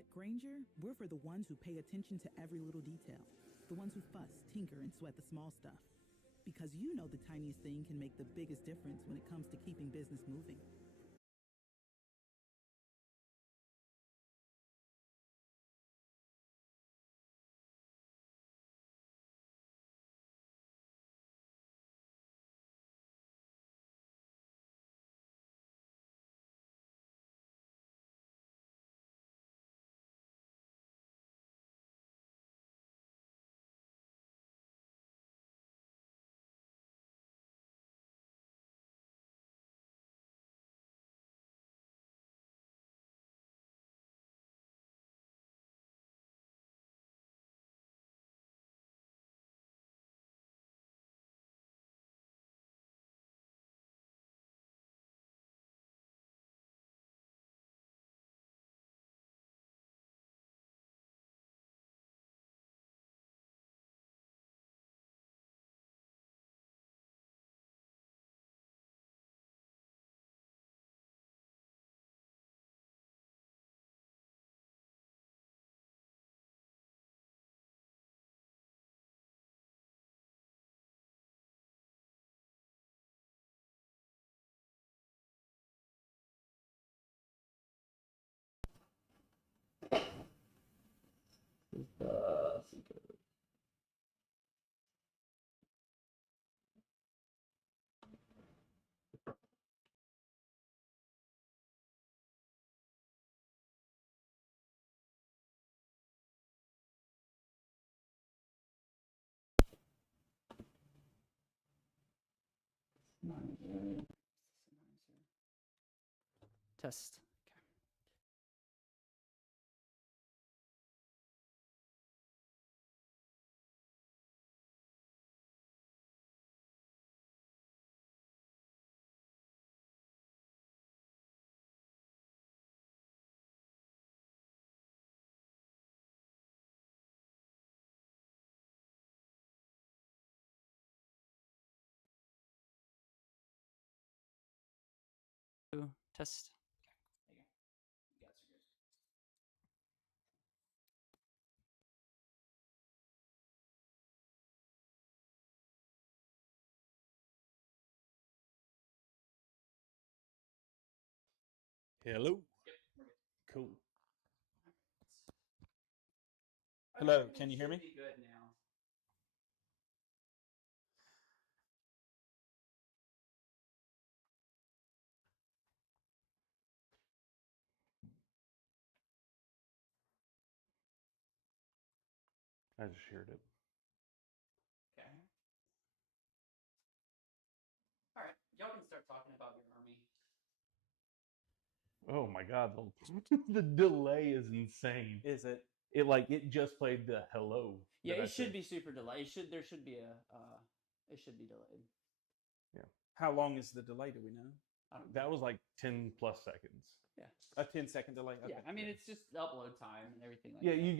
At Granger, we're for the ones who pay attention to every little detail, the ones who fuss, tinker, and sweat the small stuff. Because you know the tiniest thing can make the biggest difference when it comes to keeping business moving. Test. Okay. Test. Hello. Cool. Hello, can you hear me? Be good now. I just shared it. Okay. All right, y'all can start talking about your army. Oh my god, the delay is insane. Is it? It just played the hello. Yeah, that I it should said. be super delayed. There should be a it should be delayed. How long is the delay? Do we know? I don't know. That was like 10 plus seconds. Yeah. A 10-second delay. Okay. Yeah, I mean it's just upload time and everything like Yeah, that. you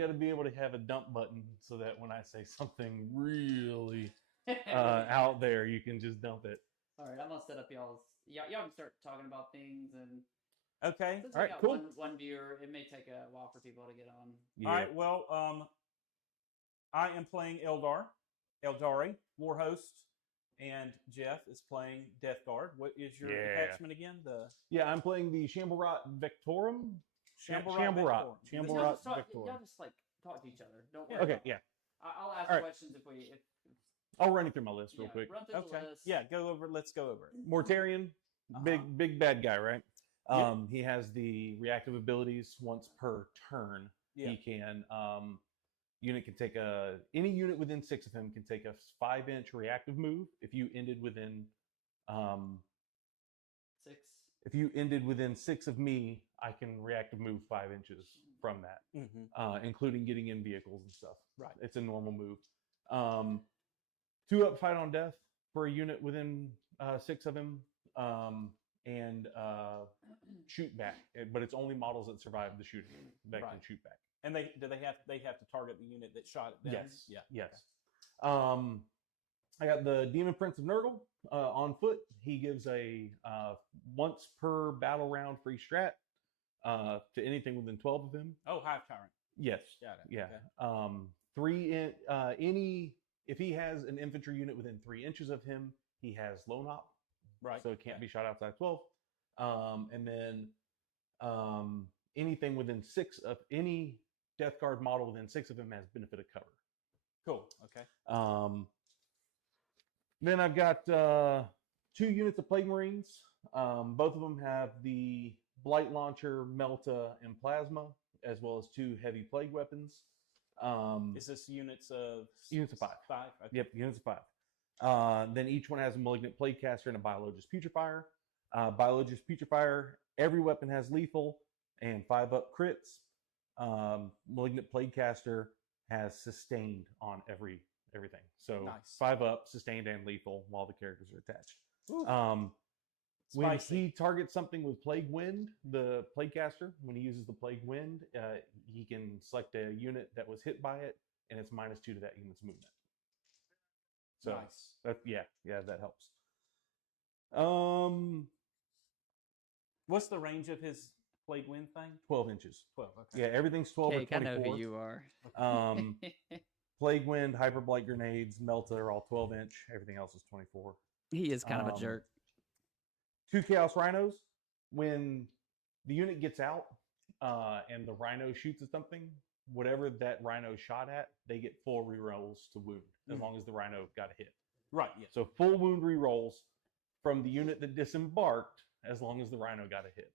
gotta be able to have a dump button so that when I say something really Right. out there, you can just dump it. All right, I'm gonna set up y'all's. Y'all can start talking about things and. Okay. Since All we right, got cool. one viewer, it may take a while for people to get on. Yeah. All right. Well, I am playing Eldari, Warhost, and Jeff is playing Deathguard. What is your Yeah. attachment again? The Yeah, I'm playing the Shambarat Victorum. Shambarat Shambarat. Victorum. Y'all Shambarat just talk, Victorum. y'all just like talk to each other. Don't Yeah. worry. Okay, about- yeah. I'll ask All right. questions if we. If, I'll run you through my list real yeah, quick. Run through the Okay. list. Yeah. Let's go over it. Mortarian, big bad guy, right? Yep. He has the reactive abilities once per turn. Yeah. He can unit can take any unit within 6 of him can take a 5-inch reactive move. If you ended within 6. if you ended within 6 of me, I can reactive move 5 inches from that, including getting in vehicles and stuff. Right. It's a normal move. 2 up fight on death for a unit within 6 of him. And shoot back, but it's only models that survive the shooting that can shoot back. And they have to target the unit that shot at them? Yes. Yeah. Yes. I got the Demon Prince of Nurgle on foot. He gives a once per battle round free strat. to anything within 12 of him. Oh, Hive Tyrant. Yes. Got it. Yeah. Okay. 3 in if he has an infantry unit within 3 inches of him, he has lone op. Right. So it can't be shot outside 12. And then anything within 6 of any Death Guard model within 6 of him has benefit of cover. Cool. Okay. Then I've got 2 units of Plague Marines. Both of them have the Blight Launcher, Melta, and Plasma, as well as 2 heavy plague weapons. Is this units of 5? 5. Okay. Yep, units of 5. Then each one has a Malignant Plague Caster and a Biologist Putrefier. Biologist Putrefier, every weapon has lethal and 5-up crits. Malignant Plague Caster has sustained on everything. So Nice. 5-up, sustained, and lethal while the characters are attached. Ooh. When Spicy. he targets something with Plague Wind, the Plague Caster, when he uses the Plague Wind, he can select a unit that was hit by it, and it's -2 to that unit's movement. So Nice. that helps. What's the range of his Plague Wind thing? 12 inches. 12. Okay. Yeah, everything's 12 or Jake, I know 24. who you are. Plague Wind, Hyper Blight Grenades, Melta are all 12-inch. Everything else is 24. He is kind of a jerk. 2 Chaos Rhinos. When the unit gets out and the Rhino shoots at something, whatever that Rhino shot at, they get full rerolls to wound, as long as the Rhino got a hit. Right. Yeah. So full wound rerolls from the unit that disembarked, as long as the Rhino got a hit.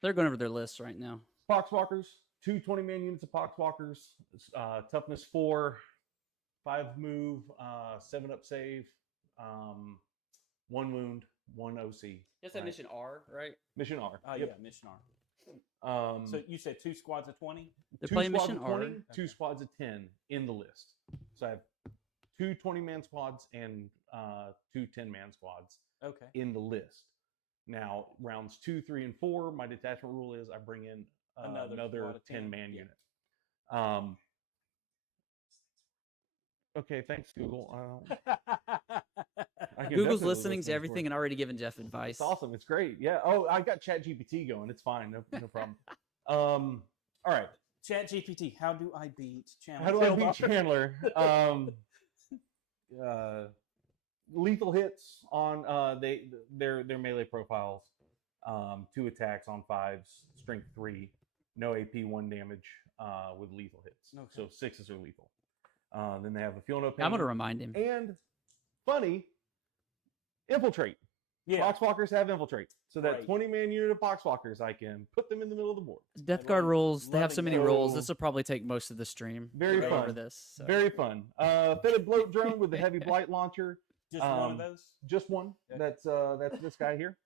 They're going over their lists right now. Poxwalkers, 2 20-man units of Poxwalkers, toughness 4, 5 move, 7-up save, 1 wound, 1 OC. Just that mission R, right? Mission R. Oh, Yep. yeah, Mission R. So So you said 2 squads of 20? They're 2 playing squads mission of 20, R. 2 squads of 10 in the list. So I have 2 20-man squads and 2 10-man squads Okay. in the list. Now, rounds 2, 3, and 4, my detachment rule is I bring in another squad of 10. 10-man Yeah. unit. Okay, thanks, Google. I can Google's definitely listening listen to everything and already giving Jeff advice. It's awesome. It's great. Yeah. Oh, I got ChatGPT going. It's fine. No problem. All right. Chat GPT, how do I beat Chandler? How do I beat Chandler? Lethal hits on their melee profiles. 2 attacks on 5s, strength 3, no AP, 1 damage with lethal hits. Okay. So 6s are lethal. Then they have a feel no pain. I'm going to remind him. And funny, infiltrate. Yeah. Poxwalkers have infiltrate. So that Right. 20-man unit of Poxwalkers, I can put them in the middle of the board. Death Guard rules. They have so many loving rules. that. This will probably take most of the stream. Very to go fun. over this. So. Very fun. Fitted bloat drone with the heavy blight launcher. Just one of those? Just one. Okay. That's this guy here.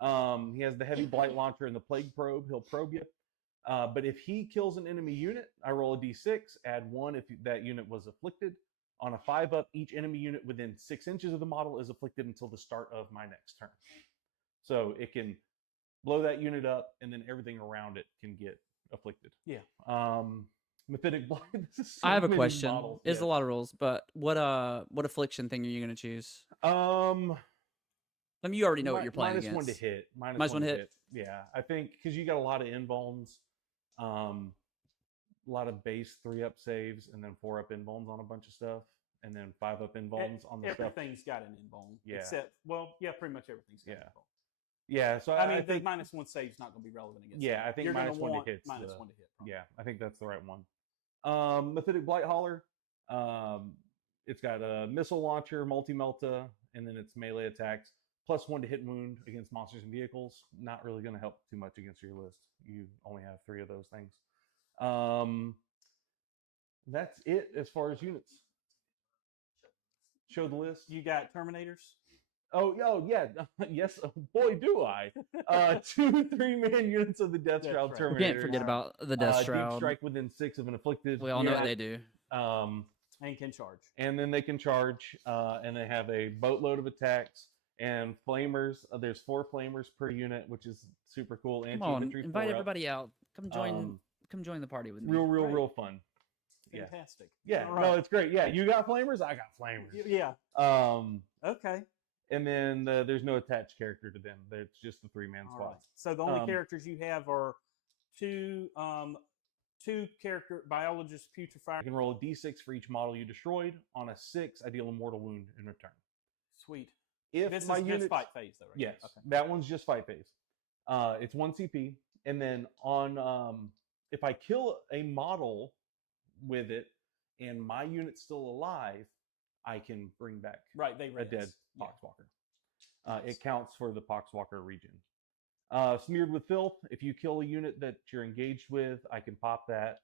He has the heavy blight launcher and the plague probe. He'll probe you. But if he kills an enemy unit, I roll a d6, add 1 if that unit was afflicted. On a 5-up, each enemy unit within 6 inches of the model is afflicted until the start of my next turn. So it can blow that unit up, and then everything around it can get afflicted. Yeah. Mythic Blight. I have a question. It's a lot of rules, but what affliction thing are you going to choose? I mean, you already know what you're playing minus against. 1 to hit. Minus one hit. Yeah, I think because you got a lot of invulns, a lot of base 3-up saves, and then 4-up invulns on a bunch of stuff, and then 5-up invulns on the stuff. Everything's got an invuln. Yeah. Except, pretty much everything's got an invuln. Yeah, so I mean, I the think -1 save's not going to be relevant against yeah, that. I think You're minus gonna 1 want to hit. -1 to hit. Probably. Yeah, I think that's the right one. Mythic Blight Hauler. It's got a missile launcher, multi-melta, and then it's melee attacks. +1 to hit wound against monsters and vehicles. Not really going to help too much against your list. You only have 3 of those things. That's it as far as units. Show the list. You got Terminators? Oh yeah. Yes, boy, do I. 2 3-man units of the Death Shroud Shroud. Terminators. We can't forget about the Death Deep Shroud. strike within 6 of an afflicted. We all know what they do. And can charge. And then they can charge, and they have a boatload of attacks and flamers. There's 4 flamers per unit, which is super cool. Come on, Anti-infantry invite 4-up. everybody out. Come join the party with me. Real fun. Yeah. Fantastic. Yeah, All right. no, it's great. Yeah, you got flamers, I got flamers. Yeah. Um, Okay. And then there's no attached character to them. It's just the 3-man squad. Right. So the only characters you have are two character biologist putrefier. I can roll a d6 for each model you destroyed. On a 6, I deal a mortal wound in return. Sweet. If this my is units, just fight phase, though, right? Yes. Okay. That one's just fight phase. It's 1 CP. And then on if I kill a model with it and my unit's still alive, I can bring back a dead Poxwalker. Nice. It counts for the Poxwalker region. Smeared with Filth. If you kill a unit that you're engaged with, I can pop that.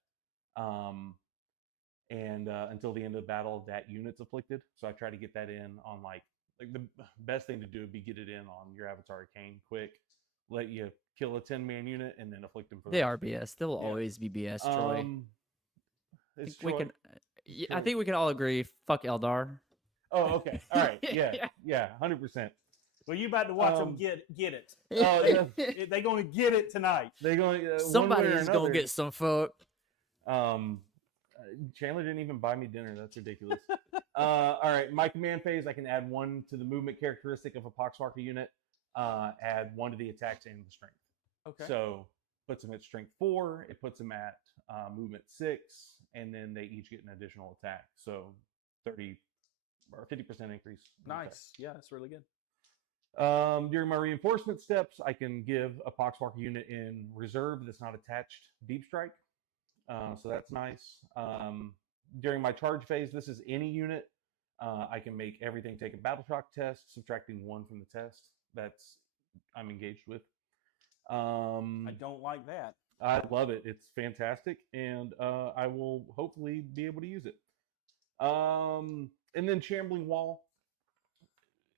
And until the end of the battle, that unit's afflicted. So I try to get that in on like the best thing to do would be get it in on your Avatar Arcane quick. Let you kill a 10-man unit and then afflict them for They are BS. They will always be BS, Troy. I think we can all agree. Fuck Eldar. Oh, okay. All right. Yeah. 100%. Well, you about to watch them get it. They're going to get it tonight. They're going. Somebody's going to get some fuck. Chandler didn't even buy me dinner. That's ridiculous. All right. My command phase, I can add 1 to the movement characteristic of a Poxwalker unit. Add 1 to the attacks and the strength. Okay. So puts them at strength 4. It puts them at movement 6, and then they each get an additional attack. So 30 or 50% increase. Nice. Yeah, that's really good. During my reinforcement steps, I can give a Poxwalker unit in reserve that's not attached Deep Strike. So that's nice. During my charge phase, this is any unit. I can make everything take a battle shock test, subtracting 1 from the test I'm engaged with. I don't like that. I love it. It's fantastic, and I will hopefully be able to use it. And then Shambling Wall.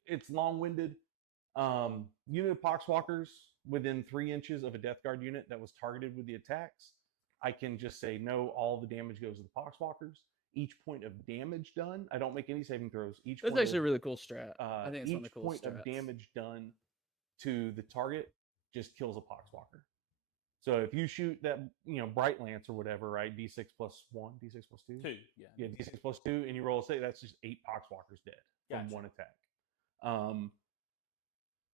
It's long-winded. Unit of Poxwalkers within 3 inches of a Deathguard unit that was targeted with the attacks. I can just say, no, all the damage goes to the Poxwalkers. Each point of damage done, I don't make any saving throws. That's actually a really cool strat. I think it's each one of the coolest point strats. of damage done to the target just kills a Poxwalker. So if you shoot that, Bright Lance or whatever, right? D6 plus 1, D6 plus 2? 2, Yeah, D6 plus 2, and you roll a 6, that's just 8 Poxwalkers dead from 1 attack.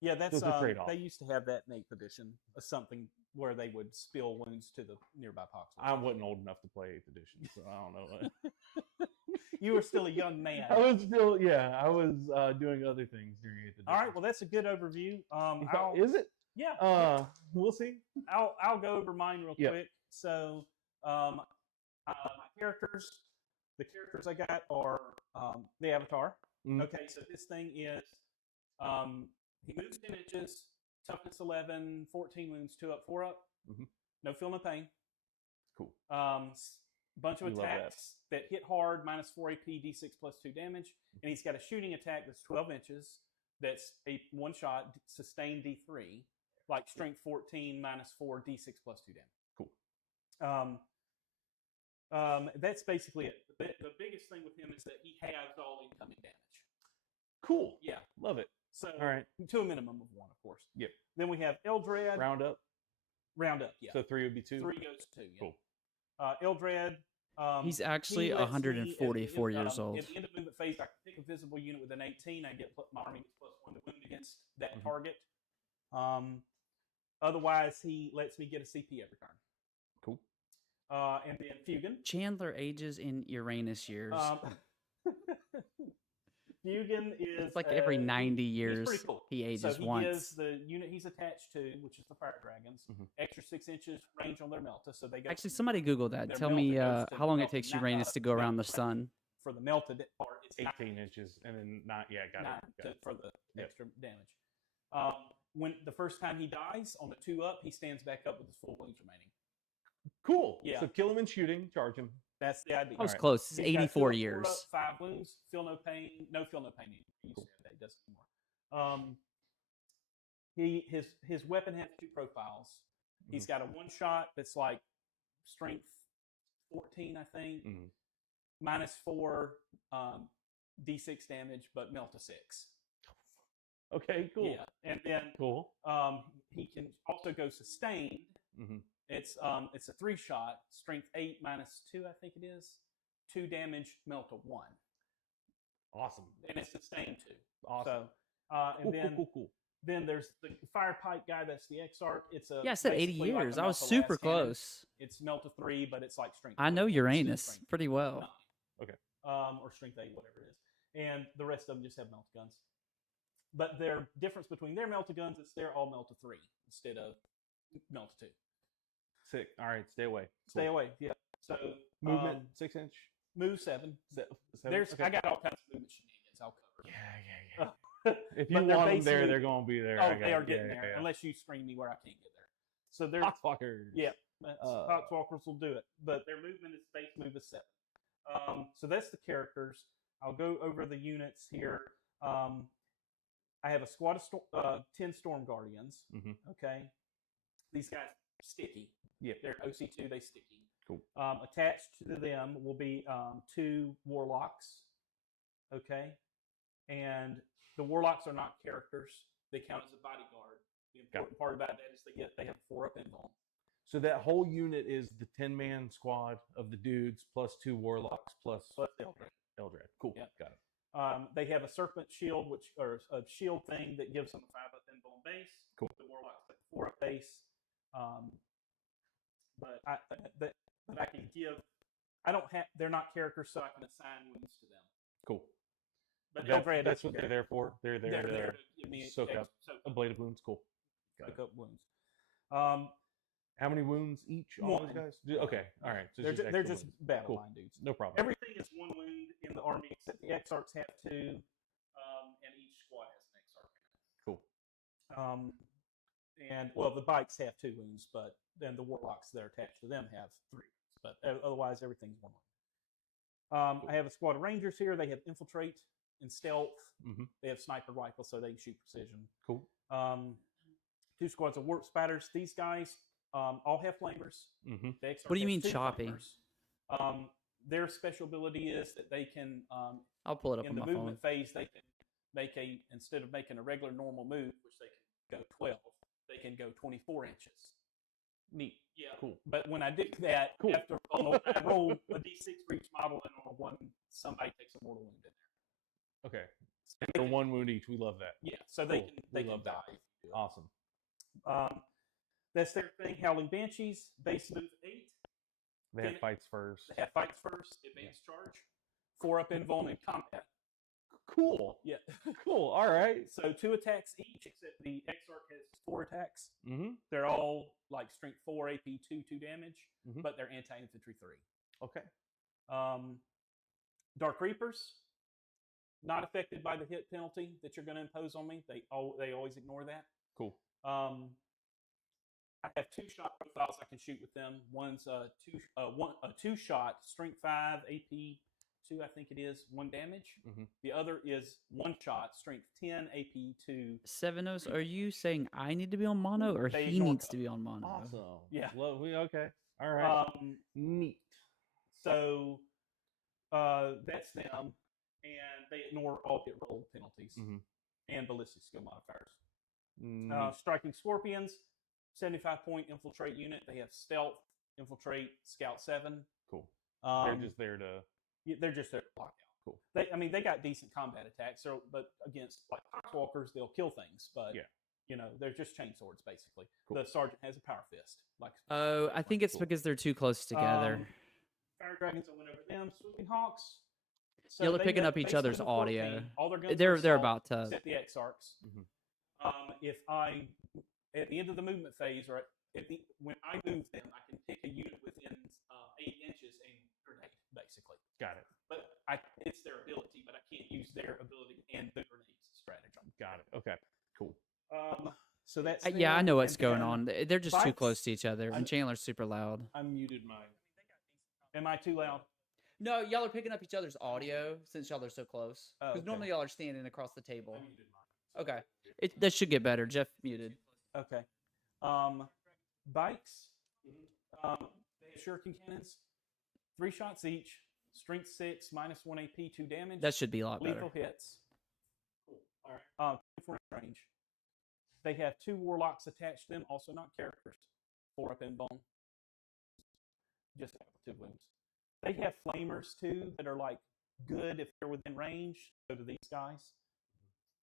Yeah, that's a trade-off. They used to have that in 8th edition, something where they would spill wounds to the nearby Poxwalker. I wasn't old enough to play 8th edition, so I don't know. You were still a young man. I was doing other things during 8th edition. All right, well, that's a good overview. Is it? Yeah. We'll see. I'll go over mine real quick. So, my characters, the characters I got are the Avatar. Mm-hmm. Okay, so this thing is, he moves 10 inches, toughness 11, 14 wounds, 2 up, 4 up. Mm-hmm. No feel, no pain. Cool. Bunch of attacks that hit hard, -4 AP, D6 plus 2 damage. Mm-hmm. And he's got a shooting attack that's 12 inches. That's a one shot, sustained D3, like strength 14, -4, D6 plus 2 damage. Cool. That's basically it. The biggest thing with him is that he has all incoming damage. Cool. Yeah. Love it. So, all right. To a minimum of 1, of course. Yep. Then we have Eldred. Round up, yeah. So 3 would be 2? 3 goes to 2, yeah. Cool. Eldred. He's actually 144 years old. At the end of movement phase, I can pick a visible unit with an 18. I get my army gets +1 to wound against that target. Otherwise, he lets me get a CP every turn. Cool. And then Fugan. Chandler ages in Uranus years. Fugan is it's like every 90 years pretty cool. He ages so he once. Gives the unit he's attached to, which is the Fire Dragons, extra 6 inches range on their Melta. So they go. Actually, somebody Google that. Tell me how long it takes Uranus to go around the sun. For the melted part, it's 18 inches, and then got it. For the extra damage. When the first time he dies on the 2 up, he stands back up with his full wounds remaining. Cool. Yeah. So kill him and shooting, charge him. That's the idea. I was close. It's 84 years. 5 wounds, feel no pain. No feel no pain. He cool. That he doesn't anymore. His weapon has 2 profiles. Mm-hmm. He's got a one shot that's like strength 14, I think, -4 D6 damage, but melt to 6. Okay, cool. Yeah, and then cool. He can also go sustained. Mm-hmm. It's a 3 shot, strength 8 -2, I think it is, 2 damage, melt to 1. Awesome. And it's sustained 2. Awesome. And then there's the fire pipe guy. That's the Exarch. It's a I said 80 basically like years. a I was melt-to-last super cannon. close. It's melt to 3, but it's like strength. I know 4, Uranus pretty well. 9. Okay. Or strength 8, whatever it is. And the rest of them just have melt guns. But their difference between their melt guns is they're all melt to 3 instead of melt to 2. Sick. All right, stay away. Stay away. Yeah. So movement 6 inch. Move 7. There's I got all kinds of movement shenanigans. I'll cover. Yeah. If you But want them there, they're going to be there. Oh, they are getting there unless you screen me where I can't get there. So they're Poxwalkers. Yeah, Poxwalkers will do it. But their movement is base move is 7. So that's the characters. I'll go over the units here. I have a squad of 10 Storm Guardians. Mm-hmm. Okay, these guys are sticky. Yeah, they're OC2. They sticky. Cool. Attached to them will be 2 Warlocks. Okay, and the Warlocks are not characters. They count as a bodyguard. The important part about that is they have 4 up invuln. So that whole unit is the 10-man squad of the dudes plus 2 Warlocks plus Eldrad. Cool. Yeah. Got it. They have a Serpent Shield, or a shield thing that gives them a 5 up invuln base. Cool. The Warlocks have 4 up base. But I can give. I don't have. They're not characters, so I can assign wounds to them. Cool. But that's what they're there for. They're there to give me soak up a blade of wounds. Cool. Soak up wounds. How many wounds each on those guys? Okay, all right. So they're just battle line dudes. No problem. Everything is 1 wound in the army except the Exarchs have 2, and each squad has an Exarch. Cool. And the bikes have 2 wounds, but then the Warlocks that are attached to them have 3. But otherwise, everything's 1 wound. Cool. I have a squad of Rangers here. They have infiltrate and stealth. Mm-hmm. They have sniper rifles, so they can shoot precision. Cool. 2 squads of warp spatters. These guys all have flamers. Mm-hmm. What do you mean choppy? Their special ability is that they can. I'll pull it up in on the my movement phone. phase. They can make instead of making a regular normal move, which they can go 12, they can go 24 inches. Neat. Yeah. Cool. But when I did that, after I roll a d6 for each model, and on 1, somebody takes a mortal wound in there. Okay. For 1 wound each. We love that. Yeah. So they can love die. That. Awesome. That's their thing. Howling Banshees, base move 8. They have fights first. They have fights first. Advanced charge. 4 up invuln in combat. Cool. Yeah. Cool. All right. So 2 attacks each, except the Exarch has 4 attacks. Mm-hmm. They're all like strength 4, AP 2 damage, mm-hmm. but they're anti-infantry 3. Okay. Dark Reapers, not affected by the hit penalty that you're going to impose on me. They always ignore that. Cool. I have 2 shot profiles I can shoot with them. One's a 2-shot, strength 5, AP 2, I think it is, 1 damage. Mm-hmm. The other is 1 shot, strength 10, AP 2. Sevenos, are you saying I need to be on mono or he needs to be on mono? Awesome. Yeah. Okay. All right. Neat. So that's them, and they ignore all hit roll penalties and ballistic skill modifiers. Striking Scorpions, 75-point infiltrate unit. They have stealth, infiltrate, scout 7. Cool. They're just there to. Yeah, they're just there to block out. Cool. They got decent combat attacks, but against like Poxwalkers, they'll kill things. But they're just chain swords basically. Cool. The sergeant has a power fist. I think it's because they're too close together. Fire dragons, I went over them. Swooping hawks. So they're picking up each other's audio. All their guns they're about to. Set the Exarchs. If I at the end of the movement phase, or when I move them, I can pick a unit within 8 inches and grenade, basically. Got it. But it's their ability, but I can't use their ability and the grenades stratagem. Got it. Okay. Cool. So that's I know what's going on. They're just too close to each other, and Chandler's super loud. I muted mine. Am I too loud? No, y'all are picking up each other's audio since y'all are so close. Because normally y'all are standing across the table. I muted mine. Okay. That should get better. Jeff muted. Okay. Bikes. They have shuriken cannons. 3 shots each. Strength 6, -1 AP, 2 damage. That should be a lot better. Lethal hits. Cool. All right. 24 range. They have 2 warlocks attached to them, also not characters. 4 up invuln. Just have 2 wounds. They have flamers too that are like good if they're within range. So do these guys.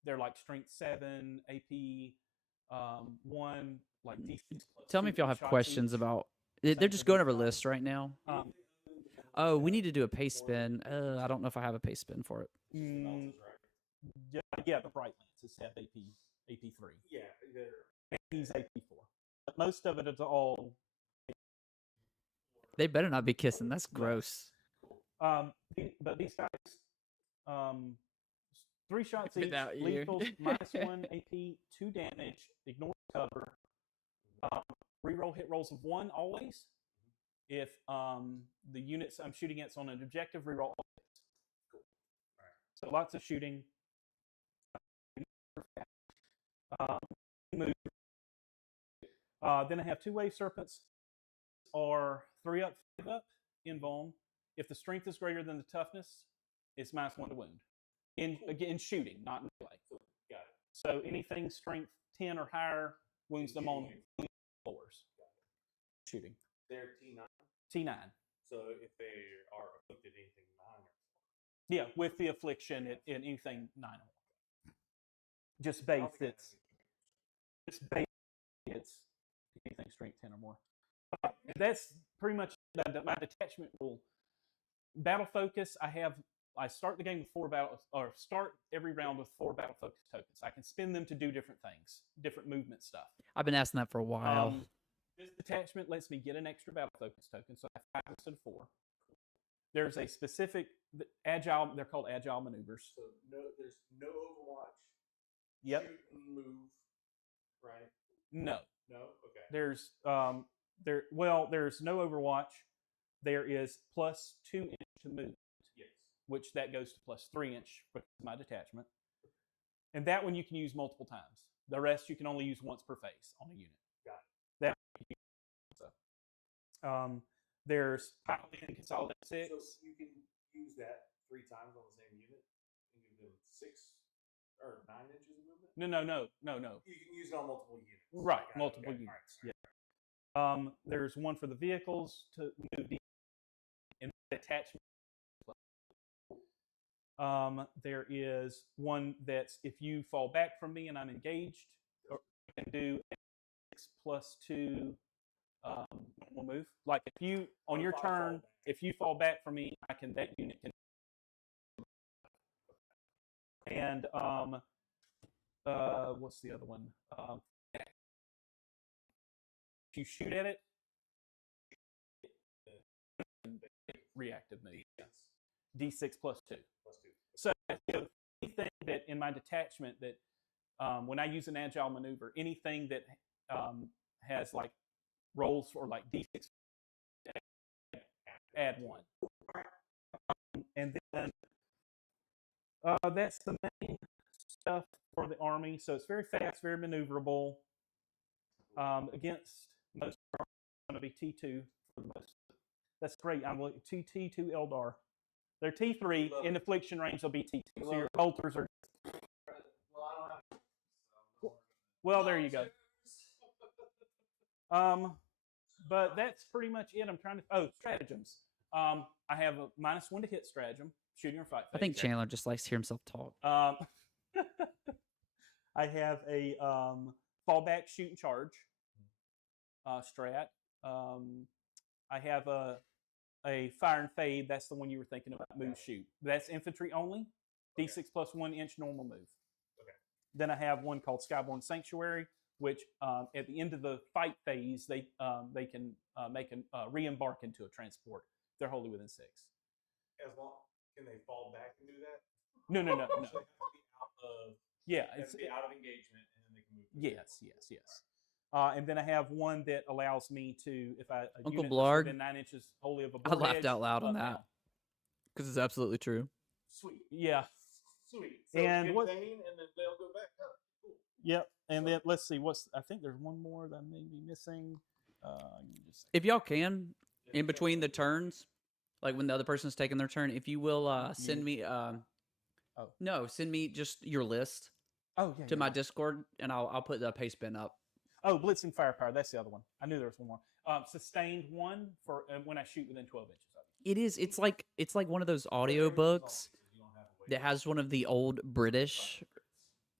they're like strength 7, AP 1, like D6. Tell me if y'all have questions about. They're just going over lists right now. Oh, we need to do a pace spin. I don't know if I have a pace spin for it. Yeah, the Bright Lances have AP 3. Yeah, he's AP 4. But most of it is all. They better not be kissing. That's gross. But these guys, 3 shots each, lethals, -1 AP, 2 damage, ignore cover, reroll hit rolls of 1 always. If the units I'm shooting against on an objective, reroll all hits. Cool. Right. So lots of shooting. Then I have 2 wave serpents, or 3 up, 5 up, invuln. If the strength is greater than the toughness, it's -1 to wound. In shooting, not in play. Got it. So anything strength 10 or higher wounds them on floors. Shooting. They're T9. T9. So if they are afflicted anything 9 or yeah, with the affliction in anything 9 or more. Just base it's anything strength 10 or more. That's pretty much my detachment rule. Battle focus, I start the game with 4 start every round with 4 battle focus tokens. I can spin them to do different things, different movement stuff. I've been asking that for a while. This detachment lets me get an extra battle focus token, so I have 5 instead of 4. There's a specific agile, they're called agile maneuvers. So there's no Overwatch. Yep. Shoot and move, right? No. No? Okay. There's there's no Overwatch. There is +2 inch to move. Yes. Which that goes to +3 inch for my detachment. And that one you can use multiple times. The rest you can only use once per phase on a unit. Got it. That so. There's piloting and consolidate 6. So you can use that 3 times on the same unit and give them 6 or 9 inches of movement? No. You can use it on multiple units. Right, multiple units. Right. Yeah. There's one for the vehicles to move the attachment. There is one that's if you fall back from me and I'm engaged, or I can do 6+2 move. Like if you on your turn, if you fall back from me, that unit can. And what's the other one? If you shoot at it, reactive move. D6 +2. So anything that in my detachment that when I use an agile maneuver, anything that has like rolls for like D6, add 1. And then that's the main stuff for the army. So it's very fast, very maneuverable. Against most are going to be T2 for the most. That's great. I'm looking T2 Eldar. They're T3 in affliction range. They'll be T2. So your bolters are. Well, there you go. But that's pretty much it. I'm trying to. Stratagems. I have a -1 to hit stratagem, shooting or fight. I think Chandler just likes to hear himself talk. I have a fallback, shoot and charge strat. I have a fire and fade. That's the one you were thinking about. Move, shoot. That's infantry only. D6 +1 inch normal move. Okay. Then I have one called Skyborn Sanctuary, which at the end of the fight phase, they can make a re-embark into a transport. They're wholly within 6. As long can they fall back and do that? No. So they have to be out of, yeah, it's out of engagement, and then they can move. Yes. And then I have one that allows me to, if Uncle Blard within 9 inches wholly of a I laughed out loud on that because it's absolutely true. Sweet. Yeah. Sweet. So and what? And then they'll go back. Oh, cool. Yep. And then let's see. I think there's one more that I may be missing. If y'all can, in between the turns, like when the other person's taking their turn, if you will send me, send me just your list. To my Discord, and I'll put the paste bin up. Oh, blitzing firepower. That's the other one. I knew there was one more. Sustained 1 for when I shoot within 12 inches of it. It is. It's like one of those audiobooks that has one of the old British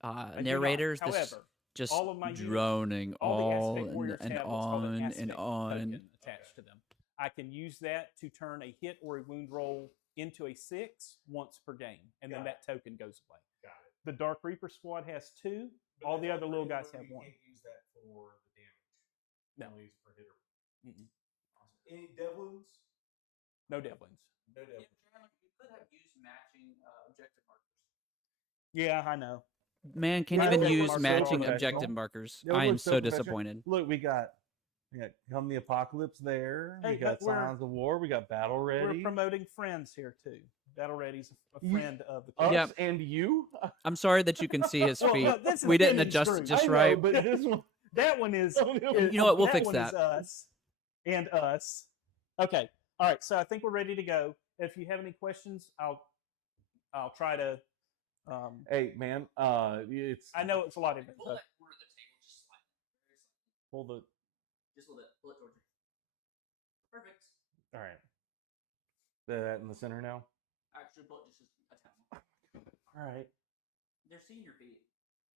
I do not. narrators. This However, just all of my units, droning all the all Aztec warriors and have what's called an on Aztec and on. token attached to them. I can use that to turn a hit or a wound roll into a 6 once per game, and then that token goes away. Got it. The Dark Reaper squad has 2. But All that's the not other for little hit, guys or have you 1. can't use that for the damage. No. Only use for hit or. Mm-mm. Awesome. Any devils? No devlings. No devils. You could have used matching objective markers. Yeah, I know. Man, can't Yeah, even that use looks so matching professional. objective markers. That I am looks so professional. disappointed. Look, we got Come the Apocalypse there. Hey, we got but we're- Signs of War. We got Battle Ready. We're promoting friends here too. Battle Ready's a You- friend of the Us Yeah. and you. I'm sorry that you can see his Well, feet. look, this is We didn't fitting adjust screw. it just I know, right. but this one. That one is. You know what? We'll fix one is that. us and us. Okay. All right. So I think we're ready to go. If you have any questions, I'll try to. Hey man, it's. I know it's a lot of it. Pull that corner of the table just slightly. Pull the. Just a little bit. Pull it towards you. Perfect. All right. That in the center now. Actually, pull it just a tad more. All right. They're seeing your feet.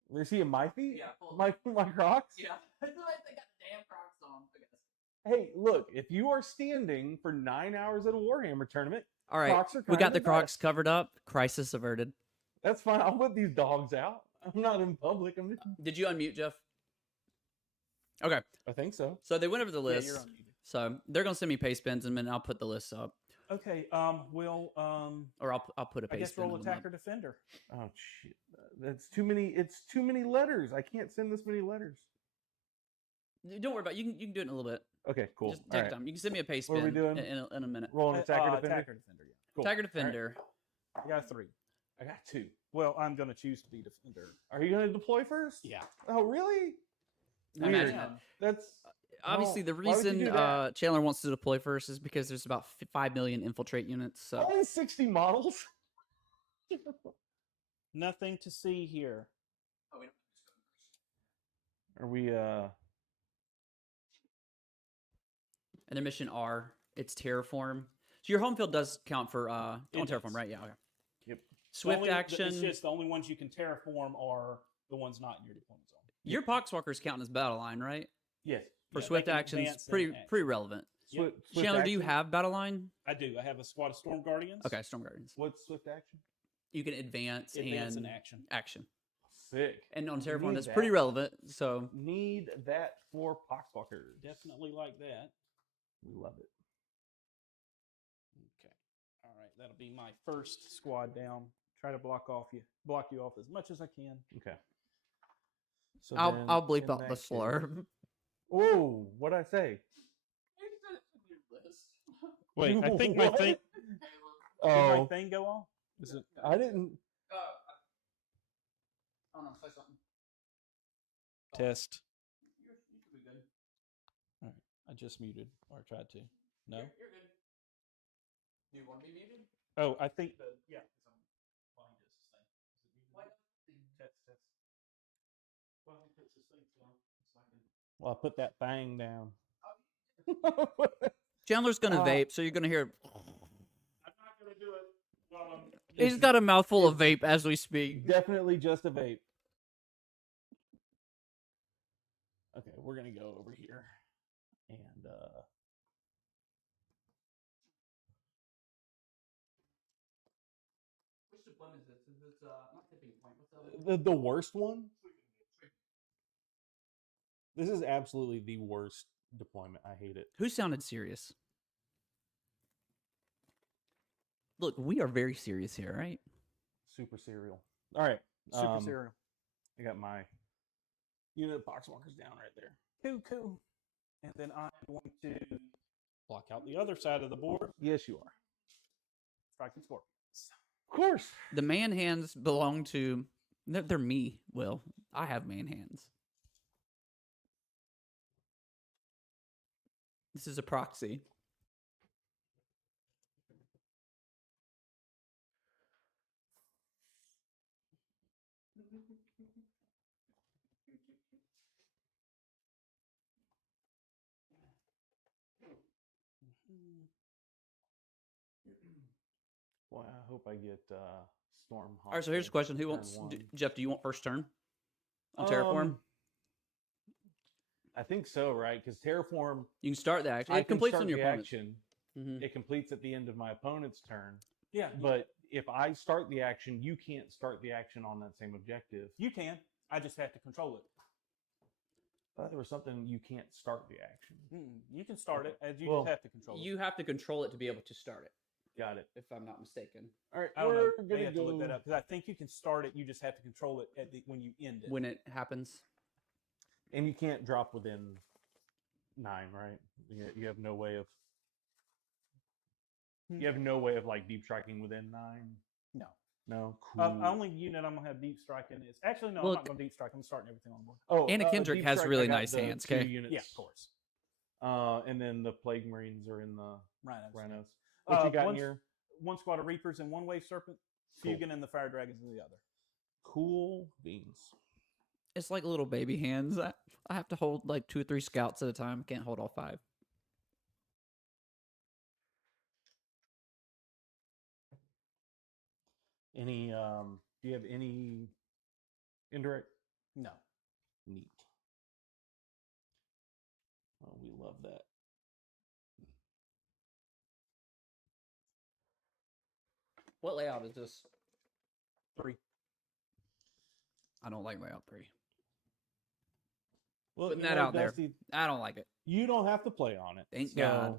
They're seeing my feet. Yeah. Pull it. My Crocs. Yeah. They got the damn Crocs on. I guess. Hey, look! If you are standing for 9 hours at a Warhammer tournament, All right. Crocs are We kind got of the Crocs best. covered up. Crisis averted. That's fine. I'll put these dogs out. I'm not in public. I'm just. Did you unmute, Jeff? Okay. I think so. So they went over the Yeah, list. you're unmuted. So they're gonna send me paste pins, and then I'll put the list up, Okay. We'll. or I'll put a I paste guess pin. roll on them up. attacker defender. Oh shit! That's too many. It's too many letters. I can't send this many letters. Don't worry about it. You can do it in a little bit. Okay, cool. Just All take right. time. You can send me a paste What are we pin doing? in a minute. Roll an attacker defender. Attacker defender. Yeah. Cool. Attacker All right. defender. I got 3. I got 2. Well, I'm gonna choose to be defender. Are you going to deploy first? Yeah. Oh, really? I imagine Weird. it. That's Obviously, no. the Why would you reason do that? Chandler wants to deploy first is because there's about 5 million infiltrate units. So only 60 models. Nothing to see here. Are we? and their mission R, it's terraform. So your home field does count for on It terraform, does. right? Yeah. Okay. Yep. Swift action. It's just the only ones you can terraform are the ones not in your deployment zone. Your poxwalkers count as battle line, right? Yes. For Yeah, they Swift can actions, advance and pretty act. relevant. Yep. Swift Chandler, do you action? have battle line? I do. I have a squad of Storm Guardians. Okay, Storm Guardians. What's swift action? You can advance, Advance and and action. action. Sick. And on terraform, need that's that. pretty relevant. So Need that for Poxwalkers. Definitely like that. We love it. Okay. All right. That'll be my first squad down. Try to block you off as much as I can. Okay. So I'll then bleep in out that the case- slur. Whoa! What'd I say? Wait, I think my What? thing. Did my Oh, thing go off? Is it? I didn't. Oh no, say something. Test. You should be good. All right. I just muted or tried to. No. You're good. Do you want to be muted? Oh, I think the yeah. 'Cause I'm behind this thing. Is it muted? Test. Well, he puts his thing down. So I can... Well, I put that thing down. Chandler's gonna Uh, vape, so you're gonna hear. I'm not gonna do it while I'm. He's got a mouthful of vape as we speak. Definitely just a vape. Okay, we're gonna go over here, and Which deployment is this? Is this not tipping point? What's the other? The worst one. This is absolutely the worst deployment. I hate it. Who sounded serious? Look, we are very serious here, right? Super cereal. All right. super serial. I got my unit of Poxwalkers down right there. Cool. And then I'm going to block out the other side of the board. Yes, you are. Striking scorpions. Of course. The man hands belong to. They're me. Will I have man hands? This is a proxy. Boy, I hope I get Storm. All right, so here's the question: Who wants Jeff? Do you want first turn on Terraform? I think so, right? Because Terraform, You can start the action. I It can completes start on your the opponent's. action. Mhm. It completes at the end of my opponent's turn. Yeah, But if I start the action, you can't start the action on that same objective. you can. I just have to control it. I thought there was something you can't start the action. You can start it, as you Well, just have to control it. You have to control it to be able to start it, Got it. if I'm not mistaken. All right, I don't know. we're They gonna have to look that go. up because I think you can start it. You just have to control it when you end it. When it happens, And you can't drop within 9, right? You have no way of. You have no way of like deep striking within 9. No. No. Cool. Only unit I'm gonna have deep striking is actually no. Well, I'm not gonna deep strike. I'm starting everything on board. Oh, Anna Kendrick deep has strike, really I got nice the hands, 2 okay? units. Yeah, of course. And then the Plague Marines are in the Rhinos. Rhinos. What you got in here? One squad of Reapers and one Wave Serpent. Cool. Fugan and the Fire Dragons in the other. Cool beans. it's like little baby hands. I have to hold like 2 or 3 scouts at a time. Can't hold all 5. Any do you have any indirect? No. Neat. Oh, we love that. What layout is this? 3. I don't like layout 3. Well, Putting you that know, out there. Dusty, I don't like it. you don't have to play on it. Thank God.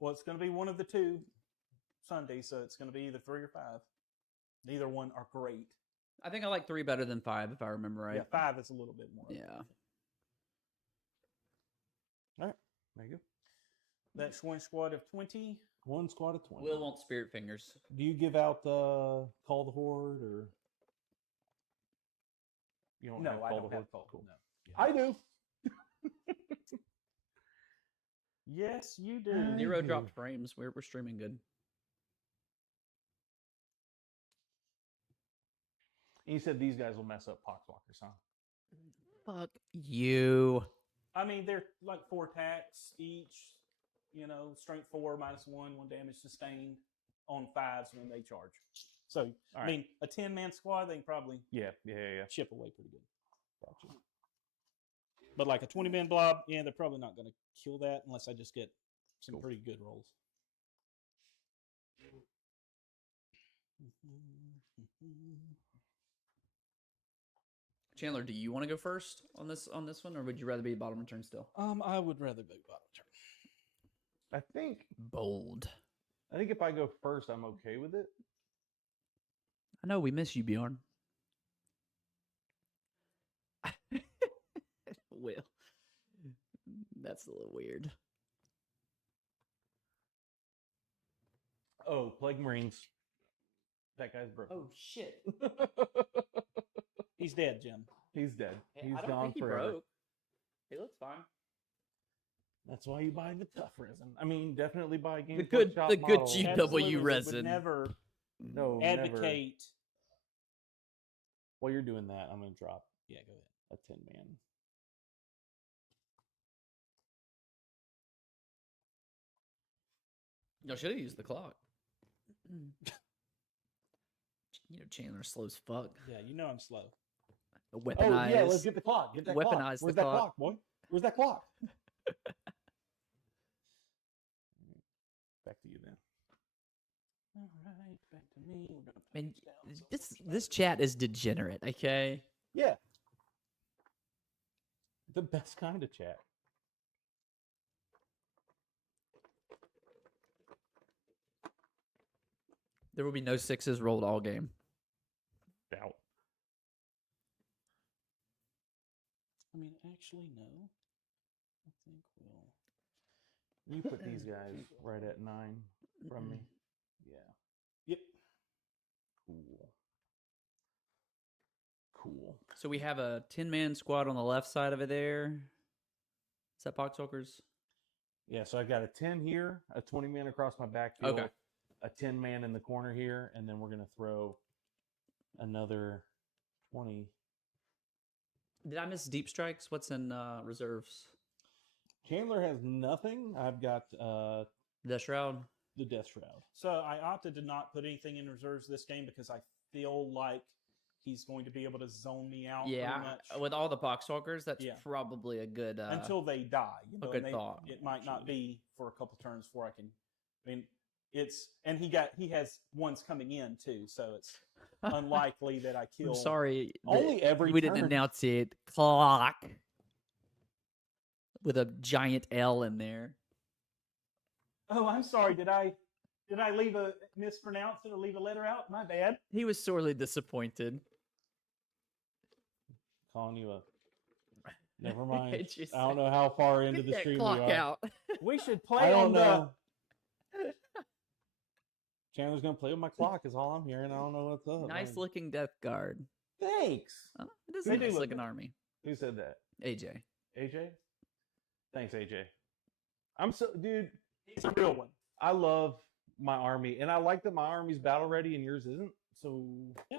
Well, it's going to be one of the 2 Sundays, so it's going to be either 3 or 5. Neither one are great. I think I like 3 better than 5, if I remember right. Yeah, 5 is a little bit more. Yeah. All right, there you go. That's one squad of 20. 1 squad of 20. Will want Spirit Fingers. Do you give out Call the Horde or you don't No, have I Call don't the have Horde? Call. Cool. No. Yeah. I do. Yes, you do. I 0 do. dropped frames. We're streaming good. And you said these guys will mess up Poxwalkers, huh? Fuck you. I mean, they're like 4 attacks each. You know, strength 4 -1, 1 damage sustained on 5s when they charge. So, All I right. mean, a 10-man squad, they can probably Yeah. chip away pretty good. Gotcha. But like a 20-man blob, yeah, they're probably not going to kill that unless I just get some Cool. pretty good rolls. Chandler, do you want to go first on this one, or would you rather be bottom return still? I would rather be bottom turn. I think Bold. if I go first, I'm okay with it. I know we miss you, Bjorn. Will. That's a little weird. Oh, Plague Marines. That guy's broken. Oh shit. He's dead, Jim. He's dead. He's I don't gone think he forever. broke. He looks fine. That's why you buy the tough resin. I mean, definitely buy Games good- Workshop the good model. GW Absolutely, we resin. would never No, never. advocate. While you're doing that, I'm going to drop Yeah, go ahead. a 10-man. No, should have used the clock. You know, Chandler's slow as fuck. Yeah, you know I'm slow. Weaponized. Oh, yeah, let's get the clock. Get that clock. Weaponize the Where's that clock. clock, boy? Where's that clock? Back to you then. All right, back to me. We're gonna put Man, this down so this chat is degenerate, okay? Yeah. The best kind of chat. There will be no 6s rolled all game. Doubt. I mean, actually, no. I think we'll. You put these guys right at 9 from me. Yeah. Yep. Cool. Cool. So we have a 10-man squad on the left side of it there. Is that Poxwalkers? Yeah, so I got a 10 here, a 20-man across my backfield, Okay. a 10-man in the corner here, and then we're going to throw another 20. Did I miss deep strikes? What's in reserves? Chandler has nothing. I've got The Shroud. the Death Shroud. So I opted to not put anything in reserves this game because I feel like he's going to be able to zone me out. Yeah, pretty much. with all the Poxwalkers, that's Yeah. probably a good Until they die. You know, a good and thought. It might not be for a couple turns before I can. I mean, and he has ones coming in too, so it's unlikely that I kill. I'm sorry, Only every we turn. didn't announce it. Clock with a giant L in there. Oh, I'm sorry. Did I mispronounce it or leave a letter out? My bad. He was sorely disappointed. Calling you a. Never mind. Just I don't know how far into get the that stream clock we are. out. We should play I don't on know. Chandler's gonna play with my clock. Is all I'm hearing. I don't know what's up. Nice looking Deathguard. Thanks. Oh, it is They a do nice look looking army. Who said that? AJ. AJ. Thanks, AJ. Dude. He's a real one. I love my army, and I like that my army's battle ready and yours isn't. So Yeah.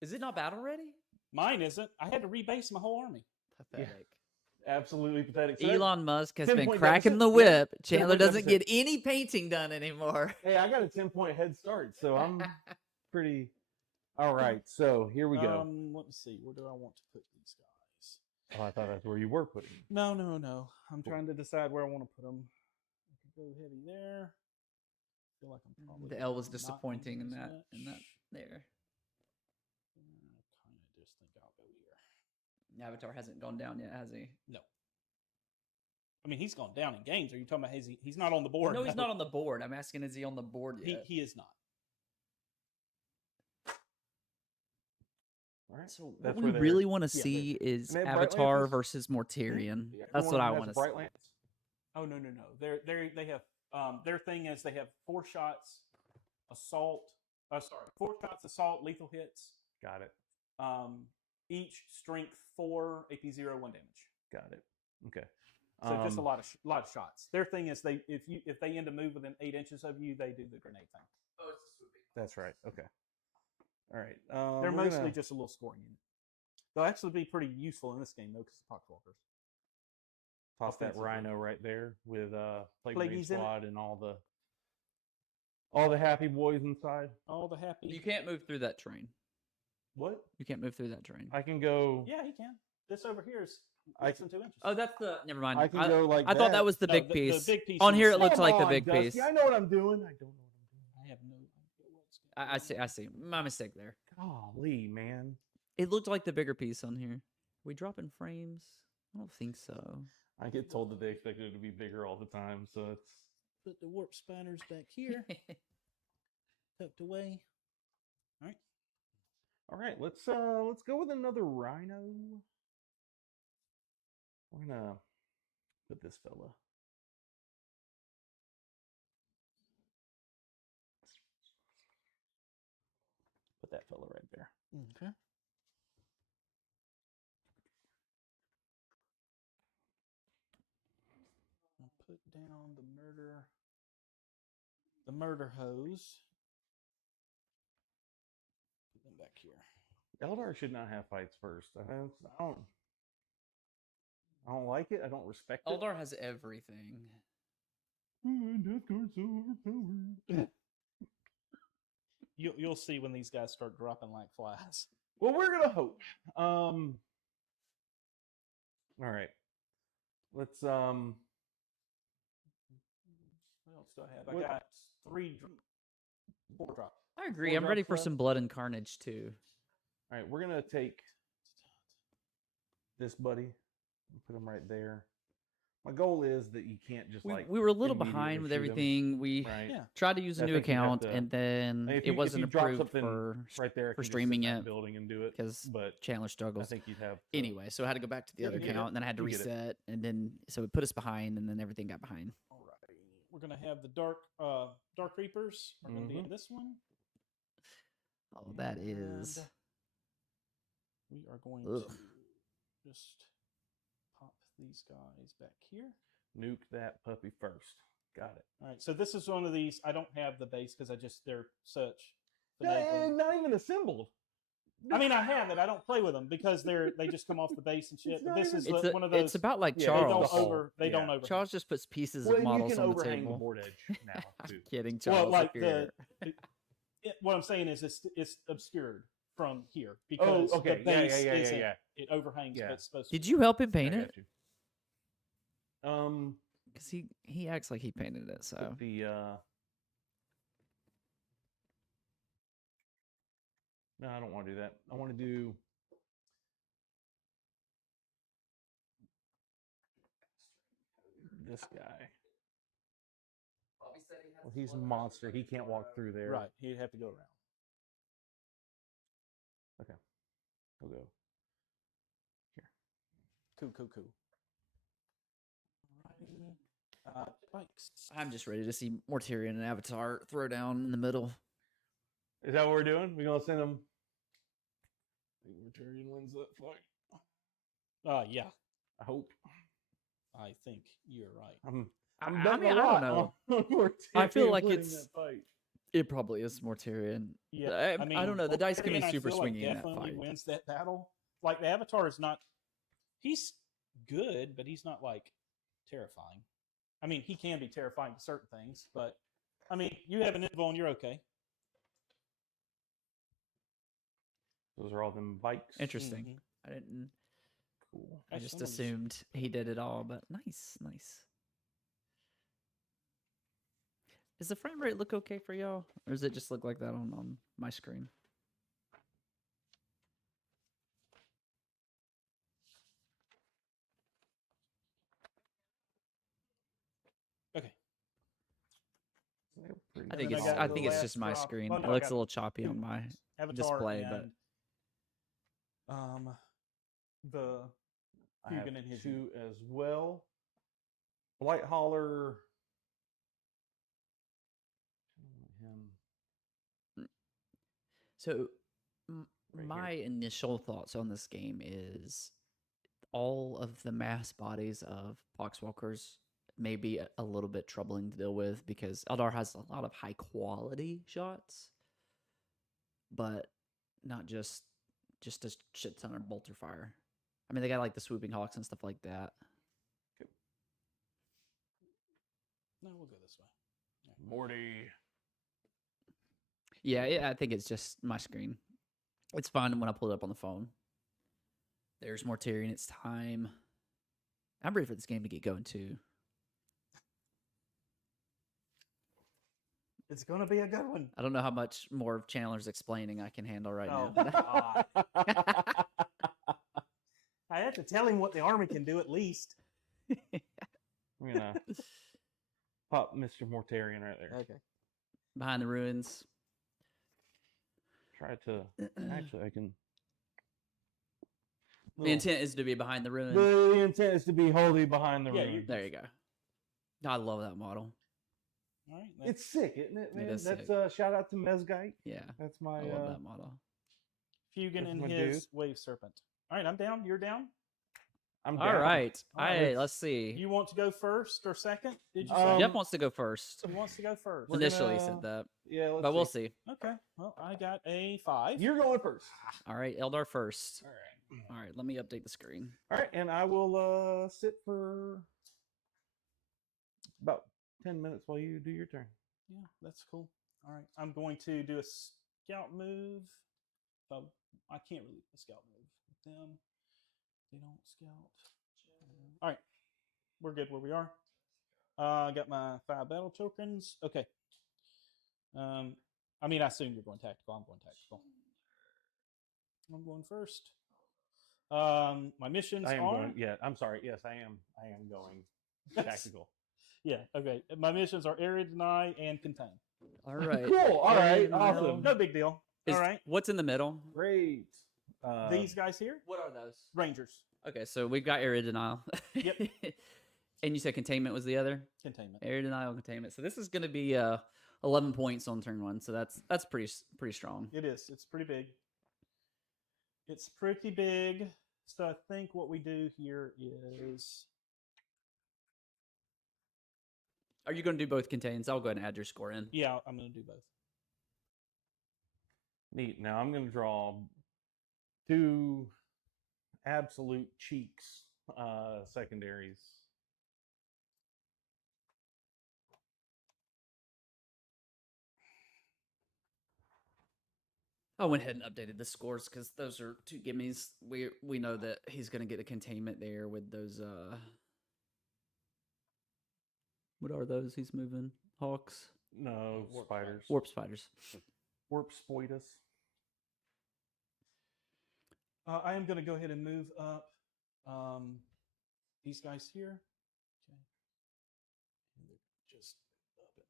Is it not battle ready? Mine isn't. I had to rebase my whole army. Pathetic. absolutely pathetic. So that- Elon Musk has 10-point been cracking deficit? the whip. Yeah, Chandler 10-point doesn't deficit. get any painting done anymore. Hey, I got a 10-point head start, so I'm pretty. All right, so here we go. Let me see. Where do I want to put these guys? Oh, I thought that's where you were putting them. No. I'm trying to decide where I want to put them. I could go heavy there. I feel like I'm probably The L was not disappointing in using that. as In that much. there. I kind of just think I'll go here. Avatar hasn't gone down yet, has he? No. I mean, he's gone down in games. Are you talking about he's not on the board? No, he's not on the board. I'm asking, is he on the board yet? He is not. All right, So that's what where we they're- really want to yeah, see is And they have bright Avatar lances? versus Mortarion. Yeah, That's everyone what I has want to bright see. lance. Oh no. They have their thing is they have 4 shots assault. Sorry, 4 shots assault lethal hits. Got it. Each strength 4 AP 0 1 damage. Got it. Okay. So just a lot of shots. Their thing is if they end a move within 8 inches of you, they do the grenade thing. Oh, it's a swooping. That's right. Okay. All right. They're we're mostly gonna- just a little scoring unit. They'll actually be pretty useful in this game though, because of Poxwalkers. toss that offensively. rhino right there with Plague Plagueis Marine in it. Squad and all the happy boys inside. All the happy. You can't move through that train. What? You can't move through that train. I can go. Yeah, he can. This over here is I less than 2 inches. Oh, that's the. Never mind. I can go like I thought that was the No, big piece. The big piece On is here the it looks Come like the on, big Dusty, piece. I know what I'm doing. I don't know what I'm doing. I have no idea what's going I see. My mistake there. Golly, man. It looked like the bigger piece on here. We dropping frames? I don't think so. I get told that they expect it to be bigger all the time, so it's. Put the warp spiders back here, tucked away. All right. All right, let's go with another rhino. We're gonna put this fella. Put that fella right there. Okay. I'll put down the murder hose. Put them back here. Eldar should not have fights first. I don't like it. I don't respect it. Eldar has everything. Deathguard's so overpowered. You'll see when these guys start dropping like flies. Well, we're gonna hope. All right. Let's What else do I have? I What- got 4 drop. I agree. Four I'm ready drops for left. some blood and carnage too. All right, we're gonna take this buddy and put him right there. My goal is that you can't just We were a little immediately behind with shoot 'em, everything. We right? Yeah. tried to use a I new think you have account, to- and then If it you- if wasn't you drop approved something for right there. it for can just sit in streaming that it, building and do it. because But Chandler I struggles. think you'd have to- Anyway, so I had to go back to the Yeah, other you get it. account, and then I had to You get it. reset, and then so it put us behind, and then everything got behind. All right. We're gonna have the dark reapers. We're gonna be in this one. Oh, that is. And we are going Ugh. to just pop these guys back here. Nuke that puppy first. Got it. All right. So this is one of these. I don't have the base because they're such. Yeah, finagling. not even assembled. I mean, I have it. I don't play with them because they just come off the base and shit. But this is one of those. It's about like Yeah, Charles. They don't over. Charles just puts pieces Well, of models you can on the overhang table. the board edge now too. I'm kidding, Charles. Well, like if you're- what I'm saying is it's obscured from here because Oh, okay. the base isn't. Yeah. It overhangs, Yeah. but it's supposed to. Did you help him paint I it? got you. Because he acts like he painted it. So Put the no, I don't want to do that. I want to do this guy. Well, he's a monster. He can't walk through there. Right, he'd have to go around. Okay. He'll go here. Cool. Bikes. I'm just ready to see Mortarion and Avatar throw down in the middle. Is that what we're doing? We're gonna send him. I think Mortarion wins that fight. Yeah, I hope. I think you're right. I betting mean, a I don't lot know. on Mortarion I feel like winning it's- that fight. It probably is Mortarion. Yeah, I don't know. The dice can be Mortarion, I super feel like swingy in that definitely fight. wins that battle. Like the Avatar is not. He's good, but he's not like terrifying. I mean, he can be terrifying to certain things, but I mean, you have an info and you're okay. Those are all them bikes. Interesting. Mhm. I didn't. Cool. I just Some of these- assumed he did it all, but nice. Does the frame rate look okay for y'all, or does it just look like that on my screen? Okay. They're pretty I think then I it's got I the think it's last just my drop. screen. Oh, It no, I looks a got little choppy on my Avatar display, but and, the I have Hugin and his two as well. Blight Holler. Him. so Right my initial thoughts on this game is all of the mass bodies of Poxwalkers may be a little bit troubling to deal with because Eldar has a lot of high quality shots, but not just a shit ton of bolter fire. I mean, they got like the swooping hawks and stuff like that. No, we'll go this way. Yeah. Morty. Yeah, I think it's just my screen. It's fine when I pull it up on the phone. There's Mortarion. It's time. I'm ready for this game to get going too. It's gonna be a good one. I don't know how much more of Chandler's explaining I can handle right Oh, now. God. I have to tell him what the army can do at least. I'm gonna pop Mr. Mortarion right there. Okay. Behind the ruins. Try to. Actually, I can. The intent is to be behind the ruins. The intent is to be wholly behind the Yeah, ruin. There you go. I love that model. All right. It's sick, isn't it, man? is That's sick. shout out to Mezgite. Yeah, That's my. I love that model. Fugin That's and my his dude. wave serpent. All right, I'm down. You're down. I'm All down. right. All right, Hey, let's see. You want to go first or second? Did you say? Jeff wants to go first. He wants to go first. We're Initially gonna- said that, Yeah, let's but we'll see. Okay. Well, I got a 5. You're going first. All right, Eldar first. All right. All right, let me update the screen. All right, and I will sit for about 10 minutes while you do your turn. Yeah, that's cool. All right. I'm going to do a scout move. I can't really do a scout move with them. They don't scout. All right. We're good where we are. I got my 5 battle tokens. Okay. I mean, I assume you're going tactical. I'm going tactical. I'm going first. My missions I am are. going. Yeah, I'm sorry. Yes, I am. I am going tactical. Yeah. Okay. My missions are area deny and contain. All right. Cool. All right. And, Awesome. No big deal. Is- All right. What's in the middle? Great. These guys here, What are those? Rangers. Okay, so we've got area denial. Yep. And you said containment was the other? Containment. Area denial, containment. So this is going to be 11 points on turn 1. So that's pretty strong. It is. It's pretty big. It's pretty big. So I think what we do here is Are you going to do both contains? I'll go ahead and add your score in. yeah, I'm going to do both. Neat. Now I'm going to draw 2 absolute cheeks secondaries. I went ahead and updated the scores because those are 2 gimmies. We know that he's going to get a containment there with those. What are those he's moving? Hawks? No, spiders. Warp spiders. Warp spoitus. I am going to go ahead and move up these guys here. Okay. And they're just up and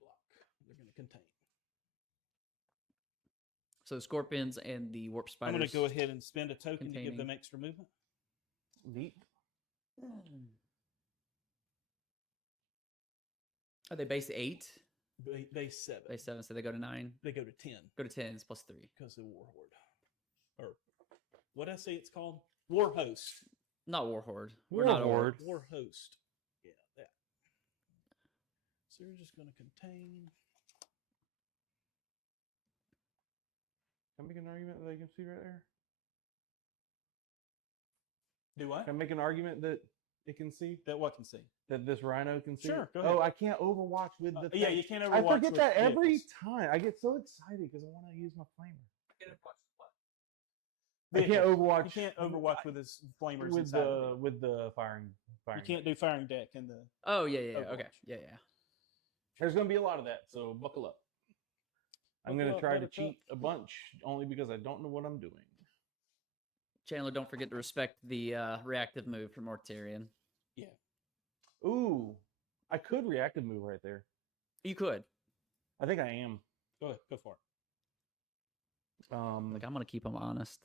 block. They're going to contain. So the scorpions and the warp spiders. I'm going to go ahead and spend a token to give them extra movement. Neat. Are they base 8? Base 7. Base 7, so they go to 9. They go to 10. Go to 10, it's plus 3. Because of War Horde. Or what did I say it's called? War Host. Not War Horde. War We're not Horde. War Host. Yeah, that. So we're just going to contain. Can I make an argument that they can see right there? Do I? Can I make an argument that it can see? That what can see? That this rhino can see? Sure, go ahead. Oh, I can't overwatch with the yeah, thing. you can't overwatch. I forget with that every vehicles. time. I get so excited because I want to use my flamer. I Vehicles. can't overwatch. You can't overwatch with his flamers with inside of the with the firing. You can't do firing deck in the. Oh, yeah. Okay. Overwatch. Yeah. There's going to be a lot of that, so buckle up. I'm going to try to cheat a bunch only because I don't know what I'm doing. Chandler, don't forget to respect the reactive move from Mortarian. Yeah. Ooh, I could reactive move right there. You could. I think I am. Go ahead. Go for it. Like, I'm going to keep them honest.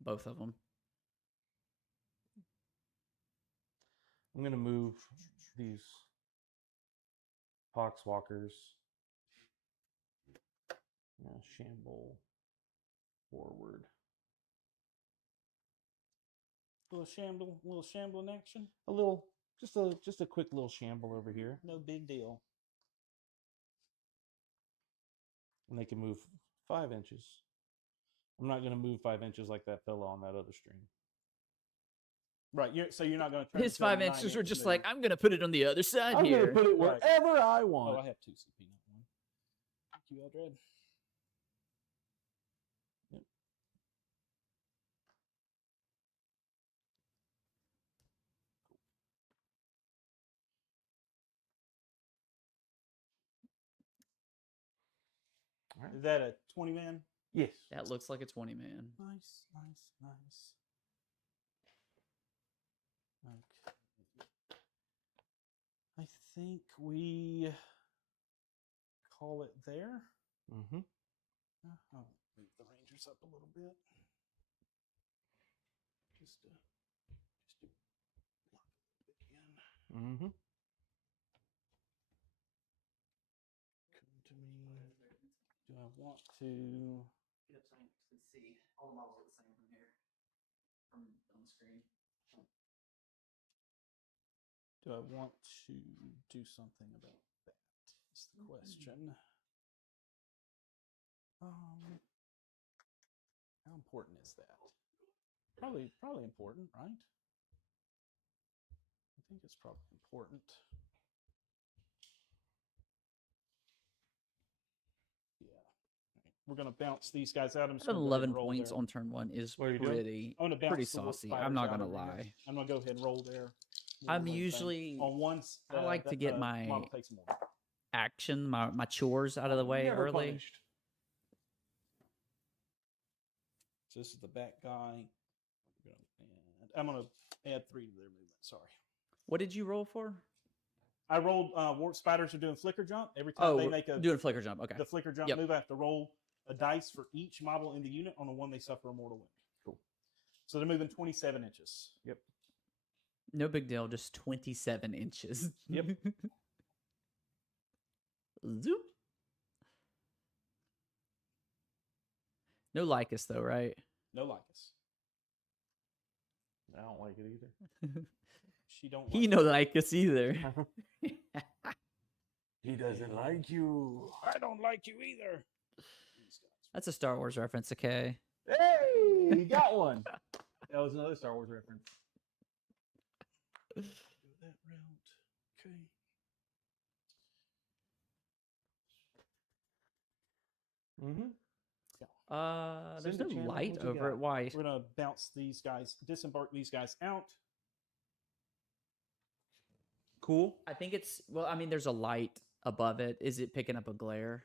Both of them. I'm going to move these Poxwalkers. Shamble forward. Little shamble in action. A little, just a quick little shamble over here. No big deal. And they can move 5 inches. I'm not going to move 5 inches like that fella on that other stream. Right. So you're not going to. His 5 inches were just like, I'm going to put it on the other side I'm here. going to put it wherever I want. Oh, I have 2 CP, not 1. Thank you, Eldred. Yep. All right. Is that a 20-man? Yes. That looks like a 20-man. Nice. Okay. I think we call it there. Mm-hmm. I'll move the Rangers up a little bit. Just to block a little bit again. Mm-hmm. Come to me. Do I want to? Get up so you can see. All the models are the same from here. From on the screen. Do I want to do something about that? Is the question. How important is that? Probably important, right? I think it's probably important. Yeah. We're going to bounce these guys out. I'm just gonna go ahead 11 and roll points there. on turn 1 is What are you doing? pretty I'm gonna bounce pretty the wolf saucy. spiders I'm not out going to over here. lie. I'm going to go ahead and roll there. I'm usually on one. I like to get my model takes more. action, my chores out of the way Never early. punished. So this is the back guy. I'm going to add 3 to their movement. Sorry. What did you roll for? I rolled warp spiders are doing flicker jump. Every time they make doing flicker jump. Okay. the flicker jump Yep. move, I have to roll a dice for each model in the unit. On the one, they suffer a mortal wound. Cool. So they're moving 27 inches. Yep. No big deal, just 27 inches. Yep. Zoop. No Lycus though, right? No Lycus. I don't like it either. She don't. He like no Lycus either. He doesn't like you. I don't like you either. These guys That's a Star Wars reference, okay? Hey, you got one. That was another Star Wars reference. Go that route. Okay. There's Send it, no Chandler. light What you over got? it. Why? We're gonna bounce these guys, disembark these guys out. Cool. I think it's well. I mean, there's a light above it. Is it picking up a glare?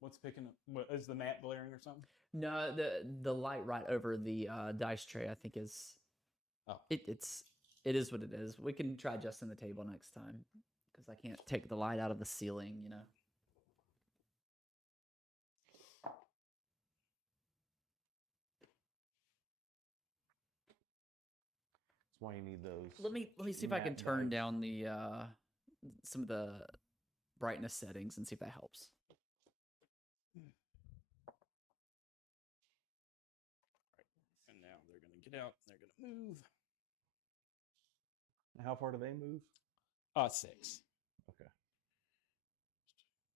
What's picking up? What, is the map glaring or something? No, the light right over the dice tray. I think is. Oh. It is what it is. We can try adjusting the table next time because I can't take the light out of the ceiling. You know. That's why you need those. Let me see if I can matte turn dice. down the some of the brightness settings and see if that helps. And now they're gonna get out. They're gonna move. How far do they move? 6. Okay.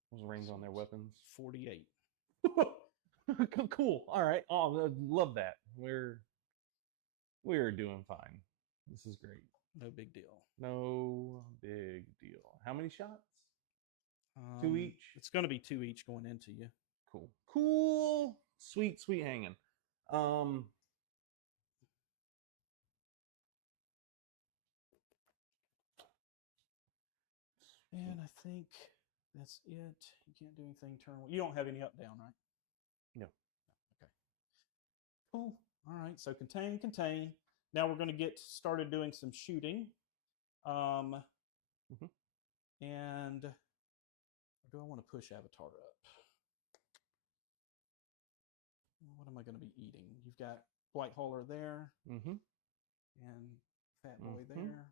What's the range on their weapons? 48. Cool. All right. Oh, I love that. We're doing fine. This is great. No big deal. No big deal. How many shots? 2 each? It's going to be 2 each going into you. Cool. Cool. Sweet hanging. And I think that's it. You can't do anything turn. You don't have any up down, right? No. Okay. Cool. All right. So contain. Now we're going to get started doing some shooting. And do I want to push Avatar up? What am I going to be eating? You've got White Hauler there. And Fat Boy there.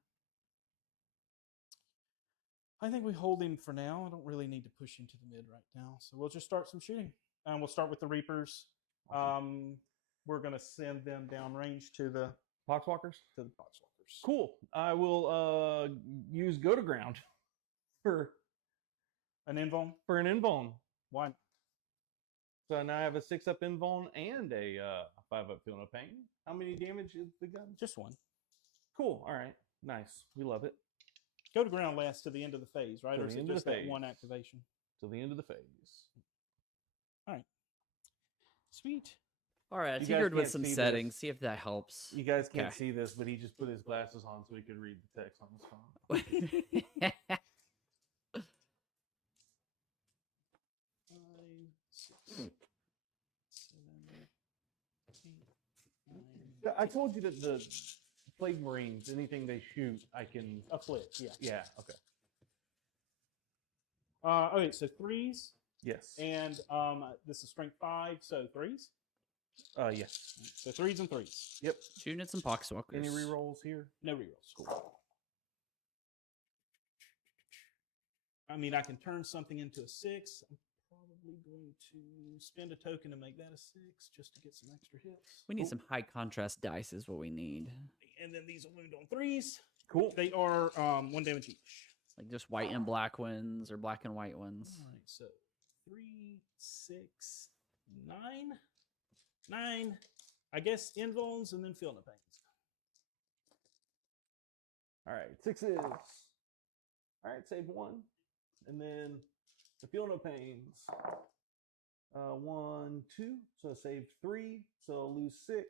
I think we hold him for now. I don't really need to push him to the mid right now. So we'll just start some shooting. We'll start with the Reapers. Awesome. We're going to send them downrange to the Poxwalkers? To the Poxwalkers. Cool. I will use Go to Ground for an invuln. For an invuln. Why? So now I have a 6-up invuln and a 5-up Feel No Pain. How many damage is the gun? Just 1. Cool. All right. Nice. We love it. Go to ground lasts to the end of the phase, right? To Or is the it end of just the that phase. one activation? Till the end of the phase. All right. Sweet. All right, I You tinkered guys with can't some see settings. this. See if that helps. You guys can't Okay. see this, but he just put his glasses on so he could read the text on his phone. 5, 6, 7, 8, 9. I told you that the Plague Marines, anything they shoot, I can Afflict, yeah. Yeah. Okay. Okay, so 3s. Yes. And this is strength 5, so 3s. Yes. So 3s and 3s. Yep. Shooting at some Poxwalkers. Any rerolls here? No rerolls. Cool. I mean, I can turn something into a 6. I'm probably going to spend a token to make that a 6 just to get some extra hits. We need some high contrast dice is what we need. And then these will wound on 3s. Cool. They are 1 damage each. Like just white and black ones or black and white ones. All right, so 3, 6, 9. 9. I guess invulns and then Feel No Pains. All right. 6s. All right. Save 1. And then the Feel No Pains. 1, 2. So save 3. So I'll lose 6.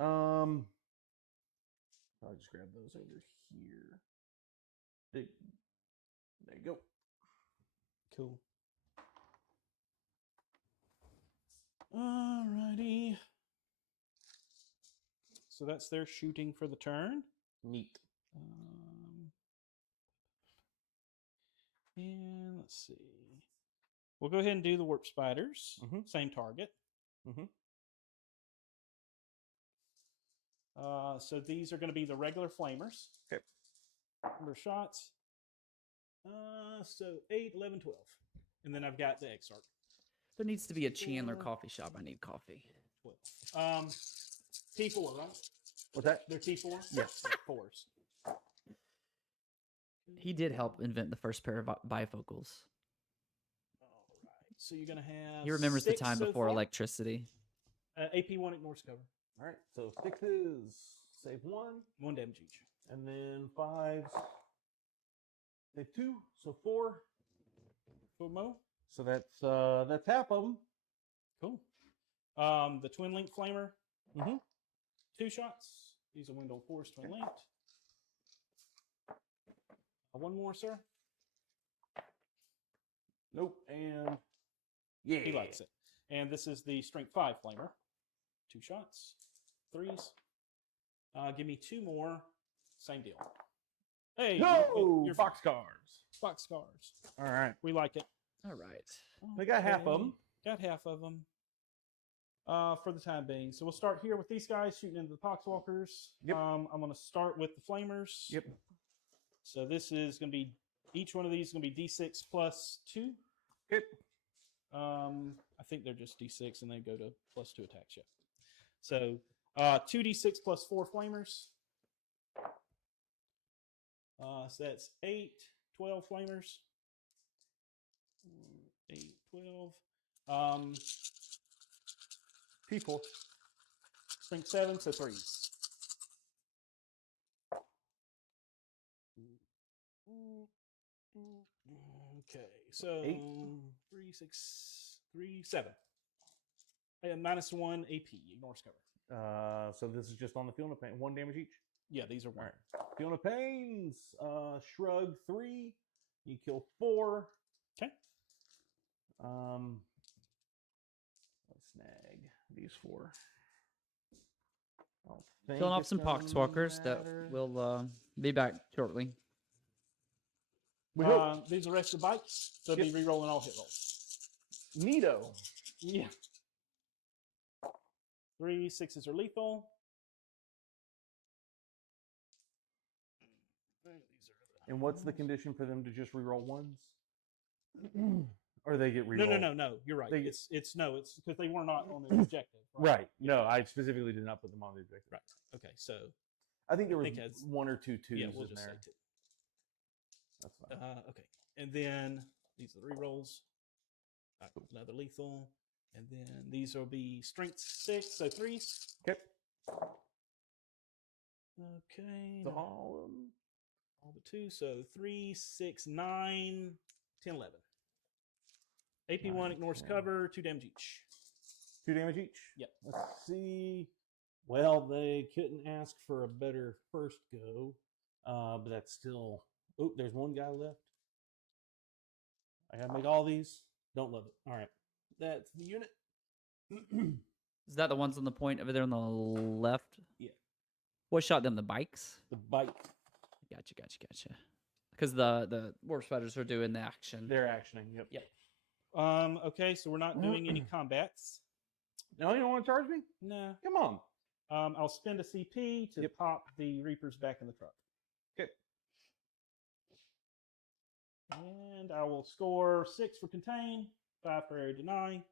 I'll just grab those over here. There you go. Cool. Alrighty. So that's their shooting for the turn. Neat. And let's see. We'll go ahead and do the Warp Spiders. Same target. So these are going to be the regular flamers. Okay. Number of shots. So 8, 11, 12. And then I've got the Exarch. There needs to be a Chandler coffee shop. I need coffee. 12. T4, right? What's that? They're T4? Yes. 4s. He did help invent the first pair of bifocals. So you're gonna have. He remembers the 6 time so before far. electricity. AP1 ignores cover. All right, so 6s save 1, 1 damage each. and then 5s save 2, so 4. Full mo. So that's half of them. Cool. The twin link flamer. Mhm. 2 shots. These are window force twin linked. One more, sir. Nope, and yeah, He likes it. And this is the strength 5 flamer. 2 shots. 3s. Give me 2 more. Same deal. Hey, No, your box cars. box cars. All right, We like it. All right. we got half of them. Got half of them. For the time being. So we'll start here with these guys shooting into the poxwalkers. Yep. I'm going to start with the flamers. Yep. So this is going to be, each one of these is going to be D6 plus 2. Good. I think they're just D6 and they go to plus 2 attacks. Yeah. So 2D6 plus 4 flamers. So that's 8, 12 flamers. 8, 12. People. Strength 7, so 3s. Okay, so 8. 3, 6, 3, 7. And -1 AP, ignores cover. So this is just on the Fiona Pain. 1 damage each. Yeah, these are All one. right. Fiona Pains. Shrug 3. You kill 4. Okay. Let's snag these 4. I don't think Killing off it's some gonna poxwalkers that matter. will be back shortly. We hope. These are rest of the bites, so they'll be re-rolling all hit rolls. Neato. Yeah. 3 6s are lethal. And what's the condition for them to just reroll ones? Or they get rerolled? No. You're right. They- It's because they were not on the objective. Right. No, I specifically did not put them on the objective. Right. Okay. So I think there was think it's- 1 or 2 twos yeah, we'll in just there. say 2. That's fine. Okay. And then these are the re-rolls. Another lethal. And then these will be strength 6, so 3s. Okay. Okay. So all of them. All the 2. So 3, 6, 9, 10, 11. AP1 9, ignores 10. cover, 2 damage each. 2 damage each? Yep. Let's see. Well, they couldn't ask for a better first go. But that's still... Oh, there's one guy left. I gotta make all these. Don't love it. All right. That's the unit. Is that the ones on the point over there on the left? Yeah. What shot them? The bikes? The bike. Gotcha. Because the warp spiders are doing the action. They're actioning. Yep. Yep. Okay, so we're not doing any combats. No, you don't want to charge me? No. Come on. I'll spend a CP to pop the Reapers back in the truck. Okay. And I will score 6 for contain, 5 for area deny.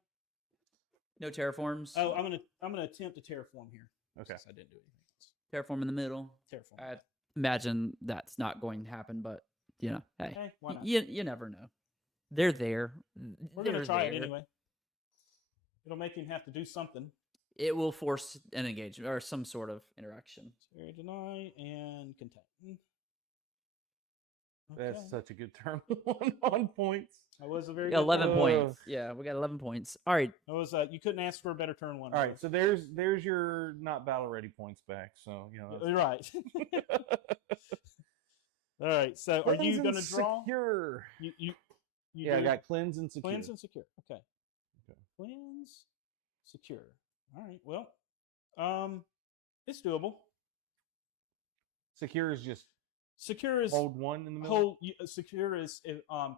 No terraforms. Oh, I'm gonna attempt to terraform here. Okay. Since I didn't do anything else. Terraform in the middle. Terraform. I imagine that's not going to happen, but hey, Hey, why not? you never know. They're there. We're gonna They're try it there. anyway. It'll make him have to do something. It will force an engagement or some sort of interaction. Area deny and contain. That's Okay. such a good turn on points. That was a very Yeah, good 11 turn. points. Yeah, we got 11 points. All right. That was you couldn't ask for a better turn one. All right, so there's your not battle ready points back. So You're right. All right. So are you going to draw? Secure. You Yeah, I do got cleanse and secure. cleanse and secure. Okay. Okay. Cleanse, secure. All right. Well, it's doable. Secure is just Secure is hold 1 in the middle. secure is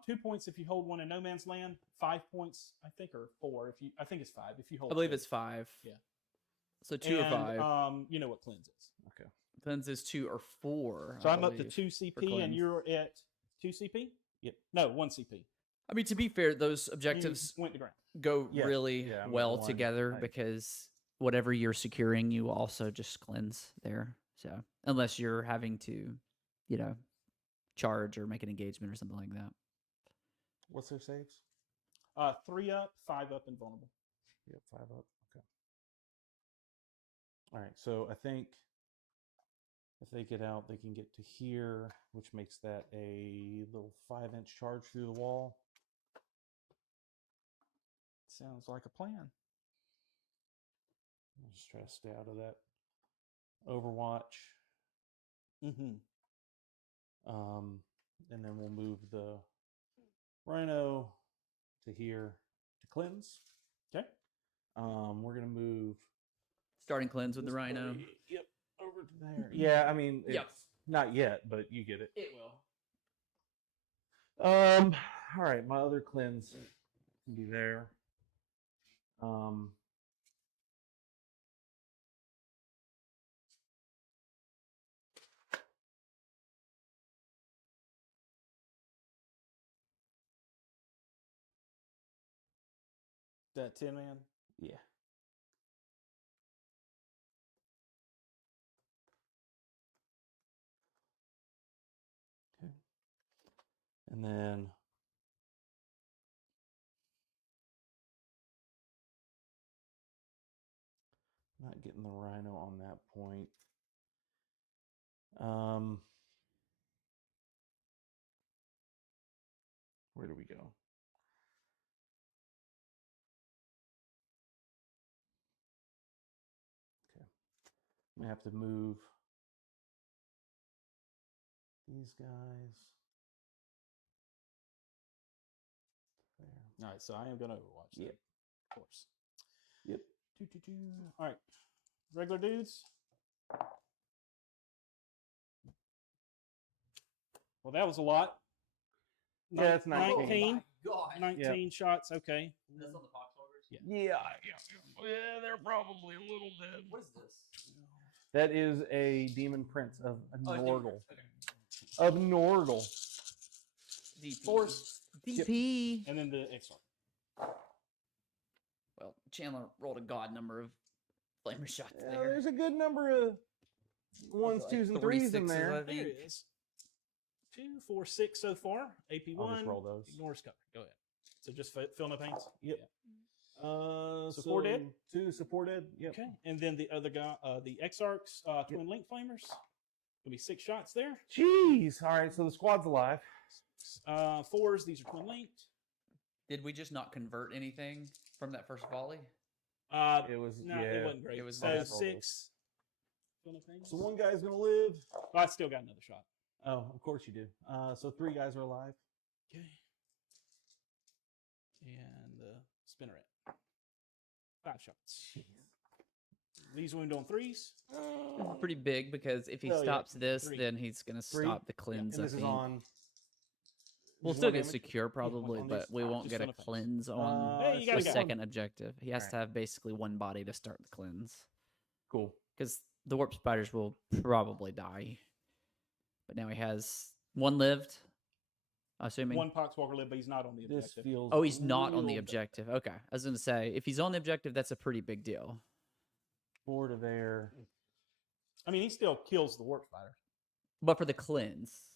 2 points if you hold 1 in no man's land. 5 points, I think, or 4 if you. I think it's 5 if you hold. I believe 2. it's 5. Yeah. So 2 and, or 5. You know what cleanse is. Okay. Cleanse is 2 or 4. So I I'm up to believe, 2 for CP and cleanse. you're at 2 CP. Yep. No, 1 CP. I mean, to be fair, those objectives You went to ground. go Yeah. really Yeah, I'm well with the one. together because whatever you're securing, you also just cleanse there. So unless you're having to, charge or make an engagement or something like that. What's their saves? 3 up, 5 up, and vulnerable. Yep, 5 up. Okay. All right. So I think if they get out, they can get to here, which makes that a little 5-inch charge through the wall. Sounds like a plan. I'll just try to stay out of that Overwatch. Mm-hmm. And then we'll move the Rhino to here to cleanse. Okay. We're gonna move Starting cleanse with the this Rhino. way, Yep, over to there. Yeah, I mean, it's Yep. not yet, but you get it. It will. All right, my other cleanse can be there. That 10 man. Yeah. Okay. And then not getting the Rhino on that point. Where do we go? Okay. I'm gonna have to move these guys there. All right, so I am going to Overwatch. Yep. Then, of course. Yep. All right, regular dudes. Well, that was a lot. Yeah, it's 19. 19. God. 19 shots. Okay. That's on the Poxwalkers? Yeah, they're probably a little dead. What is this? That is a demon prince of Oh, Norgal. okay. Of Norgal. DP. Force. DP. And then the XR. Well, Chandler rolled a god number of flamer shots Yeah, there. there's a good number of ones, Like twos, and 3 threes in 6s, there. I There think. it is. 2, 4, 6 so far. AP I'll 1. just roll those. Ignores cover. Go ahead. So just fill no pains. Yep. So 4 dead? 2 supported. Yep. Okay. And then the other guy, the Exarchs, twin link flamers. Gonna be 6 shots there. Jeez. All right, so the squad's alive. 4s, these are twin linked. Did we just not convert anything from that first volley? It was No, yeah. it wasn't great. It was so bad. 6. Fill no pains. So one guy's gonna live. Oh, I still got another shot. Oh, of course you do. So 3 guys are alive. Okay. And the spinneret. 5 shots. These wound on 3s. This is pretty big because if he Oh, yeah. stops this, 3. then he's going to 3. stop the cleanse. And I this is think. on. We'll this is still one get damage? secure probably, on but these. we won't Just get a on the face. cleanse on Hey, you gotta the go. second objective. He has Alright. to have basically one body to start the cleanse Cool. because the warp spiders will probably die. But now he has 1 lived, assuming. 1 Poxwalker live, but he's not on the This objective. feels. Oh, he's not on the real objective. Okay. I was going to say, if he's on the objective, that's a pretty big deal. 4 to there. I mean, he still kills the warp spider. But for the cleanse,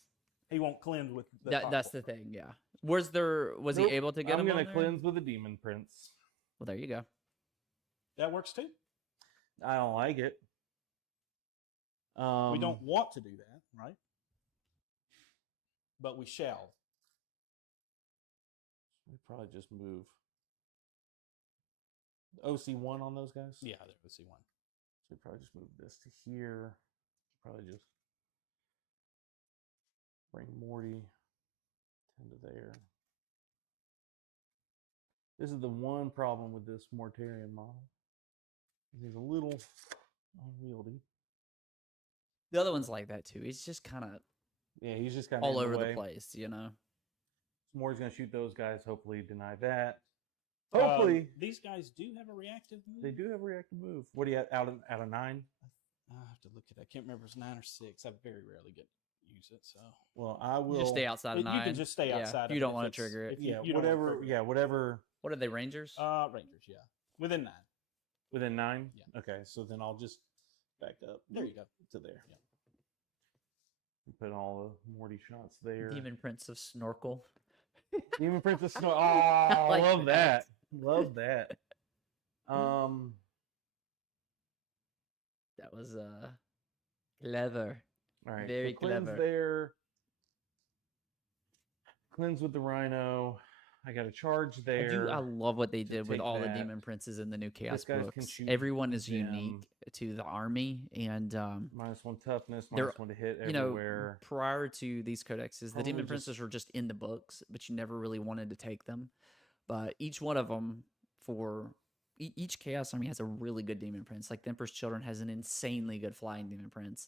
He won't cleanse with the that's the Poxwalker. thing, yeah. Was Nope. he able to get I'm him gonna on there? cleanse with the demon prince. Well, there you go. That works too. I don't like it. We don't want to do that, right? But we shall. We probably just move OC1 on those guys. Yeah, there we see one. So we probably just move this to here. Probably just bring Morty 10 to there. This is the one problem with this Mortarian model. He's a little unwieldy. The other one's like that too. He's just kind of Yeah, he's just kind of all over way. the place, you know. Morty's gonna shoot those guys. Hopefully, deny that. Hopefully, These guys do have a reactive move. they do have a reactive move. What do you out of 9? I have to look at it. I can't remember if it's 9 or 6. I very rarely get to use it, so Well, I You will just stay outside of You 9. can just stay Yeah, outside. You of don't it want if to it's- trigger it. if you- Yeah, you don't wanna whatever. trigger it. Yeah, whatever. What are they, Rangers? Rangers, yeah, within 9. Within 9. Yeah. Okay, so then I'll just back up. There you go. To there. Yeah. Put all the Morty shots there. Demon Prince of Snorkel. Demon Princess Snow. Oh, like love that. that. Love that. That was clever. All right. Very so cleanse clever. there. Cleanse with the Rhino. I got a charge there. I love what they did with take all the that. demon princes in the new chaos guys can books. shoot Everyone is them. unique to the army, and -1 toughness, they're- -1 to hit you know, everywhere. prior to these codexes, the Probably demon just- princes were just in the books, but you never really wanted to take them. But each one of them for each chaos army has a really good demon prince. Like the Emperor's Children has an insanely good flying demon prince.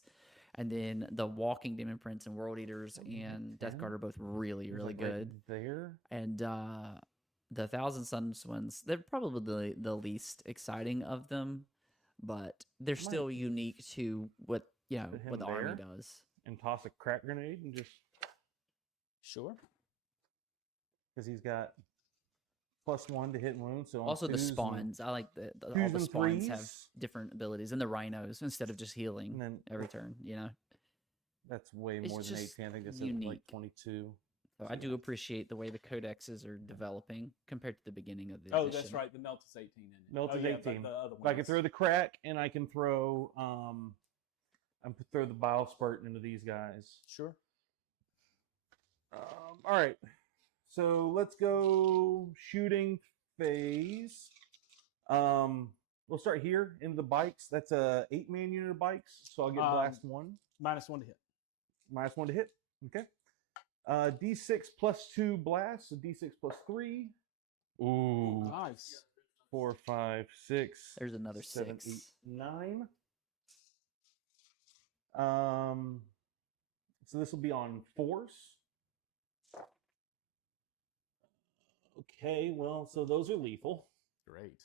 And then the walking demon prince and world eaters and Deathguard are both really, It's, really like, right good. there. And the Thousand Suns ones, they're probably the least exciting of them, but they're still unique to what Put him what the army there. does. And toss a crack grenade and just Sure. because he's got +1 to hit and wound. So on Also the twos and- spawns, I like all twos the and spawns have threes. different abilities, and the rhinos instead of just healing And then every turn. that's way It's more than just 18. I think it's unique. like 22. So I do appreciate the way the codexes are developing compared to the beginning of the Oh, edition. that's right. The melt is 18. Isn't it? Melt oh, is yeah, 18. But the other But I can ones- throw the crack and I can throw throw the bile spurt into these guys. Sure. All right. So let's go shooting phase. We'll start here in the bikes. That's a 8-man unit of bikes. So I'll get blast 1. -1 to hit. -1 to hit. Okay. D6 +2 blast. So D6 +3. Ooh. Nice. 4, 5, 6. There's another 7, 6. 8, 9. So this will be on force. Okay, well, so those are lethal. Great.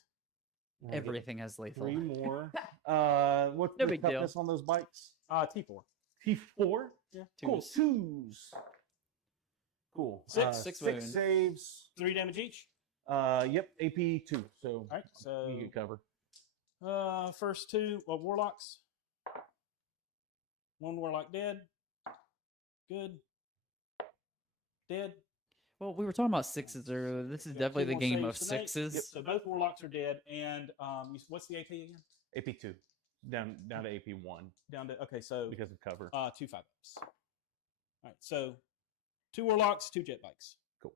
And I get Everything has lethal. 3 more. What's No the big deal. toughness on those bikes? T4. T4. Yeah. Cool. Twos. 2s. Cool. Six. 6 6 wound. saves. 3 damage each. Yep. AP 2. So All right. So you get cover. first 2 warlocks. 1 warlock dead. Good. Dead. Well, we were talking about 6s earlier. This is We got 2 definitely the more game of saves to make. 6s. Yep, so both warlocks are dead, and what's the AP again? AP 2. Down to AP 1 Down to okay. So because of cover. 2 5-ups. All right. So 2 warlocks, 2 jet bikes. Cool.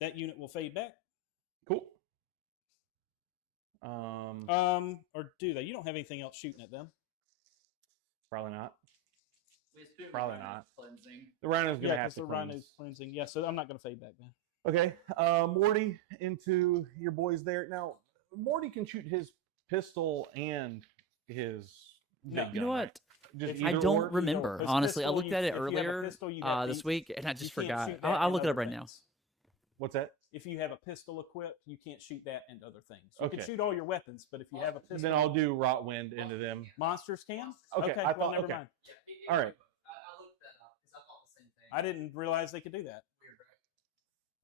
That unit will fade back. Cool. Or do they? You don't have anything else shooting at them. Probably not. Probably not. The rhino's gonna Yeah, have because to the cleanse. rhino's cleansing. Yeah, so I'm not going to fade back then. Okay, Morty into your boys there. Now, Morty can shoot his pistol and his. No. big You know gun, what? right? Just I either don't or? remember. Because Honestly, I pistol, looked at it if you have a earlier pistol, you have this the- week, and I you just can't forgot. shoot that I'll and look it up other right now. things. What's that? If you have a pistol equipped, you can't shoot that and other things. You Okay. can shoot all your weapons, but if you have a pistol, Then I'll do rot wind into them. monsters can. Okay, I well, thought- never okay. mind. All right. I looked that up because I thought the same thing. I didn't realize they could do that. Weird, right?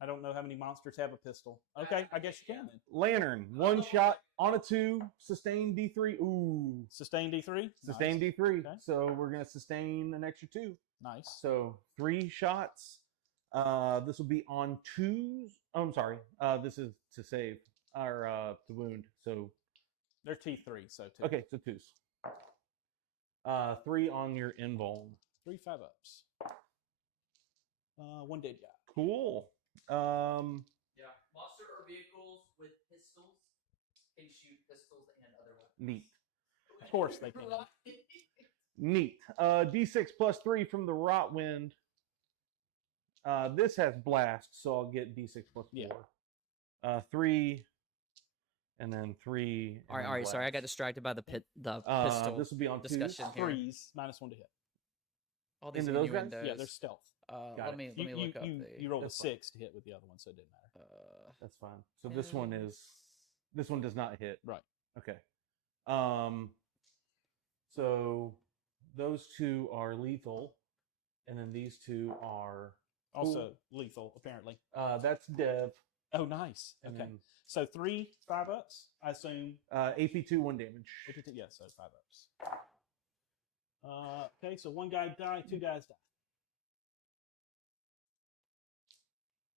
I don't know how many monsters have a pistol. Okay, I guess you can then. Lantern, 1 shot on a 2, sustain D3. Ooh, Sustain D3. sustain Nice. D3. Okay. So we're gonna sustain an extra 2. Nice. So 3 shots. This will be on 2s. Oh, I'm sorry. This is to save or to wound. So They're T3, so 2. okay, so 2s. 3 on your invuln. 3 5-ups. 1 dead guy. Cool. Yeah, monster or vehicles with pistols can shoot pistols and other weapons. Neat. Of course they can. Neat. D6 +3 from the rot wind. This has blast, so I'll get D6 +4. Yeah. 3, and then 3. All right. Sorry, I got distracted by the pistol This will be on discussion twos. here. 3s, -1 to hit. All these Into those guys? innuendos. Yeah, they're stealth. Got Let it. me You, look up. you rolled a That's fine. 6 to hit with the other one, so it didn't matter. That's fine. So this one does not hit. Right. Okay. So those 2 are lethal, and then these 2 are Also lethal, apparently. that's Dev. Oh, nice. And Okay. then, So 3 5-ups, I assume. AP2 1 damage. Yeah, so 5-ups. Okay, so 1 guy died, 2 guys die.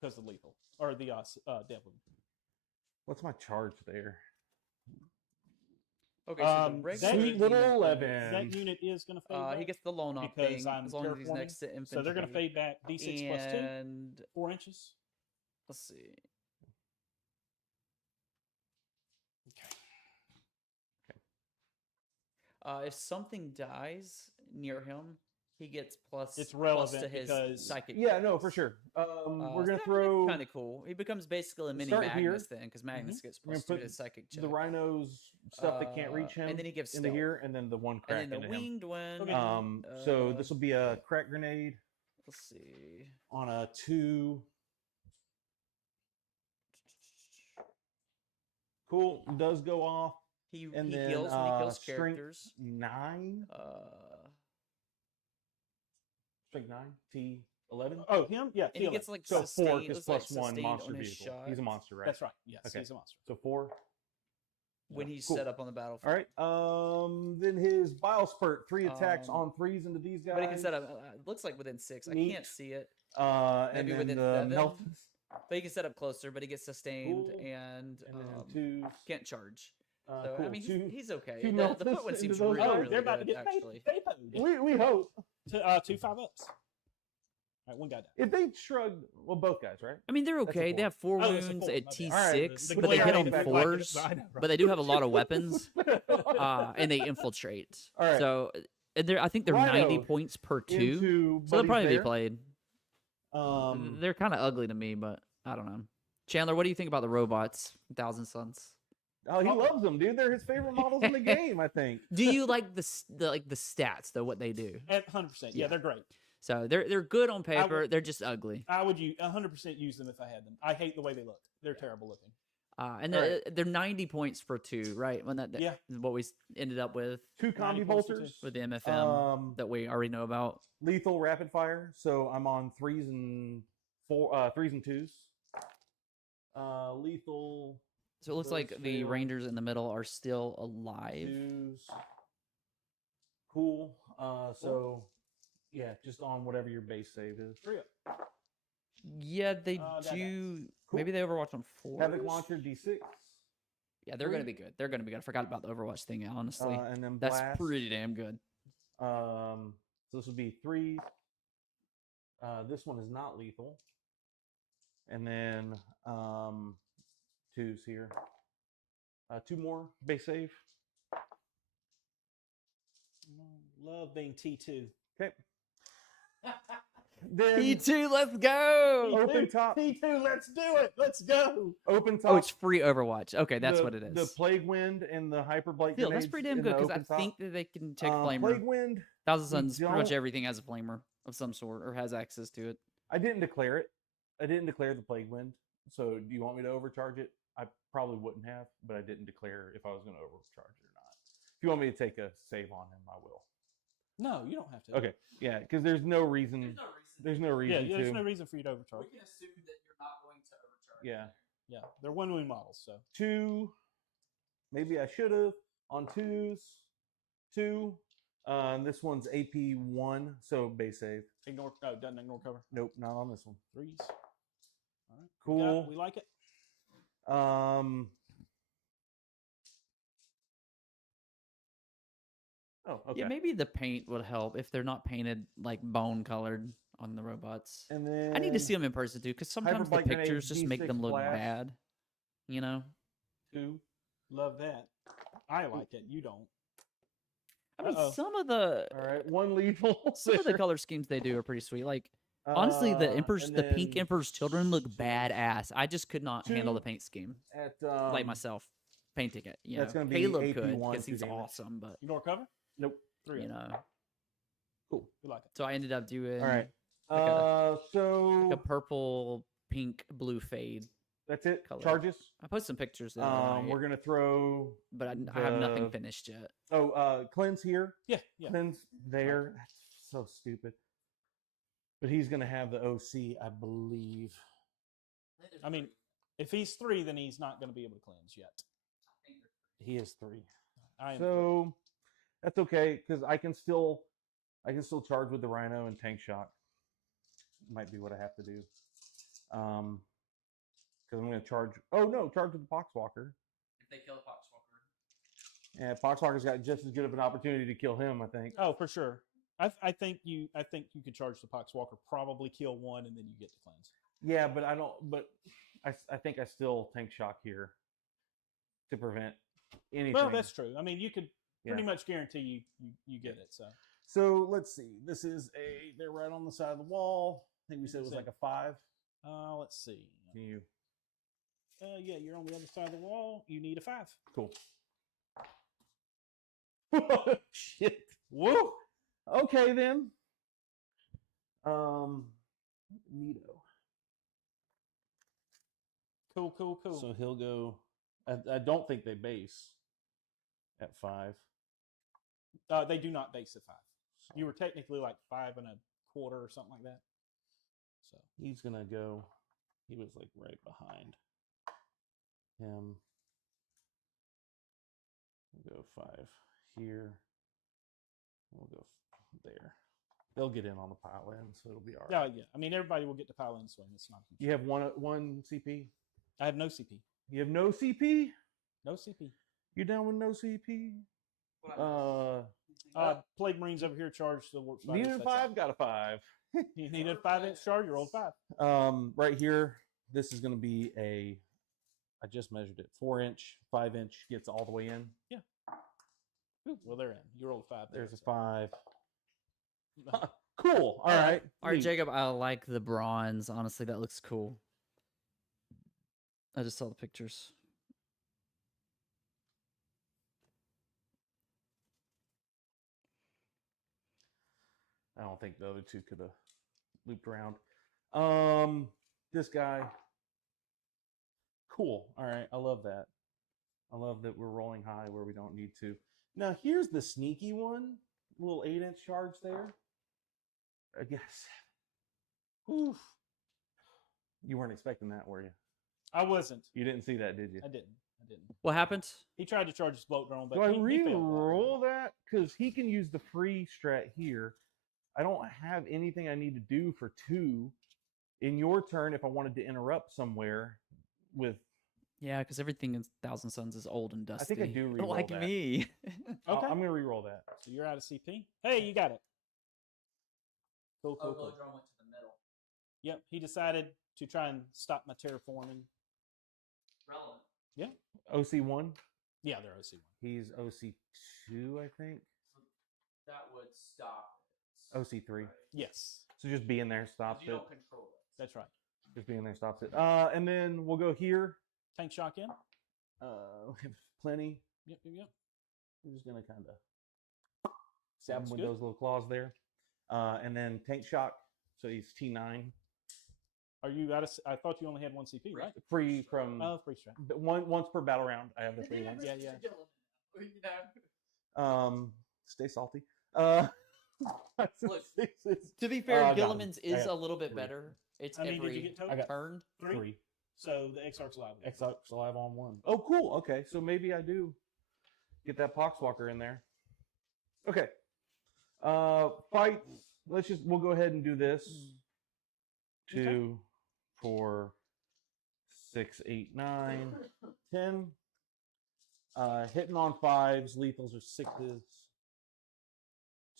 because of lethal or the devil. What's my charge there? Okay, so the regular Sweet little demon 11. That unit is going to fade back. he gets the lone off because thing I'm as long as he's terraforming. next to infantry. So they're going to fade back D6 plus 2, And 4 inches. let's see. If something dies near him, he gets plus. It's relevant plus to his because- psychic. Yeah, no, for sure. We're gonna so throw kind of cool. He becomes basically a mini start Magnus here. then, because Magnus gets We're gonna plus 2 to put his psychic check. the rhino's stuff that can't reach him, and then he gives into stealth. here, and then the one crack And then the into him. winged one. Okay. So this will be a crack grenade Let's see. on a 2. Cool, does go off. He And then heals when he kills strength characters. 9. Strength 9. T11. Oh, him? Yeah. And he T11. gets like So 4 sustained. because it's like plus 1 sustained monster on his vehicle. shot He's a monster, right? That's right. Yes, Okay. he's a monster. So 4. when he's Cool. set up on the battlefield. All right. Then his bile spurt, 3 attacks on 3s into these guys. But he can set up. It looks like within 6. I Neat. can't see it. And maybe then within the 7. melt. But he can set up closer. But he gets sustained Cool. and then 2s. can't charge. So Cool. I mean, he's okay. two The meltas foot one into seems those really, guys. really They're about to good, get actually. fade. We hope. 2 5-ups. All right, one guy down. If they shrugged, well, both guys, right? I mean, they're That's a okay. They 4. have 4 Oh, it's a wounds 4, at my bad. T6, All right, but they hit glare on back like 4s. I know, But they do have a lot of weapons, All and they infiltrate. right. So I think they're Rhino 90 points per 2. Into So they'll Buddy's probably be bear. played. They're kind of ugly to me, but I don't know. Chandler, what do you think about the robots, Thousand Suns? Oh, he loves them, dude. They're his favorite models in the game, I think. Do you like the stats though? What they do? At 100%. Yeah, Yeah. they're great. So they're good on paper. would- They're just ugly. I would 100% use them if I had them. I hate the way they look. They're terrible looking. And All right. they're 90 points for 2, right? When that Yeah. is what we ended up with 2 combi 90 points to bolters. with the MFM Um, that we already know about. lethal rapid fire. So I'm on 3s and 2s. Lethal So it looks those like the fail. Rangers in the middle are still alive. 2s. Cool. So yeah, just on whatever your base save is. 3 up. Yeah, they that do. Cool. Maybe they Overwatch on 4. Havoc launcher D6. Yeah, they're going to 3. be good. They're going to be good. I forgot about the Overwatch thing, honestly. And then That's blast. pretty damn good. So this would be 3s. This one is not lethal. And then 2s here. 2 more base save. Love being T2. Okay. Then P2, let's go! open top. T2, let's do it. Let's go. Open top. Oh, it's free Overwatch. Okay, that's the- what it is. The plague wind and the hyper blight. Still, that's grenades pretty damn in good the because I open top. think that they can take Plague Flamer. wind. Thousand Suns, pretty much don't- everything has a Flamer of some sort or has access to it. I didn't declare it. I didn't declare the plague wind. So do you want me to overcharge it? I probably wouldn't have, but I didn't declare if I was going to overcharge it or not. If you want me to take a save on him, I will. No, you don't have to. Okay. Yeah, because there's no reason. There's no Yeah, reason there's to. no reason for you to overcharge. can assume that you're not going to overcharge. Yeah. Yeah, they're one-wing models, so. 2. Maybe I should have on 2s. 2. This one's AP 1, so base save. Ignore. Oh, doesn't ignore cover. Nope, not on this one. 3s. All right. Cool. We like it. Oh, okay. Yeah, maybe the paint would help if they're not painted like bone colored on the robots. And then I need to see them in person too, because sometimes the Hyperbike grenade, pictures just make D6 them look flash. bad. You know, 2. Love that. I like it. You don't. I mean, Uh-oh. some of the All right, 1 lethal. some of the color schemes they do are pretty sweet. Like honestly, the Emperor's, and the pink then Emperor's children look badass. I just could not handle the 2 paint scheme at like myself. Painting it, you that's know, gonna be Caleb AP could 1, because 2 he's damage. awesome, but Ignore cover. Nope. 3 you up. know. Cool. We like it. So I ended up doing All right. like a So purple, pink, blue fade. that's it. color. Charges. I put some pictures the other night, We're gonna throw. but I have nothing the- finished yet. Cleanse here. Yeah, yeah. Cleanse there. That's so stupid. But he's gonna have the OC, I believe. I mean, if he's 3, then he's not going to be able to cleanse yet. He is 3. I am. So that's okay because I can still charge with the Rhino and tank shock. Might be what I have to do. Because I'm going to charge. Oh no, charge with the Poxwalker. If they kill a Poxwalker. Yeah, Poxwalker's got just as good of an opportunity to kill him, I think. Oh, for sure. I think you could charge the Poxwalker, probably kill one, and then you get the cleanse. Yeah, but I don't. But I think I still tank shock here to prevent anything. Well, that's true. I mean, you could pretty much guarantee you get it. So let's see. This is they're right on the side of the wall. I think we said it was like a 5. Let's see. Can you? Yeah, you're on the other side of the wall. You need a 5. Cool. Shit. Woo. Okay then. Neato. Cool. So he'll go. I don't think they base at 5. They do not base at 5. You were technically like 5 1/4 or something like that. So he's gonna go. He was like right behind him. We'll go 5 here. We'll go there. They'll get in on the pile in, so it'll be all right. Yeah. I mean, everybody will get to pile in swing. It's not huge. You have one CP. I have no CP. You have no CP. No CP. You down with no CP? Plague Marines over here charge the warp fighters. Needed a 5, got a 5. You need a 5-inch charge. You rolled 5. Right here, this is going to be a. I just measured it. 4-inch, 5-inch gets all the way in. Yeah. Well, they're in. You rolled a 5. There's a 5. Cool. All right. All right, Jacob. I like the bronze. Honestly, that looks cool. I just saw the pictures. I don't think the other two could have looped around. This guy. Cool. All right. I love that. I love that we're rolling high where we don't need to. Now, here's the sneaky one. Little 8-inch charge there. I guess. Oof. You weren't expecting that, were you? I wasn't. You didn't see that, did you? I didn't. What happened? He tried to charge his float drone, but Do I he re-roll that? Because he can use the free strat here. I don't have anything I need to do for 2 in your turn if I wanted to interrupt somewhere with. Yeah, because everything in Thousand Suns is old and dusty. I think I do re-roll like that. me. Okay. I'm going to re-roll that. So you're out of CP. Hey, you got it. Cool. Drone went to the middle. Yep. He decided to try and stop my terraforming. Relevant. Yeah. OC1? Yeah, they're OC1. He's OC2, I think. So that would stop it. OC3. Right. Yes. So just being there stops You it. don't control it. That's right. Just being there stops it. And then we'll go here. Tank shock in. We have plenty. Yep. We're just going to kind of stab him Sounds with good. those little claws there. And then tank shock. So he's T9. Are you out of? I thought you only had 1 CP, right? Free from Free strat. once per battle round. I have the free ones. Yeah. Stay salty. Look, to be fair, got him. Gilliman's is a little bit 3. better. It's How many did you every get total? I got turn. 3. So the Exarch's alive. Exarch's alive on 1. Oh, cool. Okay, so maybe I do get that Poxwalker in there. Okay. Fights. We'll go ahead and do this. 2, 4, 6, 8, 9, 10. Hitting on 5s. Lethals are 6s.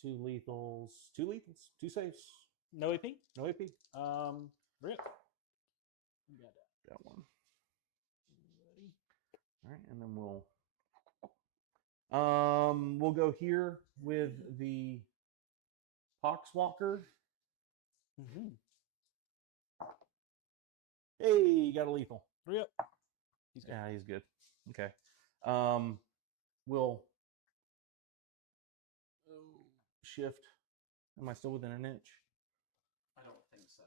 2 lethals. 2 lethals. 2 saves. No AP. No AP. Rip. That one. All right, and then we'll go here with the Poxwalker. Mm-hmm. Hey, got a lethal. Rip. He's good. Okay. We'll shift. Am I still within an inch? I don't think so.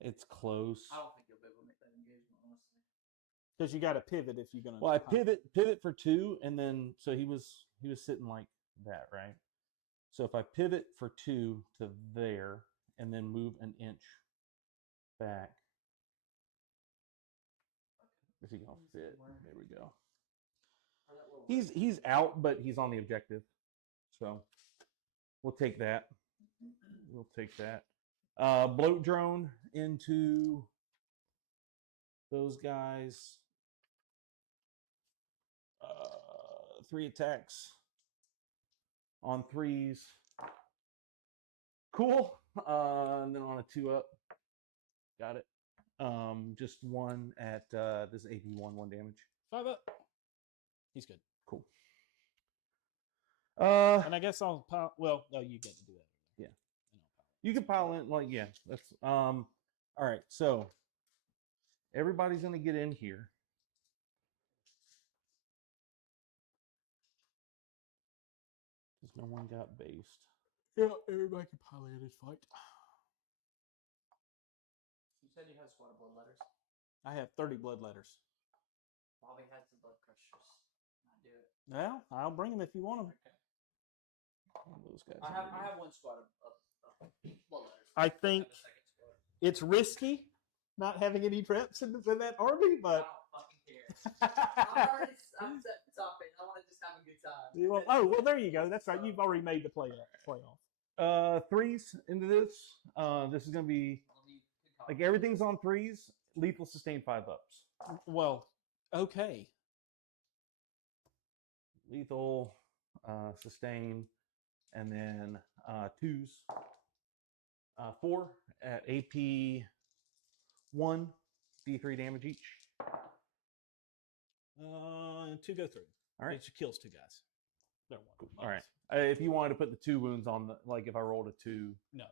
It's close. I don't think you'll be able to make that engagement, honestly. Because you got to pivot if you're gonna. Well, I pivot for 2, and then so he was sitting like that, right? So if I pivot for 2 to there, and then move an inch back, is he gonna fit? There we go. He's out, but he's on the objective, so we'll take that. We'll take that. Bloat drone into those guys. 3 attacks on 3s. Cool. And then on a 2-up. Got it. Just 1 at this AP1, 1 damage. 5-up. He's good. Cool. And I guess I'll pile. Well, no, you get to do that. Yeah. You can pile in, like, yeah. That's all right. So everybody's gonna get in here. Because no one got based. Yeah, everybody can pile in and fight. You said you had a squad of blood letters. I have 30 blood letters. Bobby had some blood crushers. I do it. Well, I'll bring them if you want them. Okay. Those guys. I have one squad of blood letters. I think it's risky not having any preps in that army, but. I don't fucking care. I'm set topic. I want to just have a good time. Well, there you go. That's right. You've already made the playoff. 3s into this. This is gonna be like everything's on 3s. Lethal sustain 5-ups. Well, okay. Lethal, sustain, and then 2s. 4 at AP 1, D3 damage each. 2 go through. All right. It kills 2 guys. They're 1. Cool. All right. If you wanted to put the 2 wounds on the, like if I rolled a 2. No.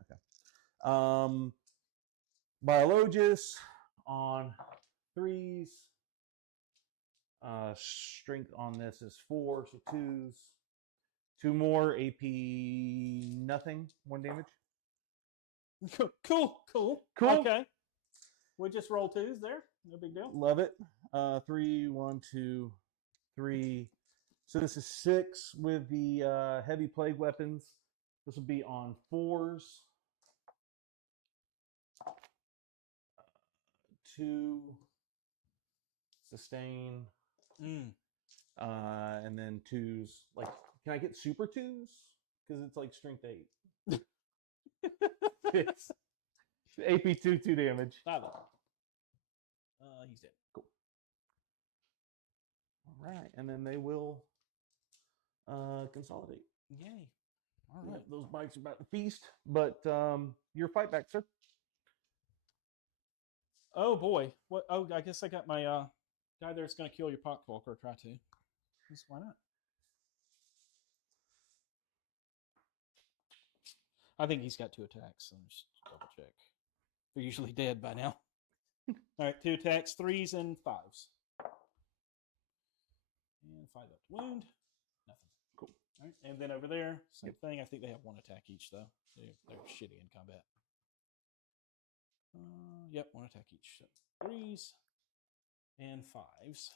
Okay. Biologus on 3s. Strength on this is 4, so 2s. 2 more, AP nothing, 1 damage. Cool. Okay. We just roll 2s there. No big deal. Love it. 3, 1, 2, 3. So this is 6 with the heavy plague weapons. This will be on 4s. 2 sustain. And then 2s. Like, can I get super 2s? Because it's like strength 8. It's AP 2 damage. 5-up. He's dead. Cool. All right, and then they will consolidate. Yay. All Yeah, right. those bikes are about to feast, but your fight back, sir. Oh boy. What? Oh, I guess I got my guy there that's going to kill your poxwalker. Try to. Just why not? I think he's got 2 attacks. So just double check. They're usually dead by now. All right, 2 attacks, 3s and 5s. And 5 up to wound. Nothing. Cool. All right, and then over there, same thing. I think they have 1 attack each, though. They're shitty in combat. Yep, 1 attack each. So 3s and 5s.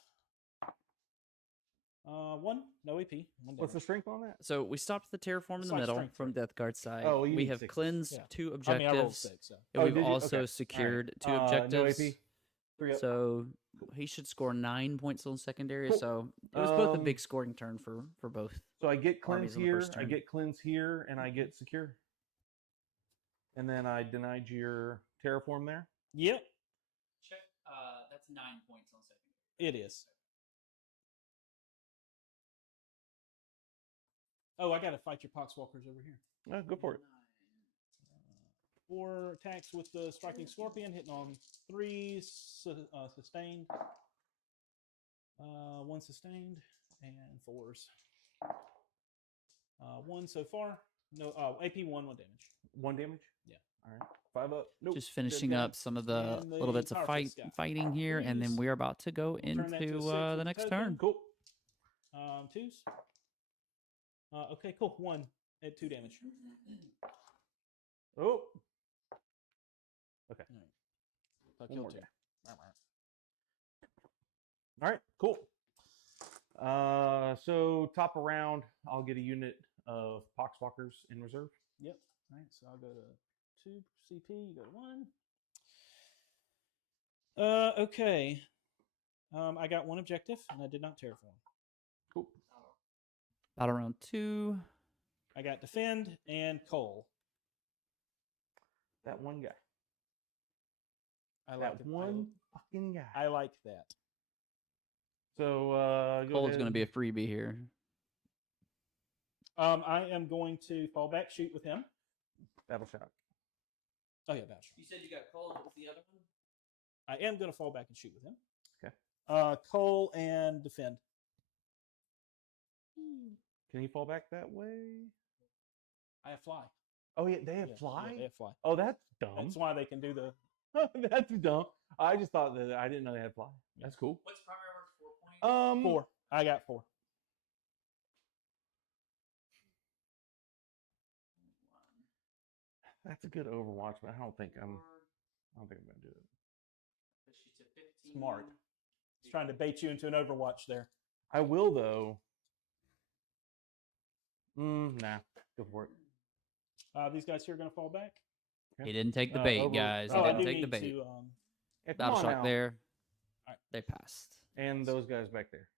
1, no AP. 1 What's the damage. strength on that? So we stopped the terraform in It's the like middle strength from Deathguard's side. Oh, you we need have 6. cleansed Yeah. 2 I objectives. rolled 6. So. And Oh, we've did you? also Okay. secured 2 No objectives. AP. 3 up. So he should score 9 points on secondary. Cool. So it was both a big scoring turn for both. So I get armies cleanse on the here, first I turn. get cleanse here, and I get secure. And then I denied your terraform there. Yep, Check. That's 9 points on secondary. it is. Oh, I got to fight your poxwalkers over here. Go for it. 4 attacks with the striking scorpion, hitting on 3 sustained. 1 sustained and 4s. 1 so far. No, AP 1 damage. 1 damage. Yeah. All right. 5 up. Nope. Just finishing Dead. up some of the And the little bits of powerful scout. fighting here, and then Threes. we are about to go Turn that to a into 6 with the next token. turn. Cool. 2s. Okay, cool. 1 at 2 damage. Oh. Okay. So I One killed more 2. guy. All right. Cool. So top of round, I'll get a unit of poxwalkers in reserve. Yep. All right, so I'll go to 2 CP. You go to 1. Okay. I got 1 objective, and I did not terraform. Cool. Battle round 2. I got defend and coal. That one guy. I like That one fucking guy. I like that. So Cole's going to be a freebie here. I am going to fall back, shoot with him. Battle shot. Oh yeah, battle shot. You said you got Cole. What was the other one? I am going to fall back and shoot with him. Okay. Cole and defend. Can he fall back that way? I have fly. Oh yeah, they have fly. Yeah, they have fly. Oh, that's dumb. That's why they can do the. That's dumb. I just thought that I didn't know they had fly. That's cool. What's primary armor 4 points? 4. I got 4. That's a good Overwatch, but I don't think I'm gonna do it. Smart. He's trying to bait you into an Overwatch there. I will though. Nah, go for it. These guys here are going to fall back. He didn't take the bait, guys. He I didn't do take the need bait. to, Yeah, come Battle on shot now. there. All right. They passed. And those guys back there.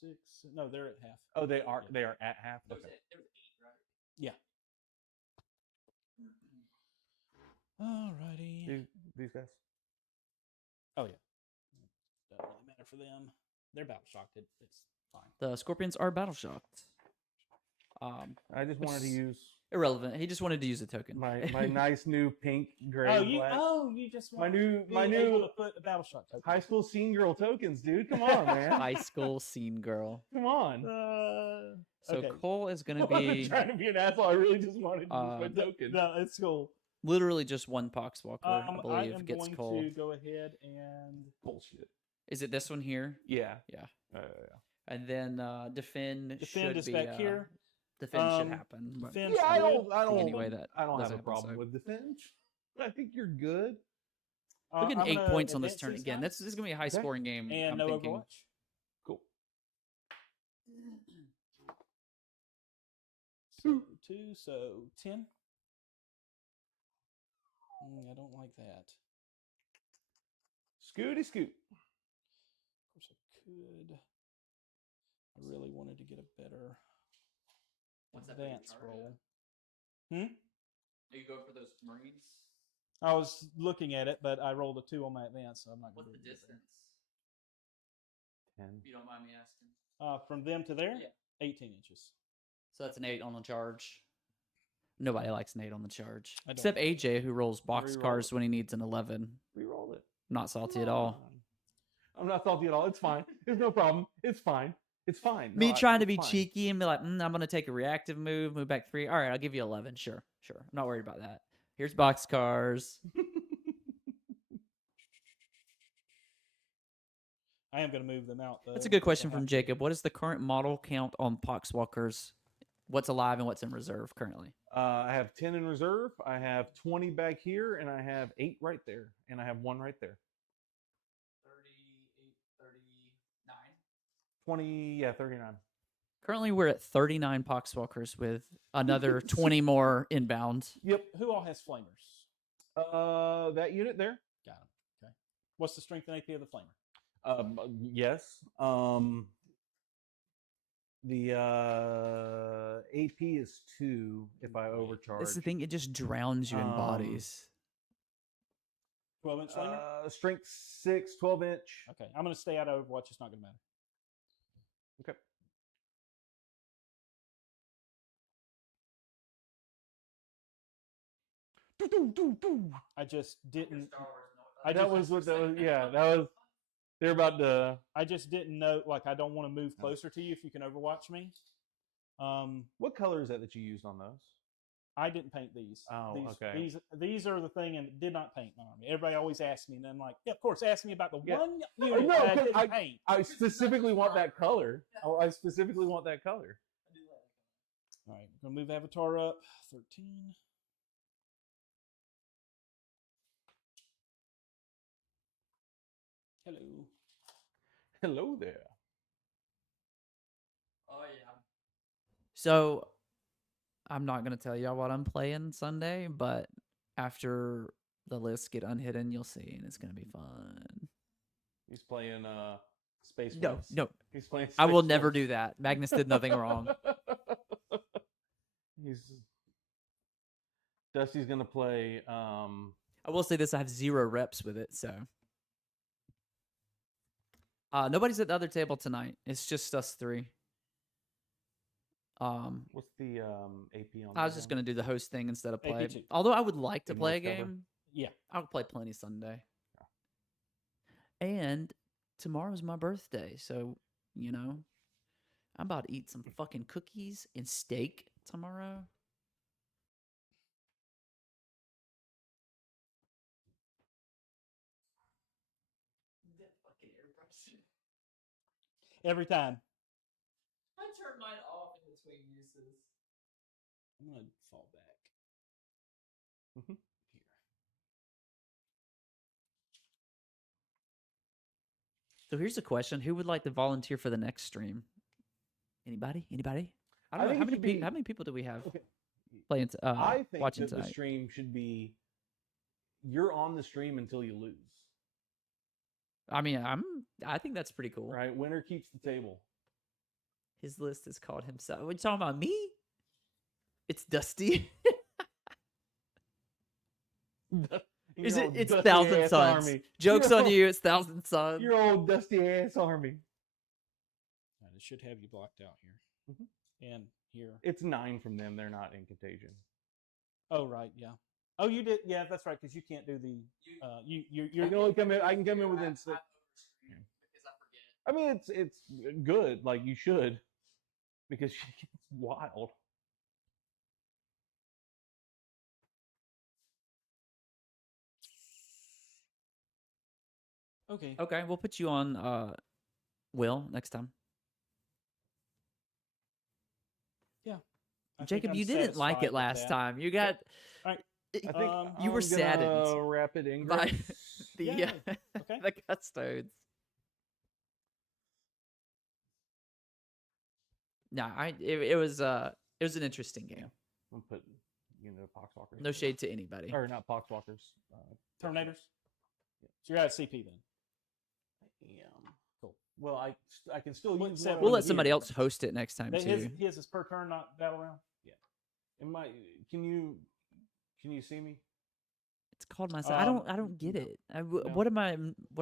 6. No, they're at half. Oh, they are. Yeah. They are at half. There was Okay. 8, right? Yeah. Alrighty. These guys. Oh yeah. Doesn't really matter for them. They're battle shocked. It's fine. The Scorpions are battle shocked. I just wanted to use Irrelevant. He just wanted to use a token. my nice new pink, gray, black. You just My want new to be able to put a battle shock token. high school scene girl tokens, dude. Come on, man. High school scene girl. Come on. So okay. Cole is going I to wasn't be trying to be an asshole. I really just wanted to use my No, token. No, it's cool. literally just one Poxwalker, I I believe, am gets going Cole. to go ahead and Bullshit. Is it this one here? Yeah. Yeah. Yeah. And then defend defend should is be, back here. Defend should happen. But Defend Yeah, I should- don't. anyway, that I don't have doesn't a happen, problem so. with defense. I think you're good. We're getting I'm 8 gonna points on this advance turn these again. guys, This is going to be a high scoring game. and I'm no thinking. Overwatch. Cool. So 2, so 10. I don't like that. Scooty scoot. Of course, I could. I really wanted to get a better What's that big advance chart? roll. Are you going for those Marines? I was looking at it, but I rolled a 2 on my advance, so I'm not going What's to the distance? 10. If you don't mind me asking. From them to there, Yeah. 18 inches. So that's an 8 on the charge. Nobody likes an 8 on the charge. I don't. Except AJ, who rolls Reroll boxcars it. when he needs an 11. Reroll it. Not salty Come at all. on. I'm not salty at all. It's fine. There's no problem. It's fine. It's fine. Me No, trying to it's be fine. cheeky and be like, I'm going to take a reactive move back 3. All right, I'll give you 11. Sure. I'm not worried about that. Here's boxcars. I am going to move them out, though. That's a good question from Jacob. What is the current model count on Poxwalkers? What's alive and what's in reserve currently? I have 10 in reserve. I have 20 back here, and I have 8 right there, and I have 1 right there. 38, 39. 20, yeah, 39. Currently, we're at 39 Poxwalkers with another 20 more inbound. Yep. Who all has flamers? That unit there. Got them. Okay. What's the strength and AP of the flamer? Yes. The AP is 2 if I overcharge. This is the thing; it just drowns you in bodies. 12-inch flamer? Strength 6, 12-inch. Okay. I'm going to stay out of Overwatch. It's not going to matter. Okay. I just didn't. That was what that was. Yeah, that was. They're about to. I just didn't know. Like, I don't want to move closer to you if you can Overwatch me. What color is that you used on those? I didn't paint these. Oh, these, okay. These are the thing, and did not paint my army. Everybody always asks me, and I'm like, yeah, of course, ask me about the Yeah. one I unit know, that I 'cause didn't paint. I specifically want that color. Oh, I specifically want that color. All right, we're gonna move Avatar up 13. Hello. Hello there. Oh yeah. So, I'm not gonna tell y'all what I'm playing Sunday, but after the lists get unhidden, you'll see, and it's gonna be fun. He's playing Space No, Force. no, He's playing. I will Space never Force. do that. Magnus did nothing wrong. He's Dusty's gonna play. I will say this: I have 0 reps with it, so nobody's at the other table tonight. It's just us 3. What's the AP on? I was just gonna do the host thing instead of play. AP2. Although I would like to Good play a noise cover. game. Yeah. I'll play plenty Sunday. And tomorrow's my birthday, so you know, I'm about to eat some fucking cookies and steak tomorrow. Every time. I turned mine off in between uses. I'm gonna fall back. Mhm. Here. So here's a question: who would like to volunteer for the next stream? Anybody? Anybody? I I don't know think how it many should be- how many people do we have Okay. playing I think watching that the tonight? stream should be. You're on the stream until you lose. I mean, I think that's pretty cool. Right? Winner keeps the table. His list is called himself. What you talking about? Me? It's Dusty. Is Your it? old It's dusty 1,000 ass Suns. army. Jokes Your on old- you. It's 1,000 Suns. Your old dusty ass army. All right, it should have you blocked out here. Mhm. And here. It's 9 from them. They're not in contagion. Oh, right. Yeah. Oh, you did. Yeah, that's right. Because you can't do the. I You're can only come in. I can come in within 6. I mean, it's good. Like you should, because she gets wild. okay. Okay, we'll put you on Will next time. I think Jacob, I'm you didn't like satisfied it with last that. time. You got All right. I think you were I'm gonna saddened Rapid by Ingress. the Yeah, okay. the custodes. No, it was an interesting game. I'm putting Poxwalkers. No shade to anybody. Or not Poxwalkers. Terminators. So you're out of CP then. Yeah. Cool. Well, I can still Well, use. except one We'll of let the somebody gear. else host it next time too. His is per turn, not battle round. Can you see me? It's called myself. I don't get no. it. No. What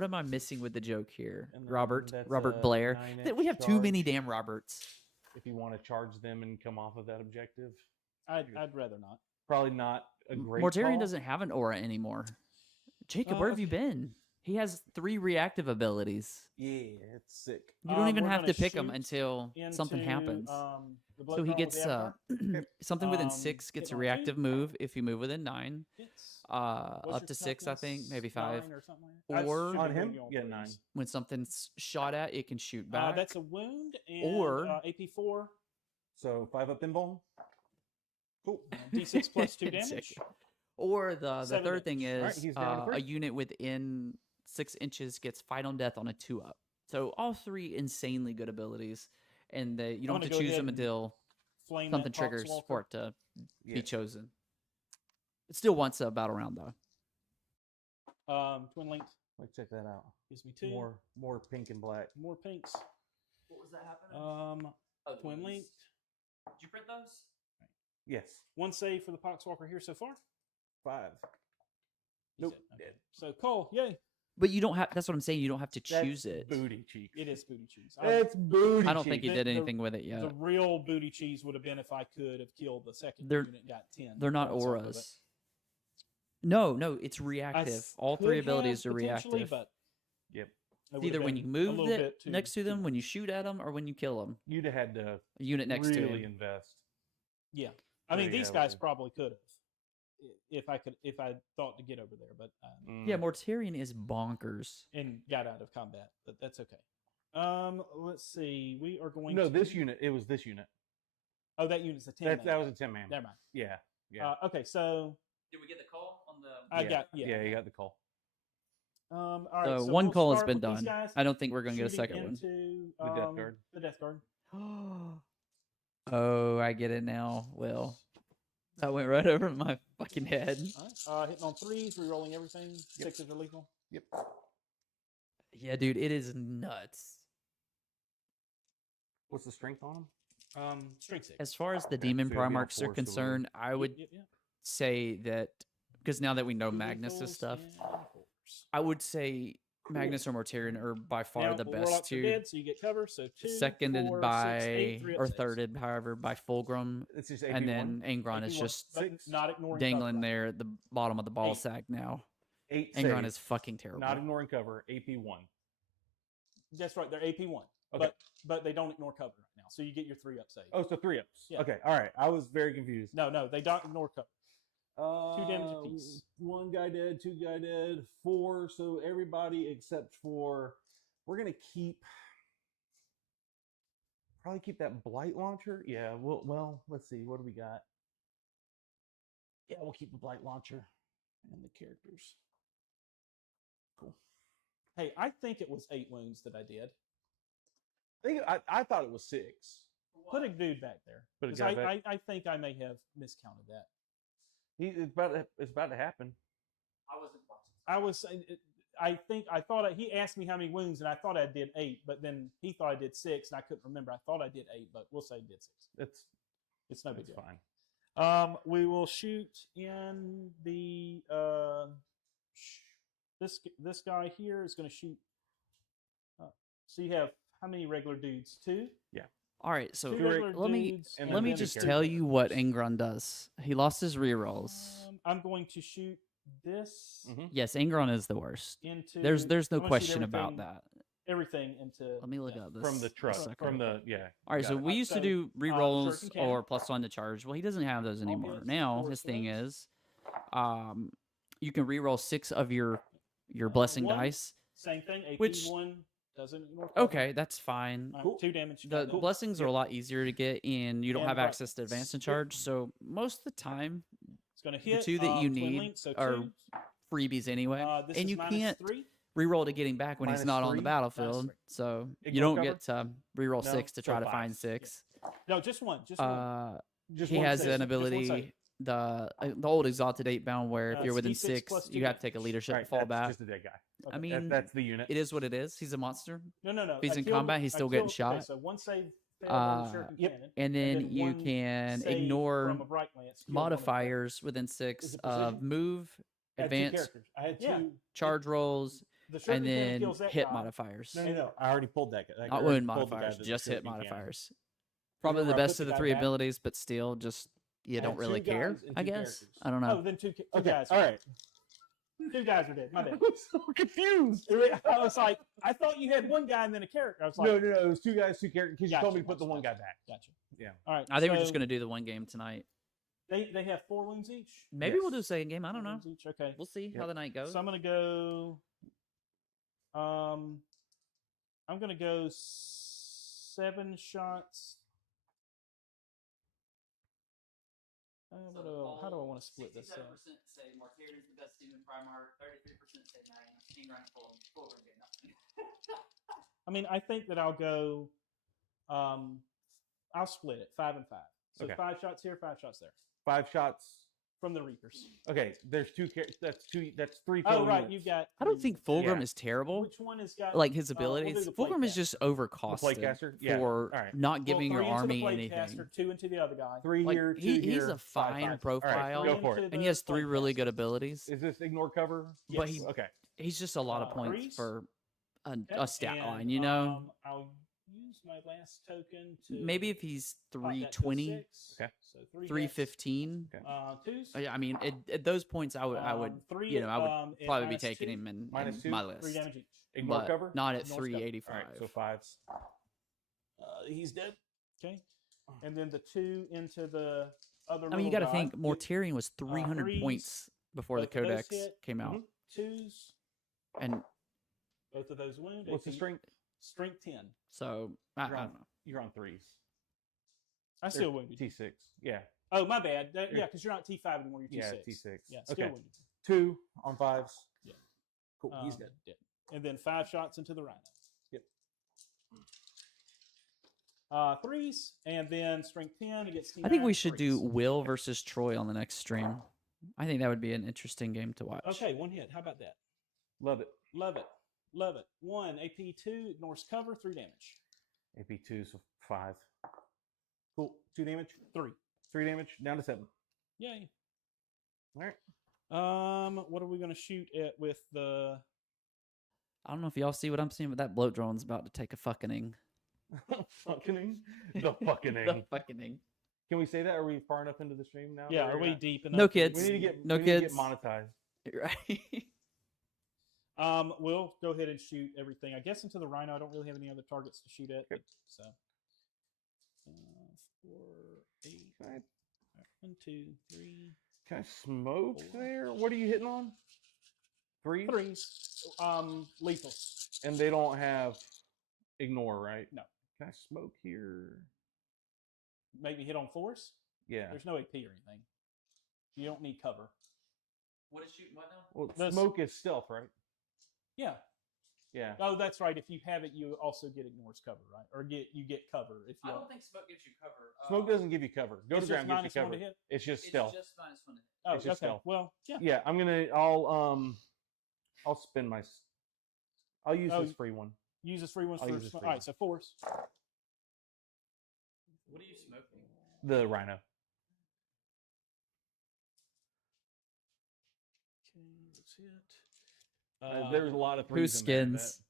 am I missing with the joke here? And then Robert that's Robert a Blair. 9x We have too many charge. damn Roberts. If you want to charge them and come off of that objective, I'd rather not. probably not a great. Mortarion call. doesn't have an aura anymore. Jacob, where have you Okay. been? He has 3 reactive abilities. Yeah, it's sick. You don't even We're have gonna to pick them shoot until something Into, happens. the blood So he drawn with gets the Deathguard. something within Um, 6 gets hit a on reactive 2. move if you move within 9. Hits. What's Up your to 6, I think, toughness? maybe 5. 9 or something like that. Or- should be On doing him? you on Yeah, 3s. 9. When something's shot at, it can shoot back. That's a wound and Or- AP4. So 5 up invuln. Cool. D6 plus 2 Sick. damage. Or the 7 third thing damage. is Alright, he's down to a 3. unit within 6 inches gets fight on death on a 2-up. So all 3 insanely good abilities, and you don't gonna have to go choose ahead them and until Flame something that triggers Poxwalker. for it to Yeah. be chosen. It still wants a battle round though. Twin linked Let's check that out. gives me 2. More pink and black. More pinks. What was that happening? Twin linked. Did you print those? Yes. 1 save for the Poxwalker here so far. 5. He Nope. said, okay. So Cole, yay. But you don't have. That's what I'm saying. You don't have to That's choose it. Booty cheeks. It is booty cheese. It's booty. I don't think he The- did the- anything with it yet. The real booty cheese would have been if I could have killed the second They're- unit, got 10. They're not points off of it. auras. No, it's I reactive. All 3 could abilities have are potentially, reactive. But Yep. it would Either have when been you a move little it bit too- next to them, when you shoot at them, or when you kill them. You'd have had to A unit next to really him. invest. Yeah, I mean Pretty these guys heavily. probably could have, if I thought to get over there, but Yeah, Mortarion is bonkers. and got out of combat, but that's okay. Let's see. We are going. No, to... this unit. It was this unit. Oh, that unit's a 10. That was a 10-man. Never mind. Yeah. Yeah. Okay, so Did we get the call on the? I yeah. got Yeah, you got the call. All right, so one we'll call has start been with these done. guys I don't think we're going to get a shooting second one. into, The Death Guard. The Death Guard. Oh, I get it now. Will. That went right over my fucking head. All right, hitting on 3s, re-rolling everything. 6s are lethal. Yep. Yeah, dude, it is nuts. What's the strength on him? Strength 6. As far as the Okay, demon so it'll be on Primarchs are 4, so concerned, I would Yep. say that because now that we know Magnus's stuff, I would say Magnus or Mortarion are by far Now, the well, best warlocks are two. dead, so you get cover. So 2, Seconded 4, by 6, 8, 3 or upsaves. thirded, however, by Fulgrim, It's just and AP1. then Angron is AP1, just but not ignoring dangling cover. there at the bottom of the ball 8. sack now. 8 Angron save, is fucking terrible. not ignoring cover. AP1. That's right. They're AP1, Okay. but they don't ignore cover right now. So you get your 3 up save. Oh, so 3 ups. Yeah. Okay, all right. I was very confused. No, they don't ignore cover. 2 damage apiece. 1 guy dead, 2 guy dead, 4. So everybody except for we're gonna probably keep that blight launcher. Yeah. Well, let's see. What do we got? Yeah, we'll keep the blight launcher and the characters. Cool. Hey, I think it was 8 wounds that I did. I thought it was 6. Put a dude back there. Put a 'Cause guy back. I think I may have miscounted that. It's about to happen. I wasn't watching. I thought he asked me how many wounds, and I thought I did 8, but then he thought I did 6, and I couldn't remember. I thought I did 8, but we'll say I did 6. It's no big deal. Fine. We will shoot in the this guy here is going to shoot. So you have how many regular dudes? 2. Yeah. All right, so 2 regular let me dudes, and and let me then just 2 tell you what Angron does. He lost his rerolls. I'm going to shoot this Mhm. Yes, Angron is the worst. into. There's no I'm gonna shoot question about everything- that. Everything into. Let me look yeah. up this From the truck. sucker. From the yeah. All right, got so it. we used to So, do rerolls shuriken cannon. or +1 to charge. Well, he doesn't have those anymore. yes, Now four his thing swings. is, you can reroll 6 of your blessing 1, dice. Same thing. AP Which- 1 doesn't ignore cover. Okay, that's fine. All right, 2 damage. The Cool. blessings are a lot easier to get, and you don't And have right. access to advance and charge. So most of the time, It's going to hit. 2 that you twin need link, so are 2. freebies anyway, This and is you minus can't 3. reroll to getting back when he's Minus not on 3? the Minus battlefield. 3. So you Ignore don't cover? get to reroll No, 6 to so try to 5. find 6. No, just one. Just one. Just He one has save. an Just one ability, save. the old exalted 8 bound, where if It's you're within D6 6, plus 2 you have to take a damage. leadership Right, fallback. that's just a dead guy. I mean, That's the unit. it is what it is. He's a monster. No. If he's I in killed- combat, he's I still getting killed- okay, shot. so 1 save failed on the shuriken Yep. cannon, And then you 1 can save ignore from a bright lance, killed one of them. modifiers within 6 Is it of precision? move, I had 2 advance, characters. I had 2. Yeah. charge rolls, The shuriken and cannon then kills that hit guy. modifiers. No. I already pulled that guy. I Not already wound pulled the guy modifiers, that just the hit shuriken cannon. modifiers. Probably the Remember, I best put of the the guy 3 back. abilities, but still, just you I don't had really 2 care, guys and I 2 guess. characters. I don't Oh, know. then 2 Okay, guys. all right. 2 guys are dead. My bad. I'm so confused. I was like, I thought you had 1 guy and then a character. I was like, No. It was 2 guys, 2 characters. Because you Gotcha, told me to put the gotcha, one guy gotcha. back. Gotcha. Yeah. All right. I think we're just so going to do the one game tonight. They have 4 wounds each. Maybe we'll Yes. do a second game. I don't 4 know. wounds each. Okay. We'll see how Yep. the night goes. So I'm gonna go. I'm gonna go 7 shots. How do I want to split this up? say Mortarion is the best team in Primarch. 33% say Magnus. Nothing. I mean, I think that I'll go. I'll split it 5 and 5. So Okay. 5 shots here, 5 shots there 5 shots. from the Reapers. Okay, there's 2 characters. That's 3 Oh total right, units. you got. I don't think Fulgrim Yeah. is terrible. Which one has got Like his we'll do abilities. the Fulgrim is Platecaster. just The overcosted Platecaster? Yeah. for All right. not giving your 3 into army the anything. Platecaster, 2 into the other guy. 3 Like, here, 2 he's here. a 5, fine 5. profile. All right, go for it. into And he the has 3 really Platecaster. good abilities. Is this ignore cover? But Yes. he- Okay. He's just a lot of points Threes. for Okay, a stat and, line, you know? I'll use my last token to Maybe if he's pop that to a 320, 6. Okay. So 3 hits. 315. Okay. 2s. I mean, at those points, I would, 3, you know, I would and probably be minus taking 2, him in Minus 2? my 3 list, damage each. Ignore but cover? not at Ignores cover. 385. All right, so 5s. He's dead. Okay. And then the 2 into the other. I mean, you little got to guy. think Mortarion was 300 threes, points before the both of those Codex hit. came out, Mhm. 2s. and Both of those wound. What's the AP strength? Strength 10. so I You're don't on- know. You're on 3s. I still wounded. you. T6. Yeah. Oh, my bad. Yeah, You're- because you're not T5 anymore. You're T6. Yeah, T6. Yeah, still Okay. wounded. 2 on 5s. Yeah. Cool. He's dead. Dead. And then 5 shots into the Rhino. Yep. 3s, and then strength 10 against T9. I think we should do 3s. Will versus Troy on the next stream. I think that would be an interesting game to watch. Okay, 1 hit. How about that? Love it. Love it. Love it. 1, AP2, ignores cover, 3 damage. AP2, so 5. Cool. 2 damage. 3. 3 damage. Down to 7. Yay. All right. What are we going to shoot at with the? I don't know if y'all see what I'm seeing, but that bloat drone's about to take a fucking-ing. Fucking the fucking The fucking-ing. Can we say that? Are we far enough into the stream now? Yeah, are we deep enough? No kids. We need to get No we need to kids. get monetized. Right. We'll go ahead and shoot everything. I guess into the rhino. I don't really have any other targets to shoot at. So, 4, 8. Can 1, 2, 3. I smoke 4. there? What are you hitting on? Threes? Lethal. And they don't have ignore, right? No. Can I smoke here? Maybe hit on 4s? Yeah. There's no AP or anything. You don't need cover. What is shooting what now? Well, smoke is stealth, right? Yeah. Yeah. Oh, that's right. If you have it, you also get ignores cover, right? Or you get cover if you. I don't think smoke gives you cover. Smoke doesn't give you cover. Go to ground gives you cover. To hit? It's just stealth. It's just -1 to hit. Oh, It's just okay. stealth. Well, yeah. Yeah, I'll spin my. I'll use this free one. Use this free one I'll for. use this free All right, one. so 4s. What are you smoking? The rhino. Okay, let's hit. There's a lot of Who threes in there skins?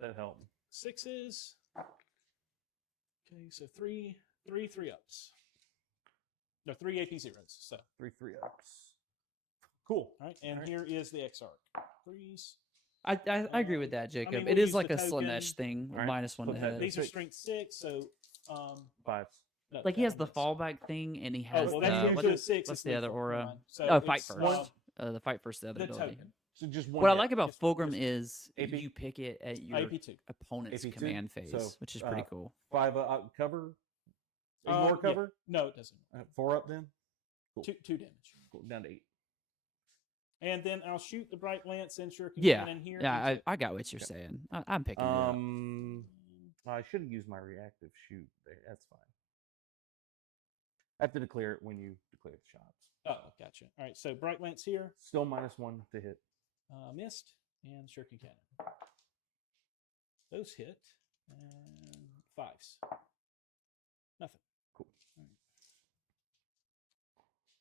that help. 6s. Okay, so 3 3-ups. No, 3 AP zeros. So 3 3-ups. cool. All right, and All right. here is the X arc. 3s. I agree with that, Jacob. mean, It we'll is use like the a token. Slanesh thing, All right. -1 to Flip that. hit. These are Six. strength 6, so 5s. no, Like he has that the one is- fallback thing, and he has well, the that's what's, usually a 6. what's it's the other lethal. aura? Never mind. So Oh, fight it's, first. The fight first, the other the ability. token. So just one. What I hit. like about Just- Fulgrim just is AP? you pick it at your AP2. opponent's AP2? command phase, So, which is pretty cool. 5 cover. Ignore Yeah. cover. No, it doesn't. 4 up then. Cool. 2 damage. Cool. Down to 8. And then I'll shoot the bright lance and shuriken Yeah, cannon here. yeah, I got what you're saying. I'm picking it up. I should have used my reactive shoot there. That's fine. I have to declare it when you declare the shots. Oh, gotcha. All right, so bright lance here. Still -1 to hit. Missed, and shuriken cannon. Those hit, and 5s. Nothing. Cool.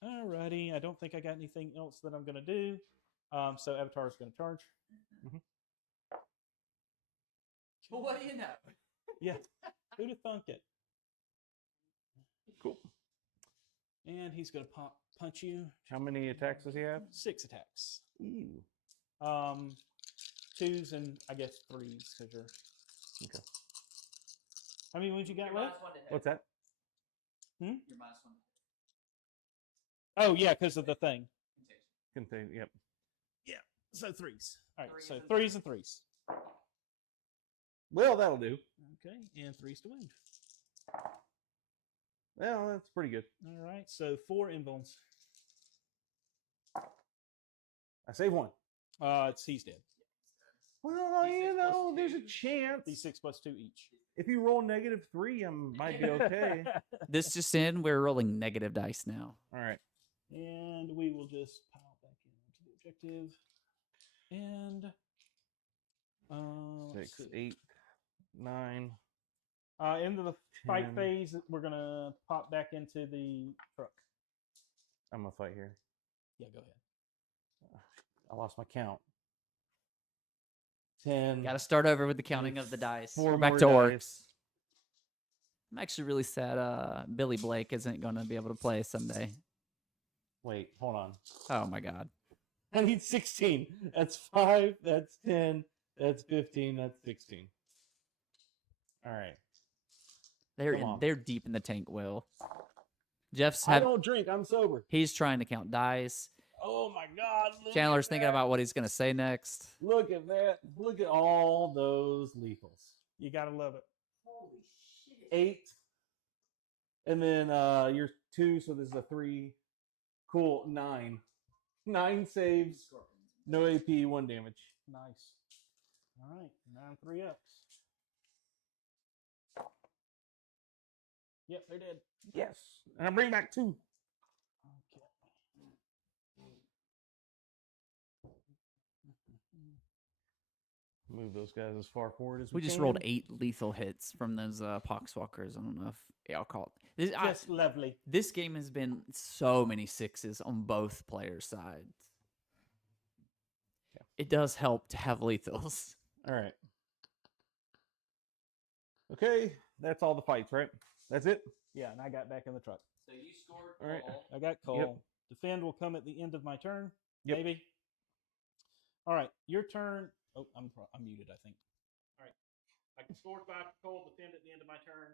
Alrighty, I don't think I got anything else that I'm going to do. So Avatar is going to charge. Well, what do you know? Yeah, who'd have thunk it? Cool. And he's going to punch you. How many attacks does he have? 6 attacks. Ooh. 2s and I guess 3s because you're. Okay. How many wounds you got left? What's that? You're -1. Oh yeah, because of the thing. Contain. Yep. So 3s. All right, Threes so and 3s and 3s. Well, that'll do. Okay, and 3s to wound. Well, that's pretty good. All right, so 4 invulns. I save 1. He's dead. Well, D6 you know, plus there's a 2. chance. D6 plus 2 each. If you roll -3, I might be okay. This just in, we're rolling negative dice now. All right. And we will just pile back into the objective. And 6, 8, 9. into the fight 10. phase, we're gonna pop back into the truck. I'm gonna fight here. Yeah, go ahead. I lost my count. 10. Got to start over with the counting of the dice. 4 We're back more to orcs. dice. I'm actually really sad Billy Blake isn't going to be able to play Sunday. Wait, hold on. Oh my god. I need 16. That's 5. That's 10. That's 15. That's 16. All right. Come on. They're deep in the tank, Will. Jeff's I don't drink. I'm sober. he's trying to count dice. Oh my God! look Chandler's at thinking that. about what he's going to say next. Look at that. Look at all those lethals. You gotta love it. 8. And then you're 2, so this is a 3. Cool. 9. 9 saves. No AP, 1 damage. Nice. All right, 9 3-ups. Yep, they're dead. Yes. And I bring back 2. Okay. Move those guys as far forward as We just can. rolled 8 lethal hits from those Poxwalkers. I don't know if I'll call it. Just lovely. This game has been so many 6s on both players' sides. Yeah. It does help to have lethals. All right. Okay, that's all the fights, right? That's it? Yeah, and I got back in the truck. So you scored All right. I got call. Yep. Defend will come at the end of my turn. Yep. Maybe. All right, your turn. Oh, I'm muted, I think. All right. I can score 5 for Cole, defend at the end of my turn.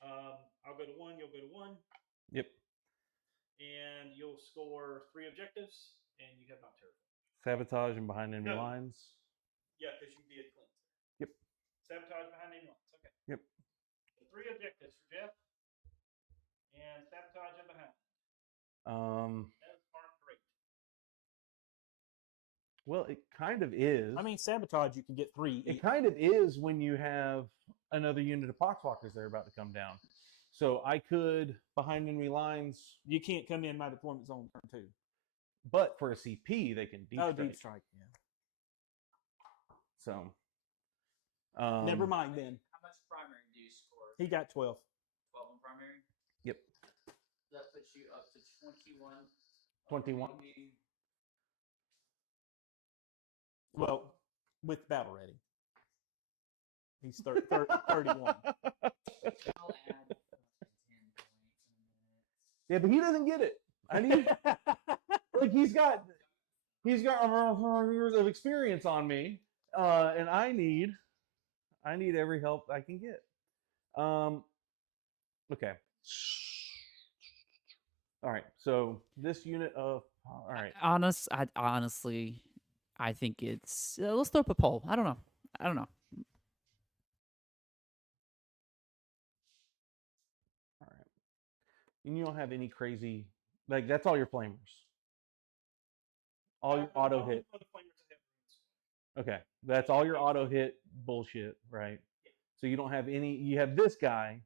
I'll go to 1, you'll go to 1. Yep. And you'll score 3 objectives, and you have not terraformed. Sabotage and behind enemy No. lines. Yeah, because you did cleanse. Yep. Sabotage behind enemy lines. Okay. Yep. So 3 objectives for Jeff. And sabotage and behind. That is armed great. Well, it kind of is. I mean, sabotage, you can get 3. It kind of is when you have another unit of Poxwalkers that are about to come down. So I could, behind enemy lines, You can't come in my deployment zone turn 2. but for a CP, they can deep strike. Deep strike, yeah. So. Never mind then. How much primary do you score? He got 12. 12 on primary? Yep. That puts you up to 21. 21. Well, with battle ready. He's 31. I'll add 10 points in a minute. Yeah, but he doesn't get it. I need like he's got years of experience on me, and I need every help I can get. Okay. All right. So this unit of all right. Honestly, I think it's. Let's throw up a poll. I don't know. All right. And you don't have any crazy like that's all your flamers. All your auto hit. Okay, that's all your auto hit bullshit, right? So you don't have any. You have this guy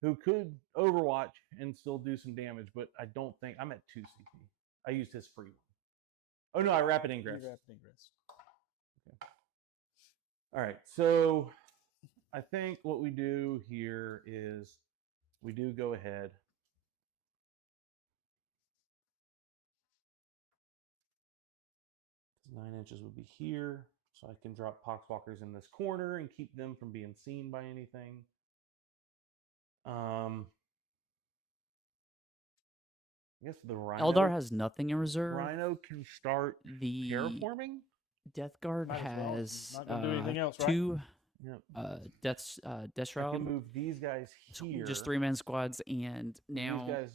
who could Overwatch and still do some damage, but I don't think I'm at 2 CP. I used his free one. Oh no, I rapid ingress. Okay. All right, so I think what we do here is we do go ahead. Nine inches would be here, so I can drop Poxwalkers in this corner and keep them from being seen by anything. I guess the Rhino. Eldar has nothing in reserve. Rhino can start The terraforming. Deathguard Might as well. has Not gonna do anything else, right? 2 Yep. Death I Shroud. can move these guys here. Just 3-man squads, and now guys,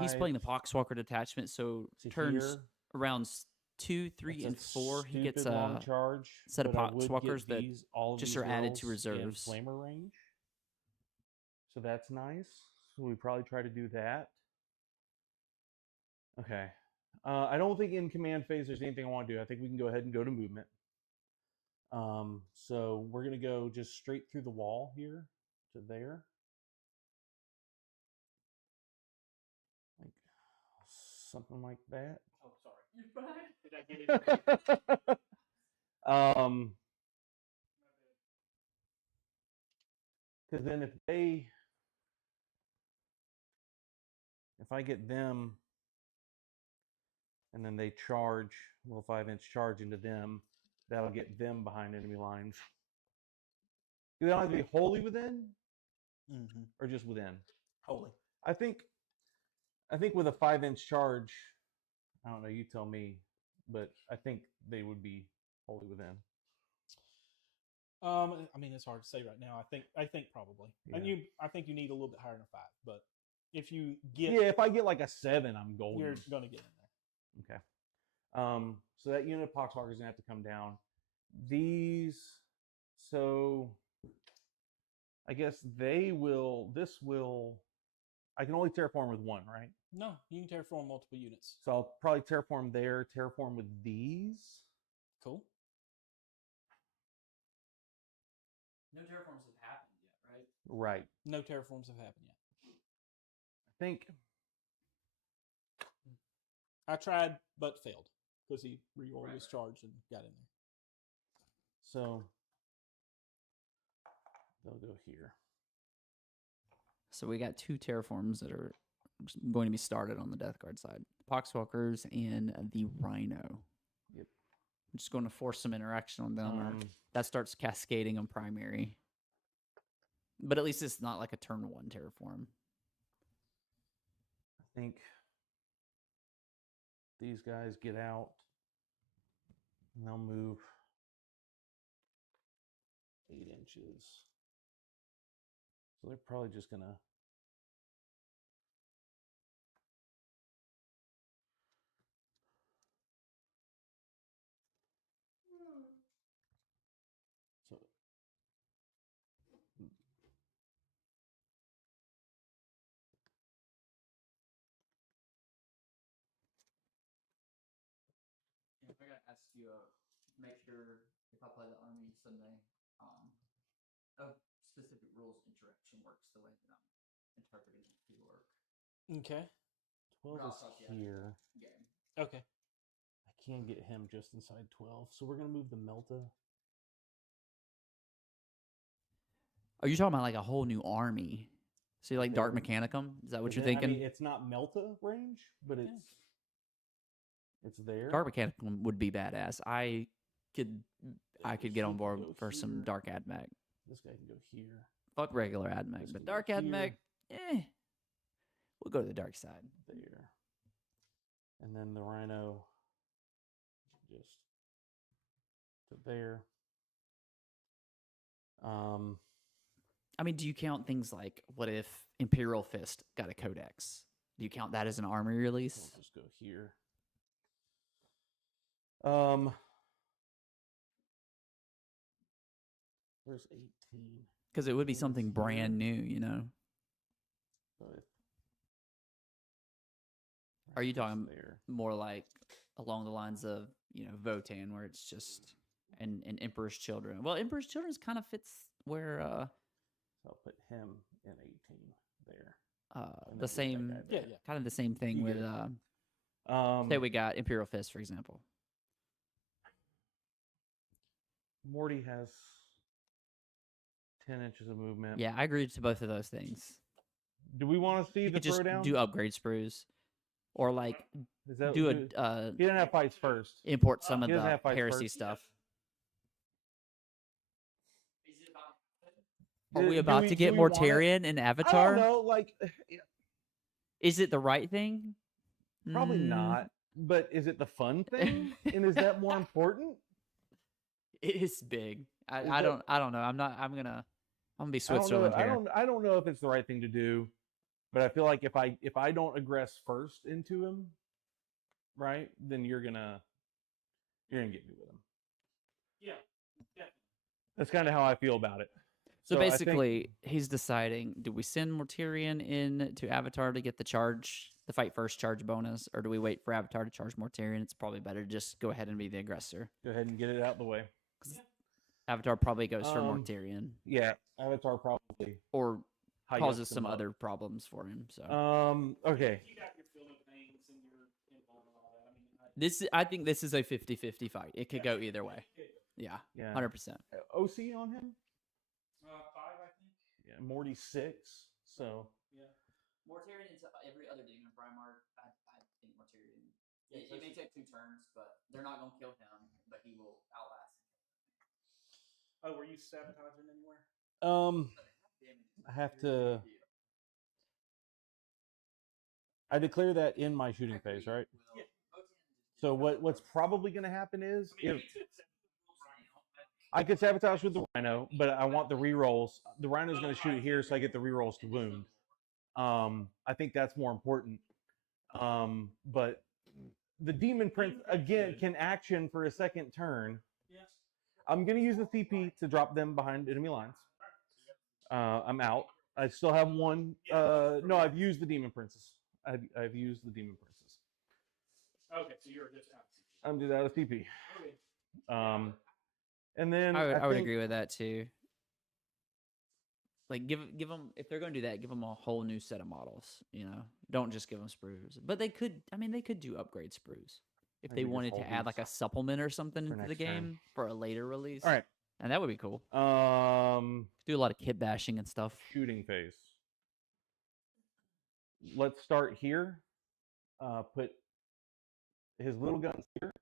he's playing the 5 Poxwalker detachment, so to turns here. around 2, 3, That's a and 4 he gets stupid long a charge, set of but I would get Poxwalkers that these- all of just these are added to rolls in reserves. Flamer range. So that's nice. So we probably try to do that. Okay. I don't think in command phase there's anything I want to do. I think we can go ahead and go to movement. So we're going to go just straight through the wall here to there. Like something like that. Oh, sorry. Did I get it? Because then if I get them and then they charge, a little 5-inch charge into them, that'll get them behind enemy lines. Do they don't have to be wholly within or just within? Holy. I think with a 5-inch charge, I don't know, you tell me, but I think they would be wholly within. I mean, it's hard to say right now. I think probably. Yeah. And I think you need a little bit higher than a 5, but if you get Yeah, if I get like a 7, I'm golden. you're gonna get in there. Okay. So that unit of Poxwalker is gonna have to come down. These, so I guess they will. This will. I can only terraform with 1, right? No, you can terraform multiple units. So I'll probably terraform there. Terraform with these. Cool. No terraforms have happened yet, right? Right. No terraforms have happened yet. I think. I tried, but failed because he rerolled his charge and got in there. So they'll go here. So we got 2 terraforms that are going to be started on the Deathguard side. Poxwalkers and the Rhino. Yep. I'm just going to force some interaction on them. Or that starts cascading on primary. But at least it's not like a turn 1 terraform. I think these guys get out and they'll move 8 inches. So they're probably just going to If I gotta ask you, make sure if I play the army Sunday, a specific rules interaction works the way that I'm interpreting it to work. Okay. 12 is here. Game. Okay. I can get him just inside 12. So we're going to move the Melta. Are you talking about like a whole new army? So you like Dark Mechanicum? Is that what you're thinking? I mean, it's not Melta range, but it's there. Dark Mechanicum would be badass. I could get on board for some Dark Admech. This guy can go here. Fuck regular Admech, but Dark Admech, we'll go to the dark side. There. And then the Rhino just to there. I mean, do you count things like, what if Imperial Fist got a codex? Do you count that as an army release? We'll just go here. Where's 18? Because it would be something brand new, you know? Are you talking more like along the lines of, you know, Votan, where it's just an Emperor's Children? Well, Emperor's Children kind of fits where... So I'll put him in 18 there. The same, kind of the same thing with, say we got Imperial Fist, for example. Morty has 10 inches of movement. Yeah, I agree to both of those things. Do we want to see the just throwdown? Do upgrade sprues, or like do a. He didn't have fights first. Import some of the heresy stuff. Are we about to get Mortarion in Avatar? I don't know. Like, is it the right thing? Probably not. But is it the fun thing? And is that more important? It is big. I don't know. I'm gonna be Switzerland here. I don't know if it's the right thing to do, but I feel like if I don't aggress first into him, right, then you're gonna get me with him. Yeah. That's kind of how I feel about it. So basically, he's deciding: do we send Mortarion in to Avatar to get the fight first charge bonus, or do we wait for Avatar to charge Mortarion? It's probably better to just go ahead and be the aggressor. Go ahead and get it out the way. Avatar probably goes for Mortarion. Yeah, Avatar probably. Or causes some other problems for him. So okay. You got your field of things and your info and all that. I think this is a 50-50 fight. It could go either way. Yeah. 100%. OC on him? 5, I think. Yeah, Morty 6. So yeah. Mortarion into every other demon Primarch. I think Mortarion. It may take 2 turns, but they're not going to kill him. But he will outlast him. Oh, were you sabotaging anywhere? I have to. I declare that in my shooting phase, right? Yeah. So what's probably going to happen is if I could sabotage with the Rhino, but I want the rerolls. The Rhino's going to shoot here, so I get the rerolls to wound. I think that's more important. But the Demon Prince again can action for a second turn. Yes. I'm going to use the CP to drop them behind enemy lines. I'm out. I still have one. No, I've used the Demon Princess. I've used the Demon Princess. Okay, so you're just out. I'm just out of CP. Okay. And then I would agree with that too. Like give them, if they're going to do that, give them a whole new set of models. You know, don't just give them sprues. But they could. I mean, they could do upgrade sprues if they wanted to add like a supplement or something into the game for a later release. All right. And that would be cool. Do a lot of kit bashing and stuff. Shooting phase. Let's start here. Put his little guns here.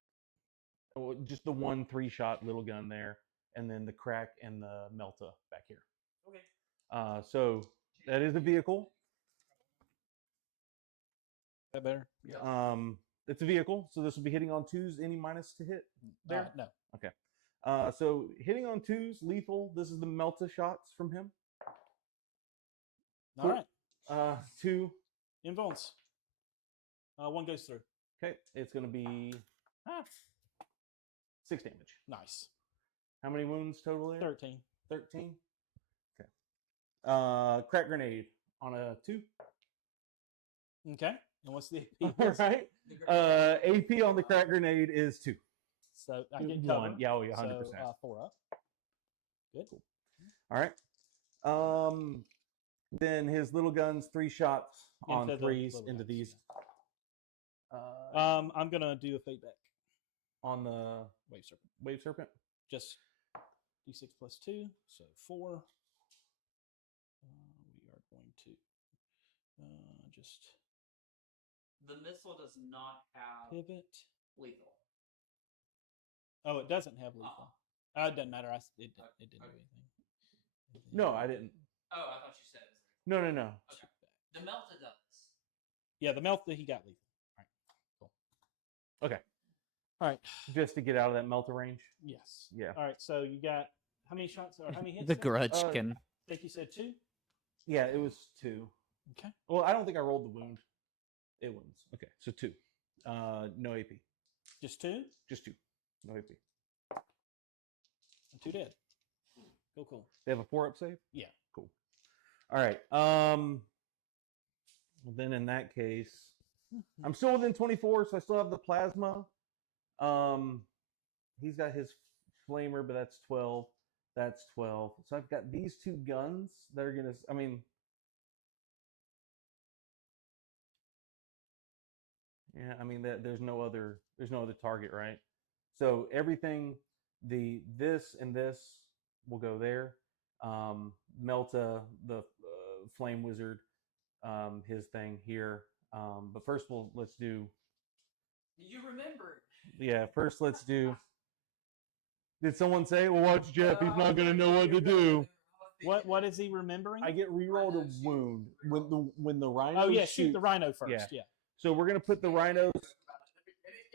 Just the 1 3-shot little gun there, and then the crack and the Melta back here. Okay. So that is a vehicle. That better? It's a vehicle, so this will be hitting on 2s. Any minus to hit there? No. Okay. So hitting on 2s, lethal. This is the Melta shots from him. All right. 2. Invulns. 1 goes through. Okay, it's going to be 6 damage. Nice. How many wounds total there? 13. 13. Okay. Crack grenade on a 2. Okay. And what's the All AP? right. AP on the crack grenade is 2. So I get cover. 1. Yeah, 100%. So, 4 up. Good. Cool. All right. Then his little guns, 3 shots on Into the 3s little into guns, these. I'm gonna do a fade back. On the Wave serpent. wave serpent. Just d6 plus 2, so 4. We are going to just The missile does not have pivot. lethal. Oh, it doesn't have lethal. It doesn't matter. It didn't do anything. No, I didn't. Oh, I thought you said it. No. Okay. The Melta does. Yeah, the melt that he got lethal. All right, cool. Okay. All right. Just to get out of that Melta range. Yes. Yeah. All right. So you got how many shots or how many hits? The there? grudge can. I think you said 2. Yeah, it was 2. Okay. Well, I don't think I rolled the wound. It wins. Okay, so 2. No AP. Just 2. Just 2. No AP. And 2 dead. Cool. They have a 4-up save? Yeah. Cool. All right. Well, then in that case, I'm still within 24, so I still have the plasma. He's got his flamer, but that's 12. That's 12. So I've got these 2 guns that are gonna. I mean, yeah. I mean that there's no other target, right? So everything, this and this will go there. Melta, the flame wizard, his thing here. But first, let's do. You remembered. Yeah, first let's do. Did someone say, "Well, watch Jeff. He's not gonna know what to do." What is he remembering? I get rerolled a wound when the rhino. Oh yeah, shoot the rhino first. Yeah. So we're gonna put the rhinos.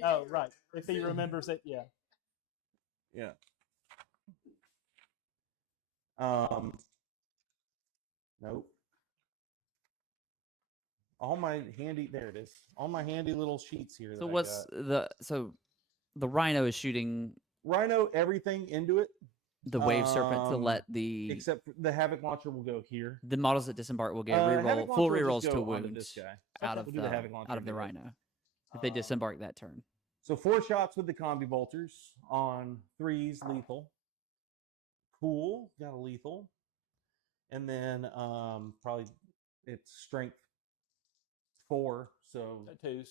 Oh right. If he remembers it, yeah. Yeah. Nope. All my handy there it is. All my handy little sheets here. So that the rhino is shooting rhino everything into it the wave serpent to let the except for the havoc launcher will go here. the models that disembark will get Havoc full launcher will rerolls just to go onto wounds this guy. out of We'll do the havoc launcher out of the anyway. rhino if they disembark that turn. So 4 shots with the combi bolters on 3s lethal. Cool, got a lethal. And then probably it's strength 4, so 2s.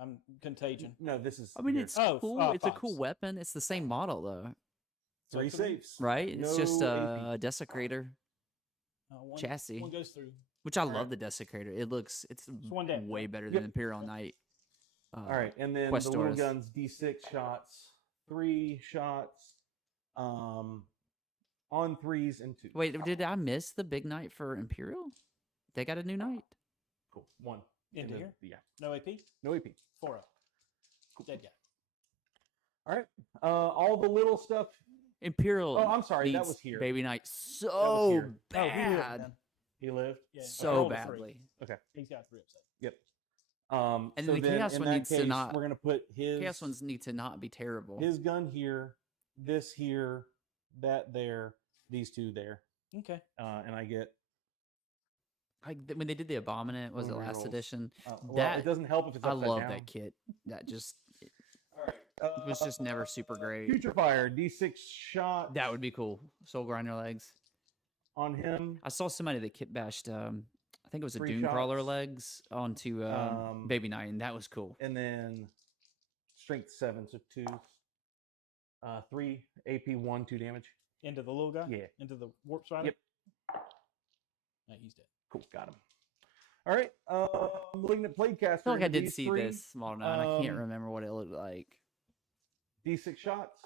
I'm contagion. no, this is I mean, here. it's Oh, cool. It's a cool Fox. weapon. It's the same model though, 3 saves. right? It's just No a desecrator chassis, One goes through. which I love. The desecrator. It's one down. way better Yep. than Imperial Knight. All right, and then Quest the little Taurus. guns D6 shots, 3 shots on 3s and 2s. Wait, did I miss the big knight for Imperial? They got a new knight. Cool. 1 Into here? Yeah. No AP? No AP. 4 up. Dead guy. All right. All the little stuff. Imperial. Oh, I'm sorry, that needs was here. Baby Knight That was so here. Oh, he lived bad. then. He lived. Yeah. So roll a 3. badly. Okay. He's got 3 upset. Yep. And so then the then Chaos in one that needs to case, not- We're gonna put his Chaos ones need to not be terrible. his gun here, this here, that there, these 2 there, Okay. and I get. When they did the Abominant, was it Wound last rerolls. edition? Well, That- it doesn't help if it's I upside love down. that kit. That just All right. it was just never super great. Future Fire D6 shot. That would be cool. Soul Grinder legs. on him. I saw somebody that kit bashed. I think it was a 3 Doom Crawler shots. legs onto Baby Knight, and that was cool. And then strength 7, so 2s. 3 AP 1, 2 damage. Into the little guy? Yeah. Into the warp spider? Yep. No, he's dead. Cool, got him. All right, Malignant Plaguecaster. I feel like I into did see D3, this small nine. I can't remember what it looked like. D6 shots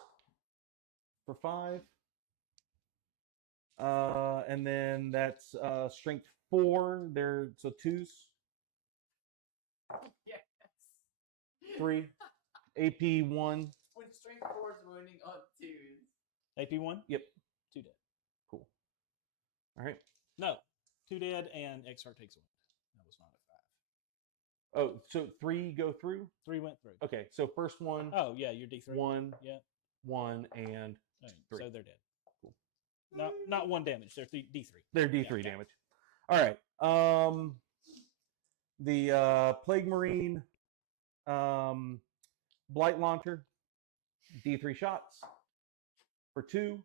for 5. And then that's strength 4. There, so 2s. Yes. 3. AP 1. When strength 4 is wounding on 2s. AP 1? Yep. 2 dead. Cool. All right. No. 2 dead and Exar takes 1. That was not a 5. Oh, so 3 go through? 3 went through. Okay, so first one. Oh, yeah, you're D3. 1. Yeah. 1 and Right, 3. so they're dead. Cool. Not 1 damage. They're D3. They're D3 Yeah. damage. All right. The Plague Marine Blight Launcher, D3 shots for 2.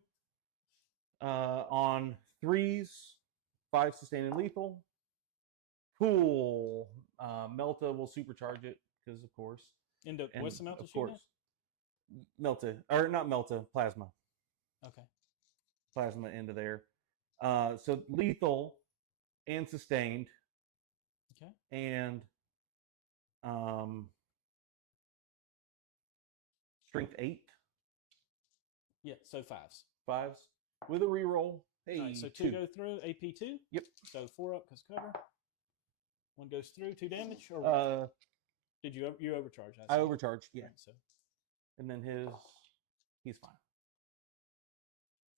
On 3s, 5 sustain and lethal. Cool. Melta will supercharge it because, of course. Into And what's the Melta of shooting course, Melta or not Melta, Plasma. at? Okay. Plasma into there. So lethal and sustained. Okay. And strength 8. Yeah, so 5s. 5s with a reroll. Hey, All right, so 2 go through. AP 2? Yep. So 4 up because cover. 1 goes through. 2 damage? Or did you overcharge? I see. overcharged, yeah. Right, so And then he's fine.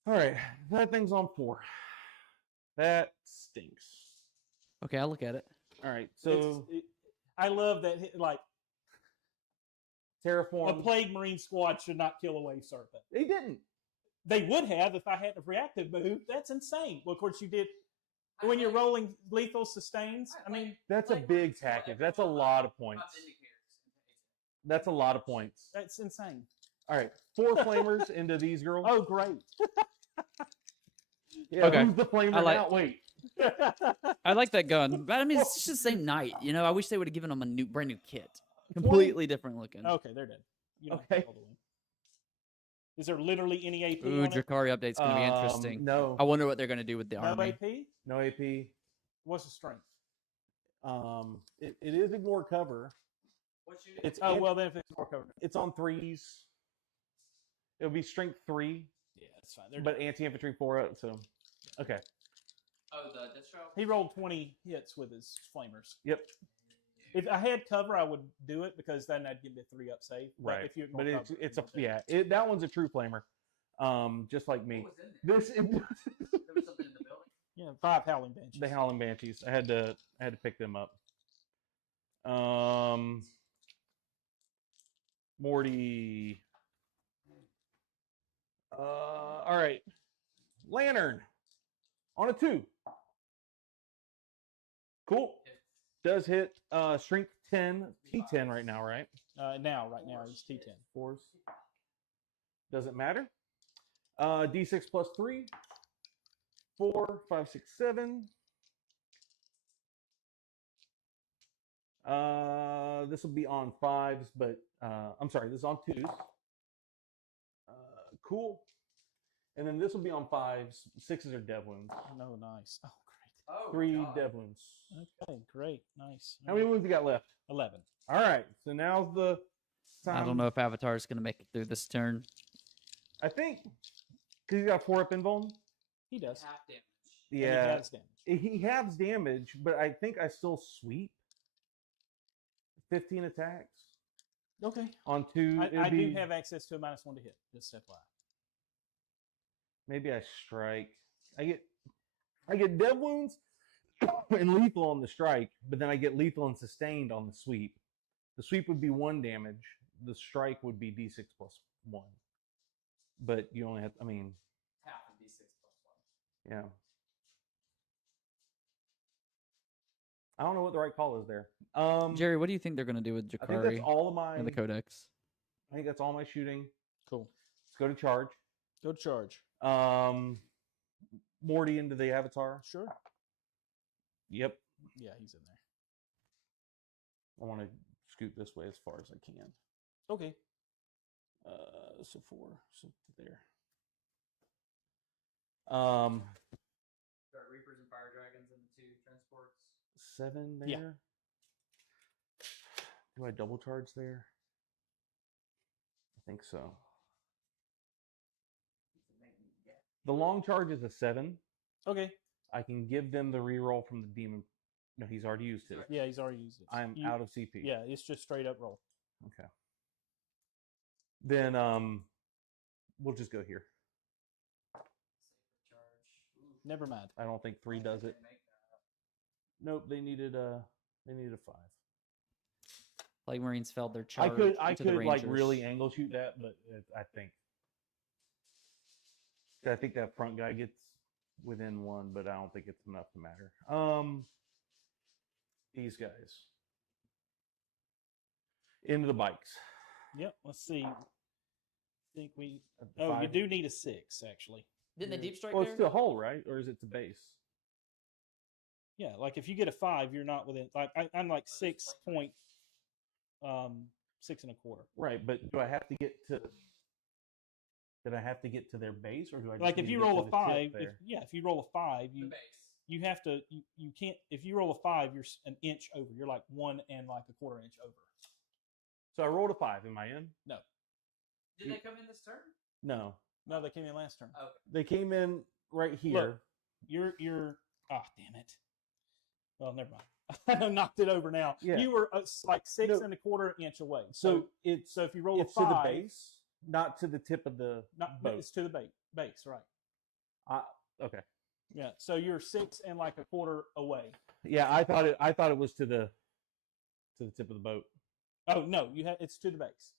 All right, that thing's on 4. That stinks. Okay, I'll look at it. All right, so I love that. Like a Terraform. Plague Marine squad should not kill a Wave Serpent. They didn't. They would have if I had a reactive move. That's insane. Well, of course you did. When you're rolling lethal sustains, I mean, That's a big package. That's a lot of points. That's a lot of points. that's insane. All right, 4 flamers into these girls. Oh, great. Yeah, Okay. who's the flamer I like- now? Wait. I like that gun, but I mean, it's just the same night. You know, I wish they would have given them a brand new kit, completely different looking. Okay, they're dead. You don't have Okay. to roll the win. Is there literally any AP Ooh, on it? Drakari update's gonna be interesting. No. I wonder what they're gonna do with the No army. AP? No AP. What's the strength? It is ignore cover. It's Oh, well, then if it's more covered. it's on 3s. It'll be strength 3, Yeah, that's fine. They're but anti-infantry 4 up. So, okay. Oh, the Deathstroke. He rolled 20 hits with his flamers. Yep. If I had cover, I would do it because then I'd give me a 3-up save. But Right. if you But ignore it's cover, a you don't do it. that one's a true flamer. Just like me. What was in there? This There was something in the building. Yeah, 5 howling benches. the Howling Banshees. I had to pick them up. Morty. All right. Lantern on a 2. Cool. Does hit strength 10, T10 right now, right? Right now, he's T10. 4s. Doesn't matter. D6 plus 3. 4, 5, 6, 7. This will be on 5s, but I'm sorry, this is on 2s. Cool. And then this will be on 5s. 6s are dev wounds. No, nice. Oh, Oh, 3 God. dev wounds. great. Okay, great. Nice. How many wounds you got left? 11. All right. So now's the time. I don't know if Avatar's gonna make it through this turn. I think because he's got 4 up invuln. He does. Half damage. And he Yeah. has damage. He halves damage, but I think I still sweep 15 attacks Okay. on 2. I do have access to a -1 to hit. Just FYI. Maybe I strike. I get dev wounds and lethal on the strike, but then I get lethal and sustained on the sweep. The sweep would be 1 damage. The strike would be D6 plus 1. But you only have, I mean, Half of D6 plus 1. yeah. I don't know what the right call is there. Jerry, what do you think they're gonna do with I think Drakari that's all of my. and the Codex? I think that's all my shooting. Cool. Let's go to charge. Go to charge. Morty into the Avatar. Sure. Yep. Yeah, he's in there. I want to scoot this way as far as I can. Okay. So 4. So there. Got Reapers and Fire Dragons and the 2 transports. 7 there. Yeah. Do I double charge there? I think so. The long charge is a 7. Okay. I can give them the reroll from the demon. No, he's already used his. Yeah, he's already used it. I'm out of CP. Yeah, it's just straight up roll. Okay. Then we'll just go here. Never mind. I don't think 3 does it. Nope, they needed a 5. Plague Marines failed their charge. I to the could like Rangers. really angle shoot that, but I think that front guy gets within 1, but I don't think it's enough to matter. These guys into the bikes. Yep. Let's see. I think we. At the Oh, you 5. do need a 6 actually. Didn't they deep strike Well, there? it's to hull, right? Or is it to base? Yeah, like if you get a 5, you're not within. Like I'm like 6.6 1/4. Right, but do I have to get to? Did I have to get to their base, or do I just Like need if to you get roll to a the 5, tip there? if you roll a 5, The base. you have to you can't. If you roll a 5, you're an inch over. You're like 1 and like a 1/4 inch over. So I rolled a 5. Am I in? No, Did they come in this turn? No, no, they came in last turn. Okay. they came in right here. Look, you're. Ah, damn it. Well, never mind. I knocked it over now. Yeah. You were like 6 No. 1/4 inch away. So it's So if you roll it's a 5, to the base, not to the tip of the boat. it's to the base, right? Okay. Yeah. So you're 6 1/4 away. Yeah, I thought it was to the tip of the boat. Oh no, it's to the base.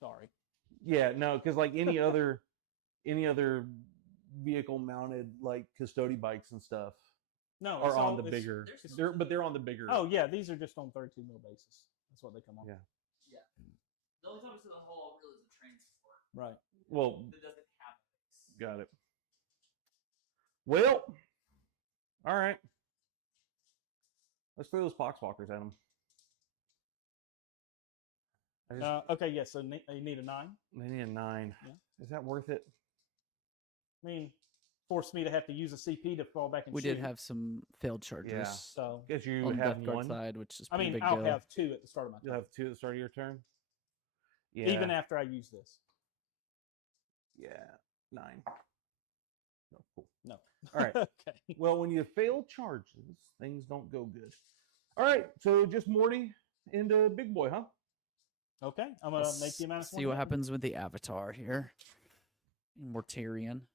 Sorry. Yeah, no, because like any other vehicle mounted like custody bikes and stuff No, are it's on all- the it's- bigger. There's But they're on the bigger. Oh yeah, these are just on 32 mil basis. That's what they come on. Yeah. Yeah. The only time it's in the hull really is a transport. Right. Well, That doesn't have a base. got it. Well, all right. Let's throw those poxwalkers at them. Okay. Yeah. So you need a 9. They need a 9. Yeah. Is that worth it? I mean, forced me to have to use a CP to fall back and We shoot. did have some failed charges. Yeah. So Because you on the have Deathguard 1. side, which is I pretty mean, big I'll deal. have 2 at the start of my turn. You'll have 2 at the start of your turn. Yeah. Even after I use this. Yeah. 9. No, cool. No. All right. Okay. Well, when you fail charges, things don't go good. All right. So just Morty into Big Boy, huh? Okay. I'm gonna Let's make the amount of see what happens with the Avatar here. Mortarion.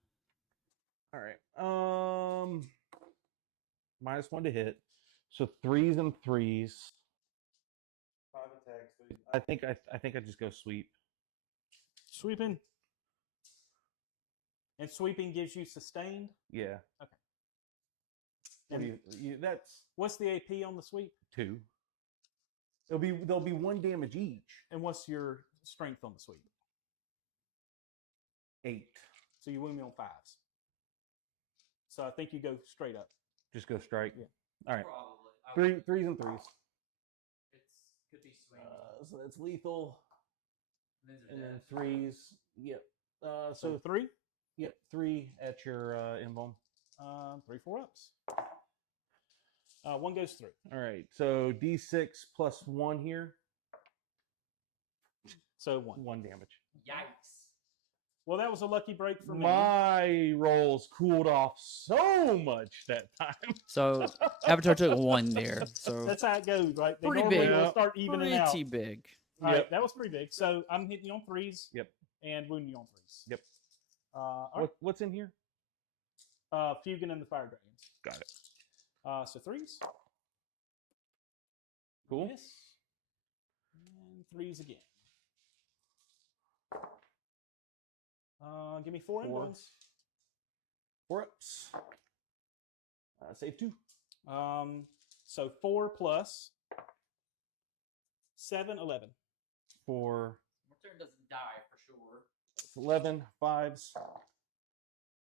All right. -1 to hit. So 3s and 3s. 5 attacks. 3. I think I just go sweep. Sweeping. And sweeping gives you sustained. Yeah. Okay. What do you that's What's the AP on the sweep? 2. There'll be 1 damage each. And what's your strength on the sweep? 8. So you wound me on 5s. So I think you go straight up. Just go strike. Yeah. All right. Probably. 3s and 3s. Could be swing. So that's lethal. And then death. 3s. Yep. So 3? Yep. 3 at your emblem. 3 4-ups. 1 goes through. All right. So D6 plus 1 here. So 1. 1 damage. Yikes. Well, that was a lucky break for me. My rolls cooled off so much that time. So Avatar took 1 there. So That's how it goes, right? They Pretty normally big. will start evening out. pretty big. All right, Yep. that was pretty big. So I'm hitting you on 3s. Yep. And wounding you on 3s. Yep. All right. What's in here? Fugin and the Fire Dragons. Got it. So 3s. Cool. Yes. And 3s again. Give me 4 emblems. 4 ups. Save 2. So 4 plus 7, 11. 4. Mortarion doesn't die for sure. 11. 5s.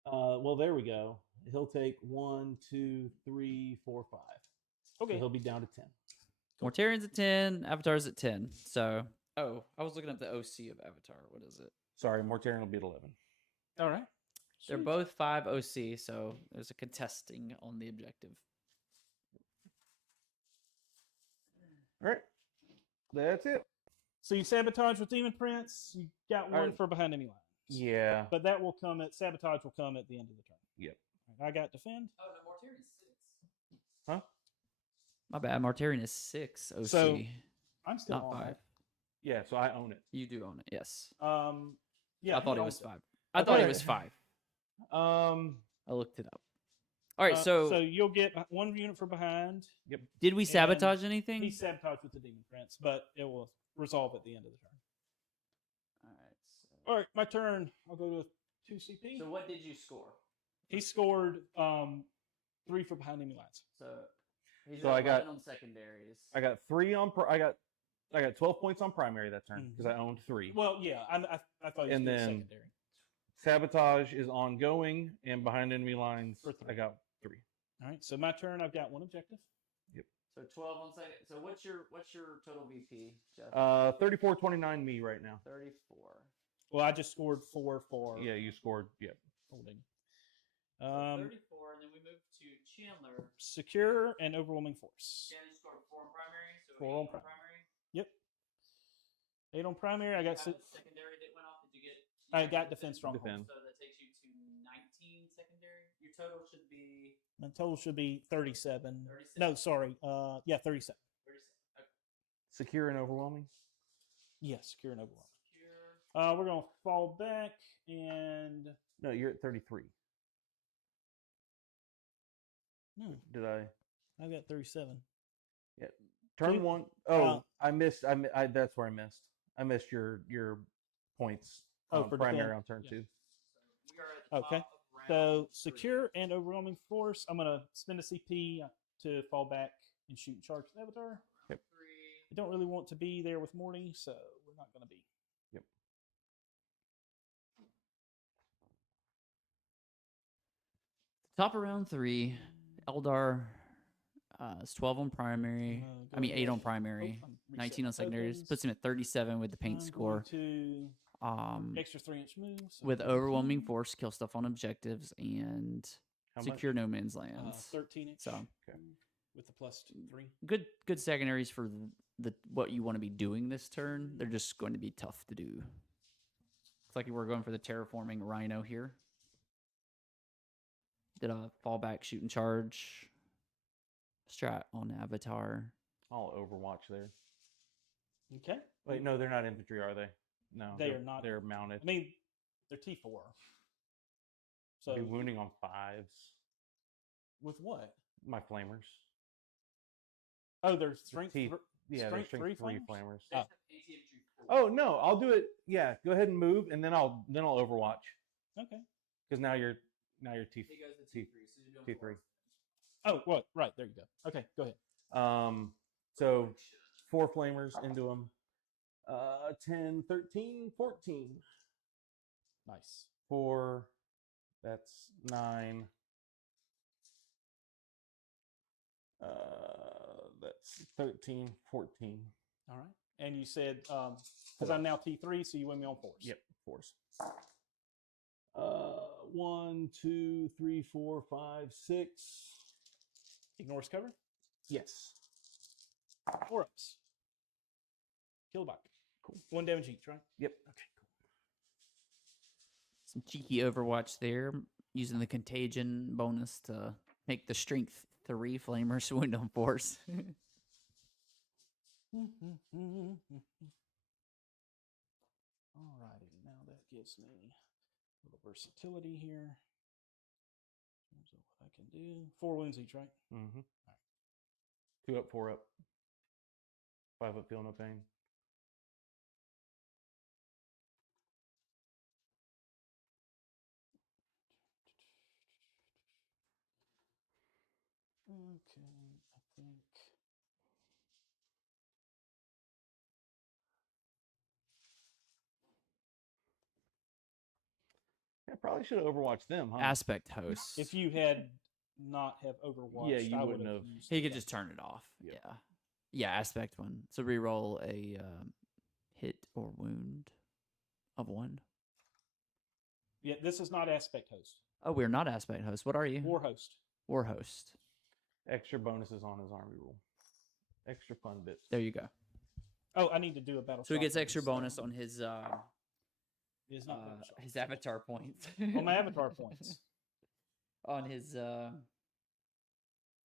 Well, there we go. He'll take 1, 2, 3, 4, 5. Okay. So he'll be down to 10. Mortarion's at 10. Avatar's at 10. So Oh, I was looking up the OC of Avatar. What is it? Sorry, Mortarion will be at 11. All right. They're Sweet. both 5 OC, so there's a contesting on the objective. All right. That's it. So you sabotage with Demon Prince. You got one Alright. for behind enemy lines. Yeah. But that will come at sabotage will come at the end of the turn. Yep. I got defend. Oh, no, Mortarion is 6. Huh? My bad. Mortarion is 6 OC, So, I'm still not on 5. Yeah, so I own it. You do own it, yes. that. Yeah, I thought he it was owns 5. I thought Okay. it was 5. Um, I looked it up. All right, so so you'll get 1 unit for behind. did we sabotage anything? He sabotaged with the Demon Prince, but it will resolve at the end of the turn. All right. All right, my turn. I'll go to 2 CP. So what did you score? He scored 3 for behind enemy lines. So he's So at I got- 11 on secondaries. I got 3 on. I got 12 points on primary that turn because I owned 3. Well, yeah, I thought he was And doing then- secondary. Sabotage is ongoing, and behind enemy lines, For 3. I got 3. All right, so my turn. I've got 1 objective. So 12 on second. So what's your total VP, Jeff? 34-29 me right now. 34. Well, I just scored 4 for Yeah, you scored. Yep. holding. So 34, and then we move to Chandler. Secure and overwhelming force. Chandler scored 4 on primary, so 4 8 on on pri- primary. Yep. 8 on primary. I You got have se- a secondary that went off. Did you get? I got defense stronghold. Defend. So that takes you to 19 secondary. Your total should be My total should be 37. 37. No, sorry. Yeah, 37. 37. Okay. Secure and overwhelming. Yes, secure and overwhelming. Secure. We're gonna fall back and No, you're at 33. no, Did I? I've got 37. Turn Two- 1. Oh, I missed. That's where I missed. I missed your points. Oh, for primary defend? on turn Yeah. 2. So we are at the Okay. top of round So 3. secure and overwhelming force. I'm gonna spend a CP to fall back and shoot and charge the Avatar. Yep. 3. I don't really want to be there with Morty, so we're not gonna be. Top of round 3. Eldar is 12 on primary. I mean, 8 on primary. 19 on secondaries. Puts him at 37 with the paint score. To extra 3-inch move. So With overwhelming force, kill stuff on objectives, and How much? secure no man's lands. 13-inch. So Okay. with the plus 3. good secondaries for the what you want to be doing this turn. They're just going to be tough to do. Looks like we're going for the terraforming rhino here. Did a fallback shoot and charge strat on Avatar. I'll overwatch there. Okay. Wait, no, they're not infantry, are they? No, They they're are not. They're mounted. I mean, they're T4. So Be wounding on 5s. with what? My flamers. Oh, they're strength. T- Yeah, they're strength 3 strength 3 flamers? flamers. Oh. Oh no, I'll do it. Yeah, go ahead and move, and then I'll overwatch Okay. because now you're T. He goes to T- T3. So you're doing T3. Oh, what? Right there you go. Okay, go ahead. So 4 flamers into them. 10, 13, 14. Nice. 4. That's 9. That's 13, 14. All right. And you said because I'm now T3, so you win me on force. Yep, 4s. 1, 2, 3, 4, 5, 6. Ignores cover. Yes. 4 ups. Kill the bot. Cool. 1 damage each, right? Yep. Okay, cool. Some cheeky Overwatch there, using the contagion bonus to make the strength 3 flamers wound on force. Alrighty, now that gives me a little versatility here. In terms of what I can do. 4 wounds each, right? Mm-hmm. 2 up, 4 up. 5 up, feel no pain. Okay, I think. I probably should have overwatched them, huh? Aspect host. If you had not have Overwatched, Yeah, you I wouldn't would have. used He it. could just turn it off. Yep. Yeah. Yeah, aspect one. So reroll a hit or wound of 1. Yeah, this is not aspect host. Oh, we're not aspect host. What are you? War host. War host. Extra bonuses on his army rule. Extra fun bits. There you go. Oh, I need to do a battle. So he shot gets for extra this, bonus on his It is not battle shot. his avatar points. On my avatar points. On his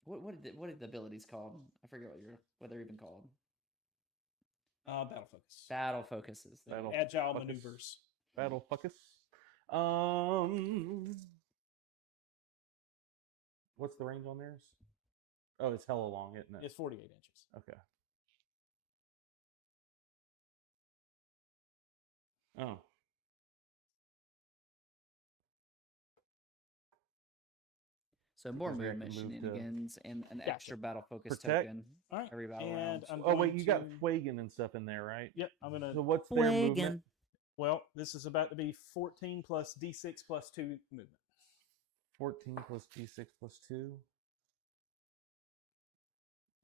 what did the abilities called? I forget what they're even called. Battle focus. Battle focuses. Battle Agile focus. maneuvers. Battle focus. What's the range on theirs? Oh, it's hella long, isn't it? It's 48 inches. Okay. Oh. So more Because we have movement to move to shenanigans and an Gotcha. extra battle focus Protect. token All right. every battle And round. I'm Oh wait, going you got to- Fuegan and stuff in there, right? Yep, I'm gonna. So what's their movement? Well, this is about to be 14 plus D6 plus 2 movement. 14 plus D6 plus 2.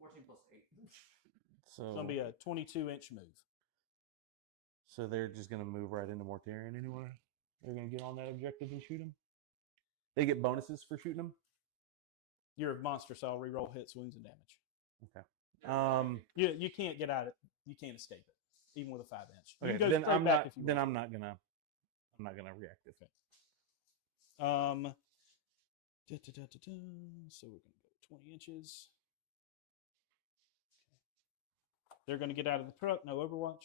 14 plus 8. So It's gonna be a 22-inch move. So they're just gonna move right into Mortarion anywhere. They're gonna get on that objective and shoot him. They get bonuses for shooting them. You're a monster, so I'll reroll hits, wounds, and damage. Okay. You can't get out it. You can't escape it, even with a 5-inch. You Okay. can go Then straight I'm back not. if you Then want. I'm not gonna react. Okay. So we're gonna go 20 inches. Okay. They're gonna get out of the truck. No Overwatch.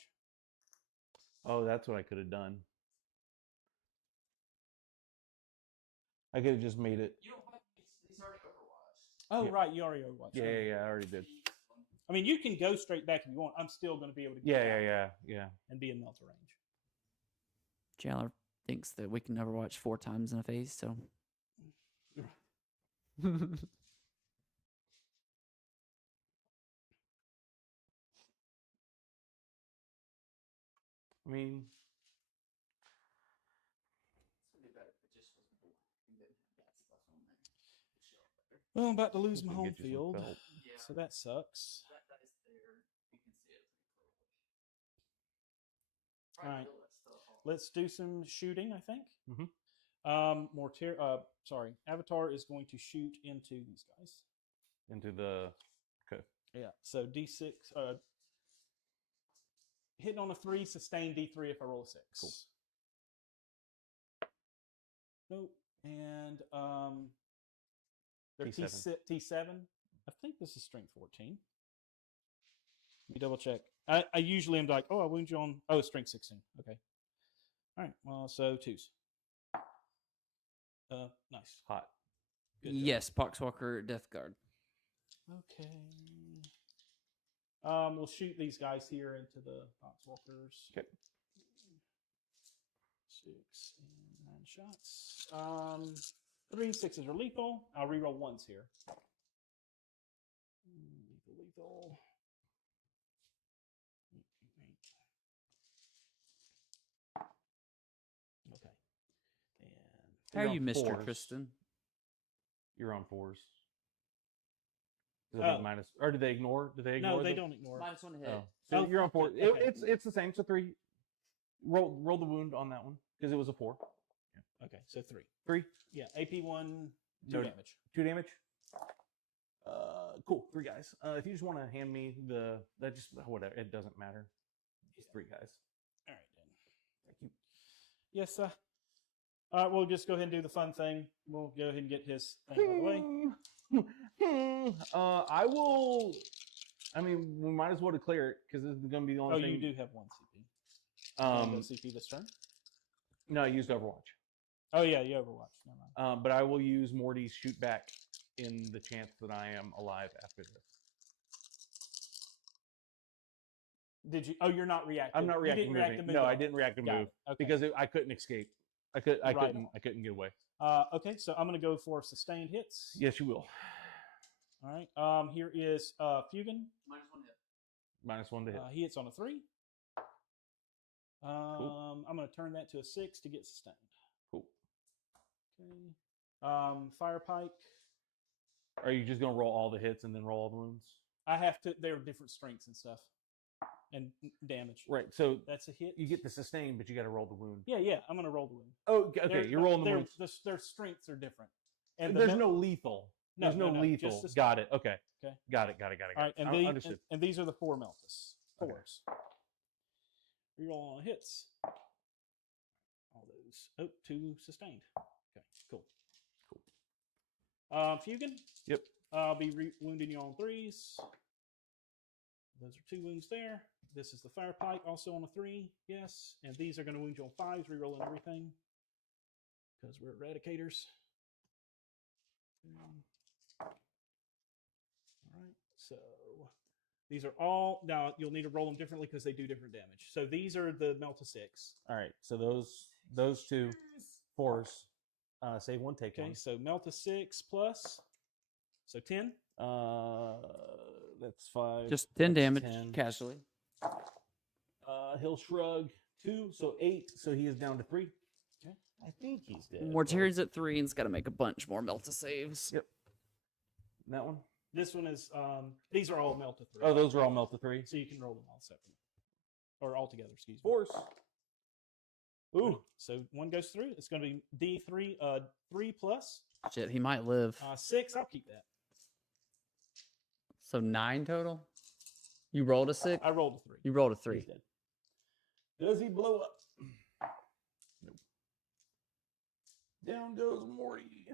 Oh, that's what I could have done. I could have just made it. You don't have, he's already overwatched. Oh, Yeah. right. You already Overwatch. Yeah, I already did. I mean, you can go straight back if you want. I'm still going to be able to get out Yeah. and be in Melter range. Chandler thinks that we can overwatch 4 times in a phase, so. I mean, Well, I'm about to lose we my can home get you some field, felt. so that sucks. All right. Let's do some shooting, I think. Avatar is going to shoot into these guys. Into the. Okay. Yeah. So D6. Hitting on a 3, sustain D3 if I roll a 6. Cool. Nope. And they're T7. T7. I think this is strength 14. Let me double check. I usually am like, I wound you on. Oh, strength 16. Okay. All right. Well, so 2s. Nice. Hot. Good job. Yes, Poxwalker, Deathguard. Okay. We'll shoot these guys here into the Poxwalkers. Okay. 6 and 9 shots. 3 6s are lethal. I'll reroll 1s here. Lethal. Okay. And How are You're you, on Mr. 4s. Kristen? You're on 4s. Minus, or do they ignore? Do they ignore? no, they the- don't ignore. Minus 1 hit. Oh, so Oh, you're on 4. okay, okay. It's the same. So 3. Roll the wound on that one because it was a 4. Okay, so 3. 3. Yeah, AP 1, 2 No- damage. 2 damage. Cool. 3 guys. If you just want to hand me that just whatever, it doesn't matter. Just 3 guys. All right, then. Thank you. Yes, sir. All right, we'll just go ahead and do the fun thing. We'll go ahead and get his thing out of the way. I will. I mean, we might as well declare it because this is going to be the only Oh, thing. you do have 1 CP. CP this turn? No, I used Overwatch. Oh, yeah, you Overwatch. Never mind. But I will use Morty's shoot back in the chance that I am alive after this. Did you? Oh, you're not reacting. I'm not You reacting. didn't react to Moving. move No, at I all. didn't react to Got move it. Okay. because I couldn't escape. I Right couldn't get away. Okay, so I'm going to go for sustained hits. Yes, you will. All right. Here is Fugan. Minus 1 hit. Minus 1 to hit. He hits on a 3. I'm going to turn that to a 6 to get sustained. Cool. Okay. Fire Pike. Are you just gonna roll all the hits and then roll all the wounds? I have to. They're different strengths and stuff. and damage. Right. So That's a hit. you get the sustain, but you got to roll the wound. Yeah. I'm gonna roll the wound. Oh, okay. You're rolling the wound. Their strengths are different. And There's no lethal. There's no lethal. just Got it. Okay. Okay. Got it. All right, and understood. and these are the 4 Meltus. Okay. 4s. Reroll on hits. All those. Oh, 2 sustained. Okay, cool. Fugan. Yep. I'll be wounding you on 3s. Those are 2 wounds there. This is the fire pike, also on a 3. Yes, and these are going to wound you on 5s, rerolling everything because we're eradicators. All right, so these are all, now you'll need to roll them differently because they do different damage. So these are the Melta 6. All right. So those 2 4s. Save 1, take 1. Okay, so Melta 6 plus, so 10. That's 5. Just 10 damage 10. casually. He'll shrug 2, so 8. So he is down to 3. Okay. I think he's dead. Mortarian's at 3 and's got to make a bunch more Melta saves. Yep. That one. This one is, these are all Melta 3. Oh, those are all Melta 3. So you can roll them all separately. Or all together, excuse me. Force. Ooh. So one goes through. It's going to be D3, 3 plus. Shit, he might live. 6, I'll keep that. So 9 total? You rolled a 6? I rolled a 3. You rolled a 3. He's dead. Does he blow up? Nope. Down goes Morty.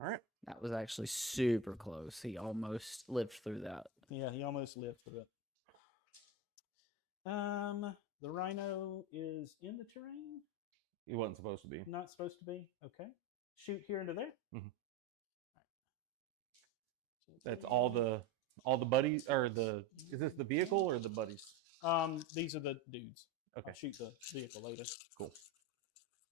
All right. That was actually super close. He almost lived through that. Yeah, he almost lived through it. The rhino is in the terrain. He wasn't supposed to be. Not supposed to be. Okay. Shoot here into there. Mhm. That's all the buddies, or the, is this the vehicle or the buddies? These are the dudes. Okay. I'll shoot the vehicle later. Cool.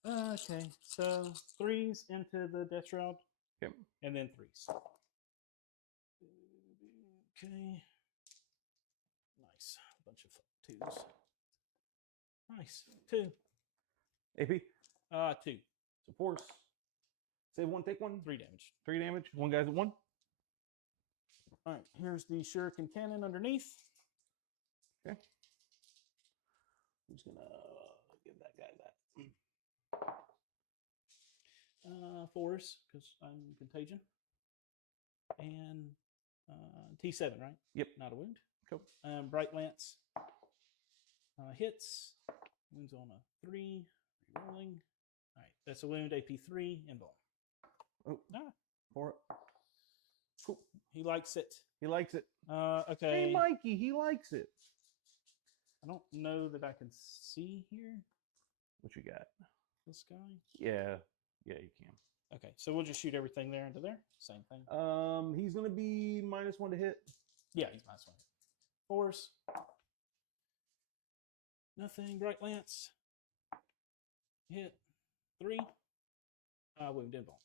Okay, so 3s into the death shroud. Okay. And then 3s. Okay. Nice. A bunch of 2s. Nice. 2. AP? 2. So force. Save 1, take 1. 3 damage. 3 damage. 1 guy's at 1. All right, here's the shuriken cannon underneath. Okay. I'm just gonna give that guy that. 4s, because I'm contagion. And T7, right? Yep. Not a wound. Cool. Bright Lance hits. Wounds on a 3. Rolling. All right, that's a wound. AP 3 and ball. Oh, 4. Cool. He likes it. He likes it. Okay. Hey, Mikey, he likes it. I don't know that I can see here. What you got? This guy. Yeah, you can. Okay, so we'll just shoot everything there into there. Same thing. He's gonna be -1 to hit. Yeah, he's -1. 4s. Nothing. Bright Lance. Hit. 3. Wound and ball.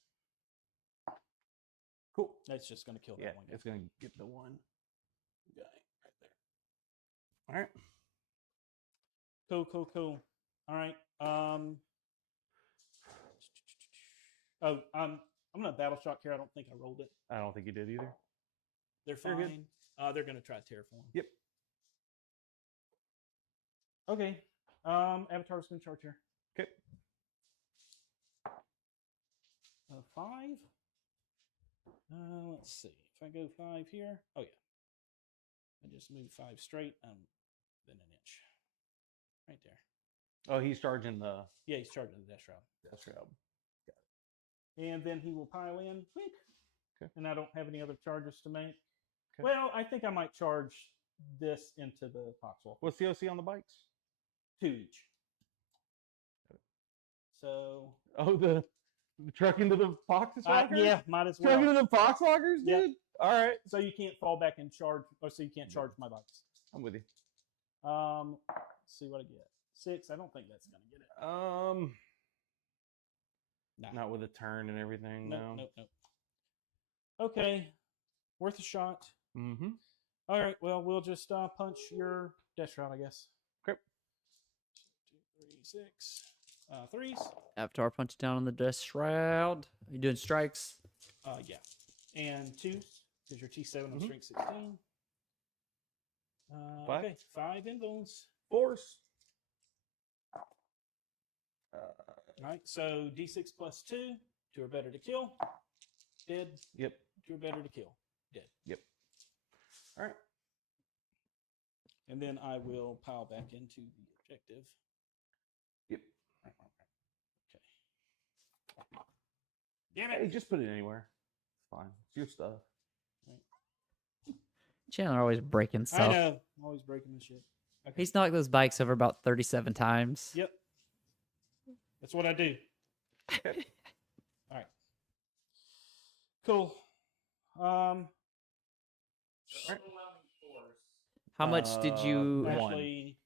Cool. That's just going to kill that Yeah, one guy. it's gonna get the one guy right there. All right. Cool. All right. I'm gonna battle shock here. I don't think I rolled it. I don't think he did either. They're They're good. fine. They're gonna try to terraform. Yep. Okay. Avatar's gonna charge here. Okay. 5. Let's see. If I go 5 here, oh yeah. I just move 5 straight. Then an inch. Right there. Oh, he's charging the. Yeah, he's charging the Death Shroud. That's right. And then he will pile in. Wink. Okay. And I don't have any other charges to make. Okay. Well, I think I might charge this into the Foxwall. What's the OC on the bikes? 2 each. So. Oh, the truck into the fox walkers? Yeah, might as well. Truck into the fox walkers, dude? Yeah. All right. So you can't fall back and charge, or so you can't charge my bikes. I'm with you. Let's see what I get. 6. I don't think that's gonna get it. Nah. Not with a turn and everything. Nope. Okay, worth a shot. Mm-hmm. All right. Well, we'll just punch your Death Shroud, I guess. Okay. 2, 3, 6. 3s. Avatar punch down on the Death Shroud. Are you doing strikes? Yeah. And 2s, because you're T7 on strength 16. Five? Okay, 5 influence. Force. All right, so D6 plus 2. 2 or better to kill. Dead. Yep. 2 or better to kill. Dead. Yep. All right. And then I will pile back into the objective. Yep. Okay. Damn it! Hey, just put it anywhere. It's fine. It's your stuff. Chandler always breaking I stuff. know. I'm always breaking this shit. Okay. He's knocked those bikes over about 37 times. Yep. That's what I do. All right. Cool. How much did you... Actually,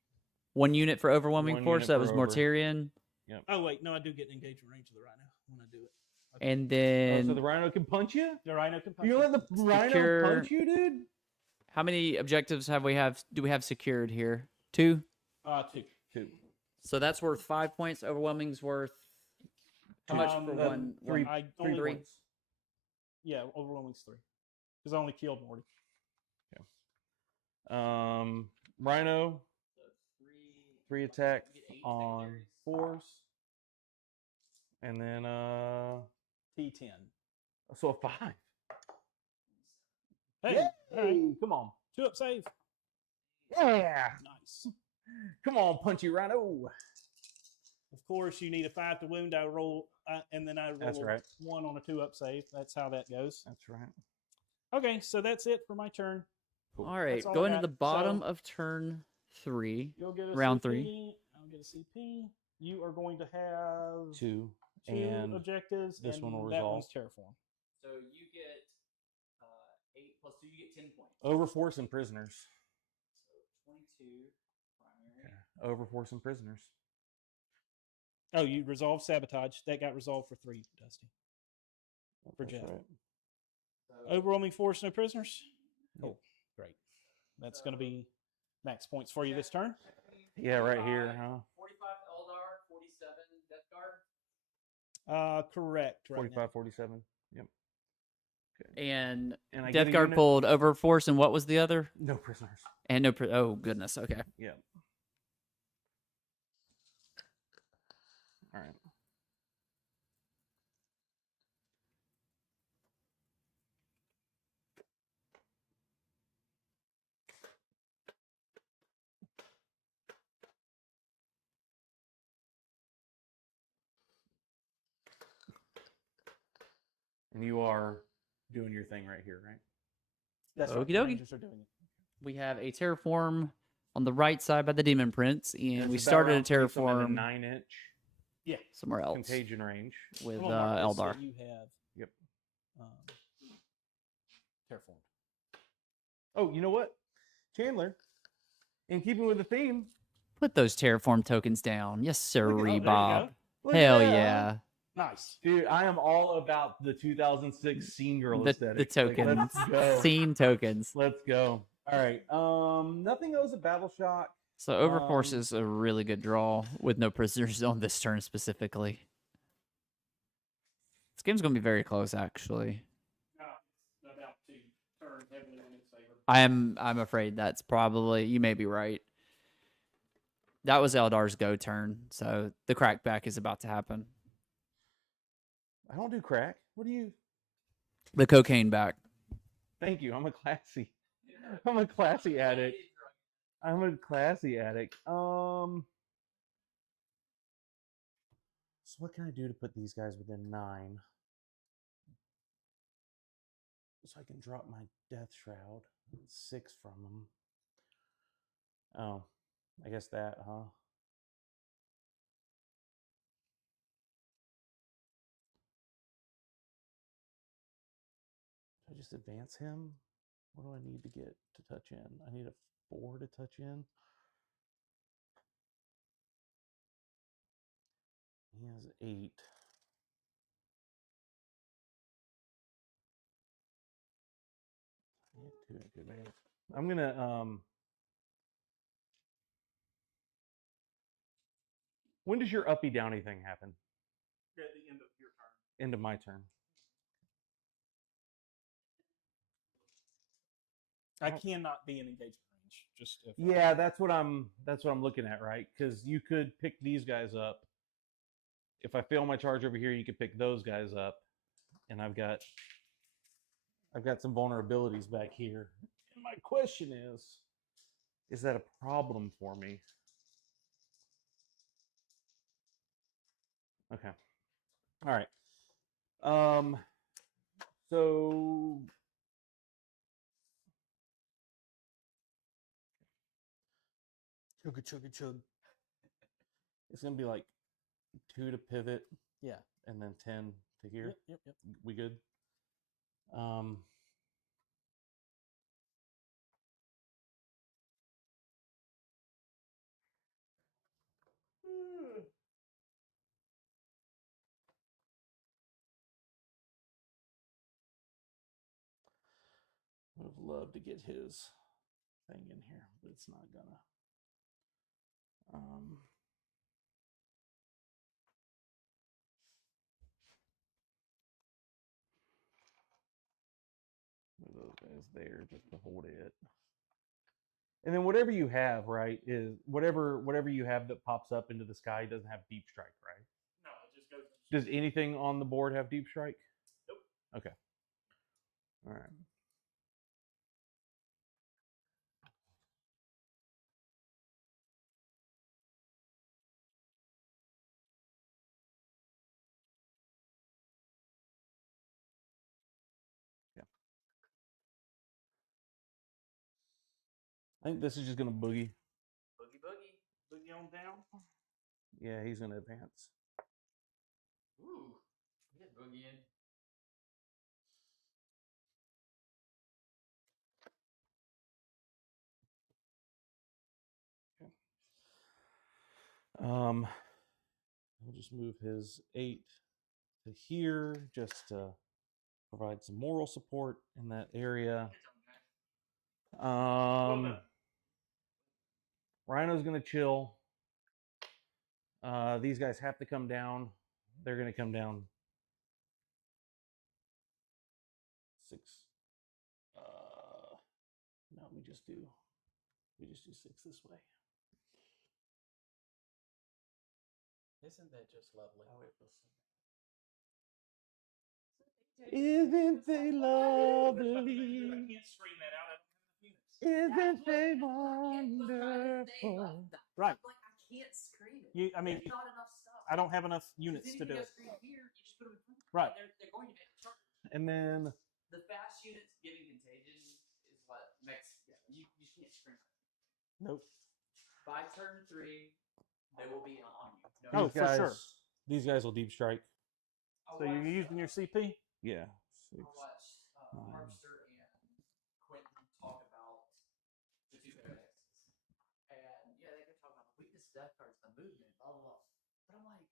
One unit for overwhelming One force. unit That for was over. Mortarion. oh wait, no, I do get an engagement range of the rhino when I do it. And Oh, then... so the rhino can punch you? The rhino can punch You let the rhino Secure- punch you, dude? How many objectives do we have secured here? 2? 2. 2. So that's worth 5 points. Overwhelming's worth... How much for one? 3. I 3 only points. Yeah, overwhelming's 3. Because I only killed Morty. Rhino. 3 attack on force. And then T10. so a 5. Hey, Yay! all right. Come on. 2 up save. Yeah. Nice. Come on, punchy rhino. Of course, you need a 5 to wound. I roll, and then I roll That's right. 1 on a 2 up save. That's how that goes. That's right. Okay, so that's it for my turn. Cool. All right, That's all I going to got. the bottom So- of turn 3. You'll get a Round CP. 3. I'll get a CP. You are going to have 2. 2 And objectives. this and one will that resolve. one's terraform. So you get 8 plus 2, you get 10 points. overforce and prisoners. So 22 primary. Overforce and prisoners. Oh, you resolved sabotage. That got resolved for 3, Dusty. For That's Jeff. right. Overwhelming force, no prisoners. Oh, great. That's going to be max points for you this turn. Yeah, right here, huh? 45 Eldar, 47 Deathguard. Correct. Right 45, 47. Yep. And And I get a Deathguard unit- pulled Overforce, and what was the other? No prisoners. And no... oh, goodness. Okay. Yeah. All right. And you are doing your thing right here, right? That's Okie the dokie. Rangers are doing it. We have a Terraform on the right side by the Demon Prince, and It's we about started a round 3, so I'm at Terraform 9-inch Yeah. somewhere else contagion range. with I'm gonna mark this so Eldar. you have Yep. terraform. Oh, you know what? Chandler, in keeping with the theme. Put those Terraform tokens down. Yes, Look at- sirree, there you Bob. go. Look at Hell that, huh? yeah. Nice. Dude, I am all about the 2006 scene girl The aesthetic. Like, tokens. let's go. Scene tokens. Let's go. All right. Nothing else at Battle Shock. So Overforce is a really good draw with no prisoners on this turn specifically. This game's going to be very close, actually. About to turn heavily in its favor. I'm afraid that's probably... You may be right. That was Eldar's go turn, so the crackback is about to happen. I don't do crack. What do you? The cocaine back. Thank you. I'm a classy addict. I'm a classy addict. So what can I do to put these guys within 9? So I can drop my Death Shroud. 6 from them. Oh, I guess that, huh? Should I just advance him? What do I need to get to touch in? I need a 4 to touch in. He has 8. I have 2 at good advantage. I'm gonna when does your uppy downy thing happen? At the end of your turn. End of my turn. I cannot be in engagement range. Just Yeah, that's what I'm looking at, right? Because you could pick these guys up. If I fail my charge over here, you could pick those guys up, and I've got some vulnerabilities back here. And my question is that a problem for me? Okay. All right. So chug. It's gonna be like 2 to pivot. Yeah. And then 10 to here. Yep. We good? I would have loved to get his thing in here, but it's not gonna. Move those guys there just to hold it. And then whatever you have, right, is whatever you have that pops up into the sky doesn't have deep strike, right? No, it just goes. Does anything on the board have deep strike? Nope. Okay. All right. Yeah. I think this is just gonna boogie. Boogie on down. Yeah, he's gonna advance. Ooh, get boogie in. We'll just move his 8 to here just to provide some moral support in that area. Rhino's gonna chill. These guys have to come down. They're gonna come down 6. No, we just do 6 this way. Isn't that just lovely? Isn't they lovely? I can't scream that out. Isn't they wonderful? Right. Like, I can't scream it. I mean, There's not enough stuff. I don't have enough units to do it. Right. They're going to get charged. And then The fast units giving contagion is what makes you can't scream it. Nope. By turn 3, they will be on you. Oh, for sure. These guys will deep strike. So you're using your CP? Yeah. I watched Harvester and Quentin talk about the 2 Kodexes. And yeah, they could talk about the weakness of Deathguards, the movement, blah, blah, blah. But I'm like,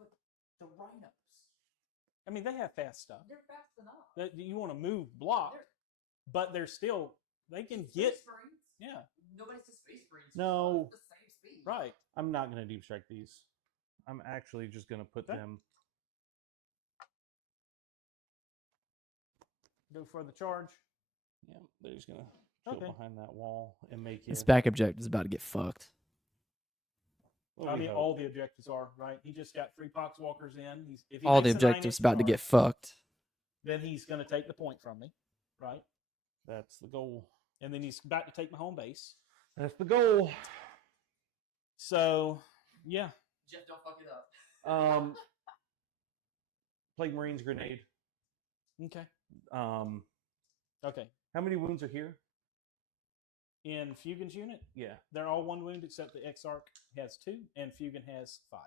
but the Rhinos, I mean, they have fast stuff. they're fast enough. You want to move block, but they're still, they can get, Space Marines? yeah, Nobody's to Space Marines. No. The same speed. right. I'm not going to deep strike these. I'm actually just going to put Okay. them. Go for the charge. Yeah, they're just going to chill Okay. behind that wall and make This it. back objective is about to get fucked. Well, I we mean, hope. all the objectives are, right? He just got 3 poxwalkers in. If he All the makes a 9 objectives inch about to get charge, fucked. then he's going to take the point from me, right? That's the goal. And then he's about to take my home base. That's the goal. So, yeah. Jeff, don't fuck it up. Plague Marines grenade. Okay. Um, Okay. how many wounds are here? In Fugan's unit, Yeah. they're all 1 wound except the Exarch has 2 and Fugan has 5.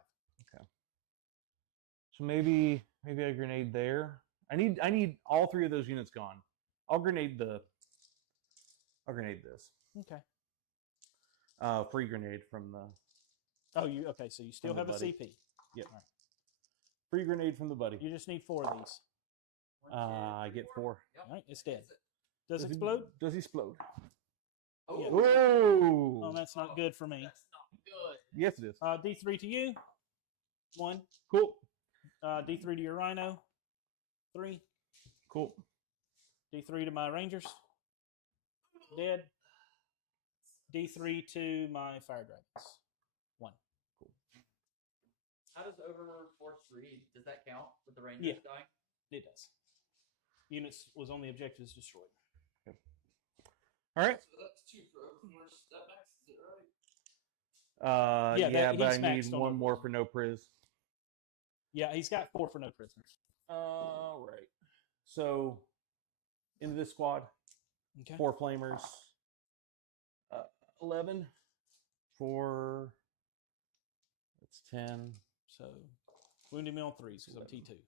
So maybe I grenade there. I need all 3 of those units gone. I'll grenade this. Okay. Free grenade from the. Oh, okay. So you still the have a buddy. CP. Yep. All right. Free grenade from the buddy. You just need 4 of these. I get 4. Yep. All right. It's dead. Does it explode? Does he explode? Oh, Yeah. Whoa! Oh, that's not good for me. That's not good. Yes, it is. D3 to you. 1. Cool. D3 to your Rhino. 3. Cool. D3 to my Rangers. Dead. D3 to my fire dragons. 1. Cool. How does Overforce read? Does that count with the Rangers Yeah. dying? It does. Units was on the objectives destroyed. Okay. All right. So that's 2 for Overforce. That maxes it, right? Yeah, but I he's need maxed on one no more prisoner. for no priz. Yeah, he's got 4 for no prisoners. All right. So into this squad, Okay. 4 flamers, 11 for that's 10. So wounded me on 3s because I'm T2.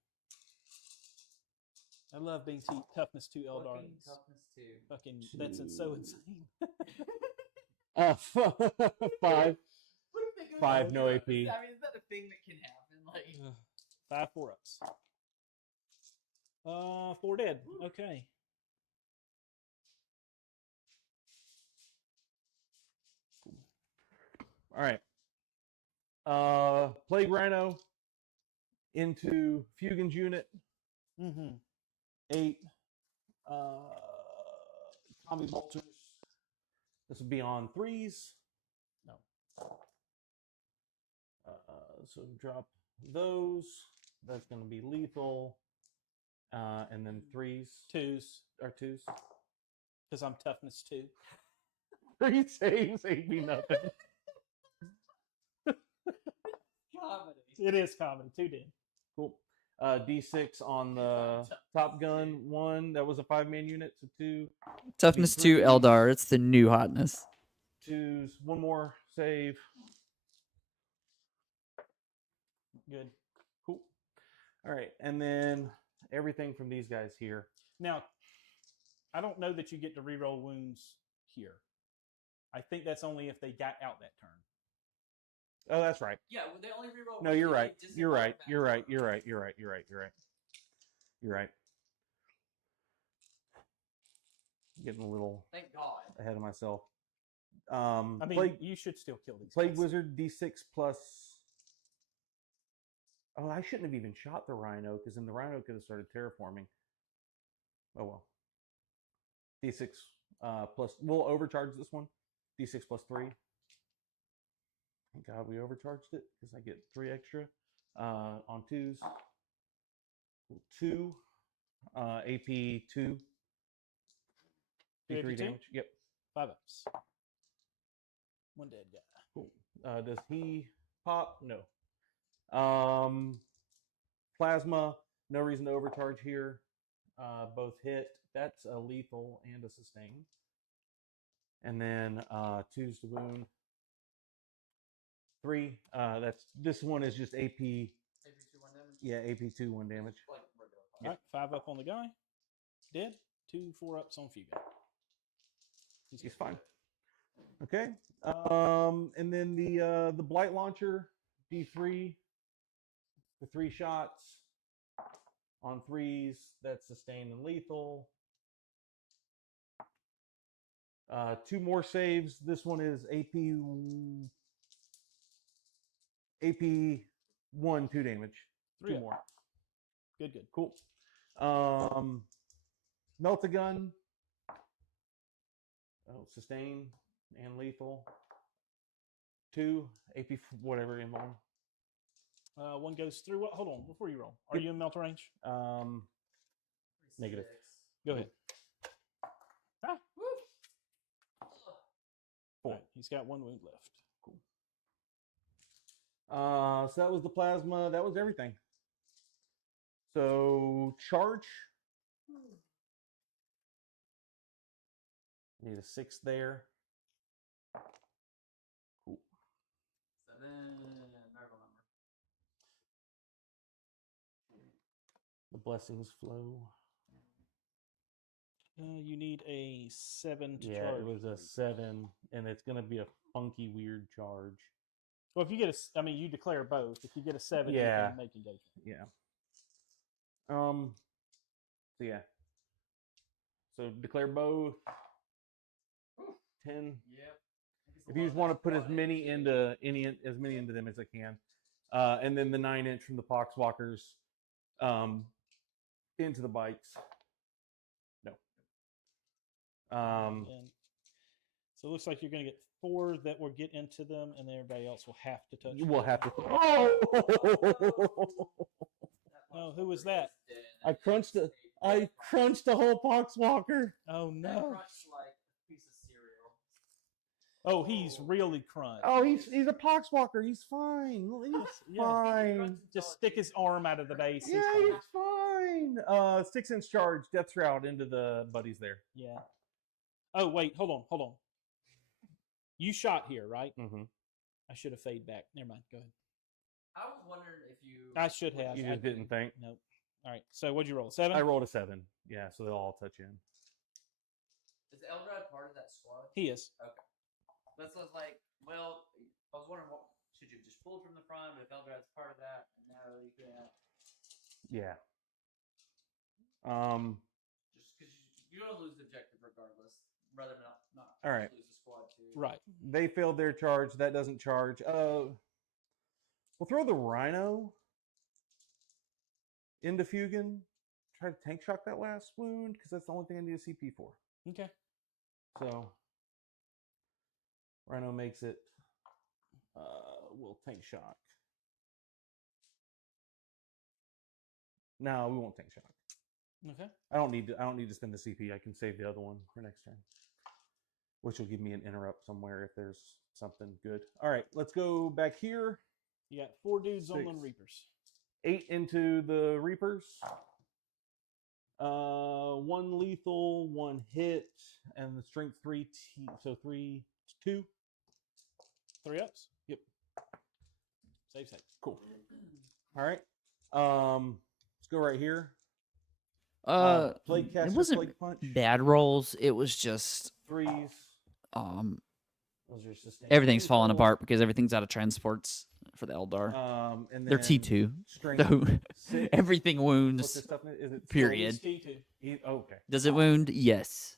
I love being toughness 2 Eldar. Fucking toughness 2. Fucking, that's so insane. 5. 5, no AP. I mean, is that a thing that can happen? Like, 5 4-ups. 4 dead. Okay. All right. Plague Rhino into Fugin's unit. Mm-hmm. 8. Tommy Bolters. This would be on 3s. No. So drop those. That's going to be lethal. And then 3s 2s. or 2s. Because I'm toughness 2. 3 saves, AP nothing. comedy. It is comedy. 2 dead. Cool. D6 on the Top Gun 1. That was a 5-man unit. So 2. Toughness 2 Eldar. It's the new hotness. 2s. 1 more save. Good. Cool. All right. And then everything from these guys here. Now, I don't know that you get to reroll wounds here. I think that's only if they got out that turn. Oh, that's right. Yeah, well, they only reroll. No, you're right. You're right. You're right. You're right. You're right. You're right. You're right. You're right. Getting a little Thank God. ahead of myself. I mean, you should still kill these Plague guys. Wizard D6 plus. Oh, I shouldn't have even shot the Rhino because then the Rhino could have started terraforming. Oh well. D6 plus. We'll overcharge this one. D6 plus 3. Thank God we overcharged it because I get 3 extra on 2s. 2 AP 2. D3 AP2? damage. Yep. 5-ups. 1 dead guy. Cool. Does he pop? No. Plasma. No reason to overcharge here. Both hit. That's a lethal and a sustain. And then 2s to wound. 3. This one is just AP. AP2 1 damage. Yeah, AP2 1 damage. Like regular fire. All right, 5 up on the guy. Dead. 2 4-ups on Fuga. He's fine. Okay. And then the blight launcher D3 for 3 shots on 3s. That's sustained and lethal. 2 more saves. This one is AP1 2 damage. 3 2 more. Good, good. Cool. Melt-A-Gun. Oh, sustain and lethal. 2 AP whatever in one. 1 goes through. What? Hold on, before you roll. Are you in melt range? Negative. Go ahead. Ah. 4. Right, he's got 1 wound left. Cool. So that was the plasma. That was everything. So charge. Need a 6 there. Cool. 7. Miracle number. The blessings flow. You need a 7 to Yeah, charge. it was a 7, and it's gonna be a funky, weird charge. Well, if you get a, I mean, you declare both. If you get a 7, Yeah. you can make engagement. Yeah. So yeah. So declare both. 10. Yep. If you just want to put as many into them as I can, and then the 9-inch from the Poxwalkers, into the bikes. No. And so it looks like you're going to get 4 that will get into them, and then everybody else will have to touch. You will have to. Oh, who was that? I crunched a whole Poxwalker. Oh no! Oh, he's really crunched. Oh, he's a Poxwalker. He's fine. He's fine. Just stick his arm out of the base. Yeah, he's fine. 6-inch charge, Death Shroud into the buddies there. Yeah. Oh wait, hold on. You shot here, right? Mm-hmm. I should have fade back. Never mind. Go ahead. I was wondering if you. I should have. You just didn't think. Nope. All right. So what'd you roll? 7? I rolled a 7. Yeah, so they'll all touch in. Is Eldar part of that squad? He is. Okay. That's like, well, I was wondering, what should you just pull from the front? But if Eldrad's part of that, no, you can't. Yeah. Just because you're gonna lose the objective regardless, rather than not all right. lose the squad too. Right. They failed their charge. That doesn't charge. We'll throw the Rhino into Fugan. Try to tank shock that last wound because that's the only thing I need a CP for. Okay. So Rhino makes it. We'll tank shock. No, we won't tank shock. Okay. I don't need to spend the CP. I can save the other one for next turn, which will give me an interrupt somewhere if there's something good. All right, let's go back here. You got 4 dudes on 6. the Reapers. 8 into the Reapers. 1 lethal, 1 hit, and the strength 3. So 3, 2. 3 ups. Yep. Save. Cool. All right. Let's go right here. Plague caster, it wasn't plague punch. bad rolls. It was just 3s. Those are sustained. everything's falling apart because everything's out of transports for the Eldar. And They're then T2, strength so 6. everything What's wounds. this stuff? Is it Period. Okay. Does it wound? Yes.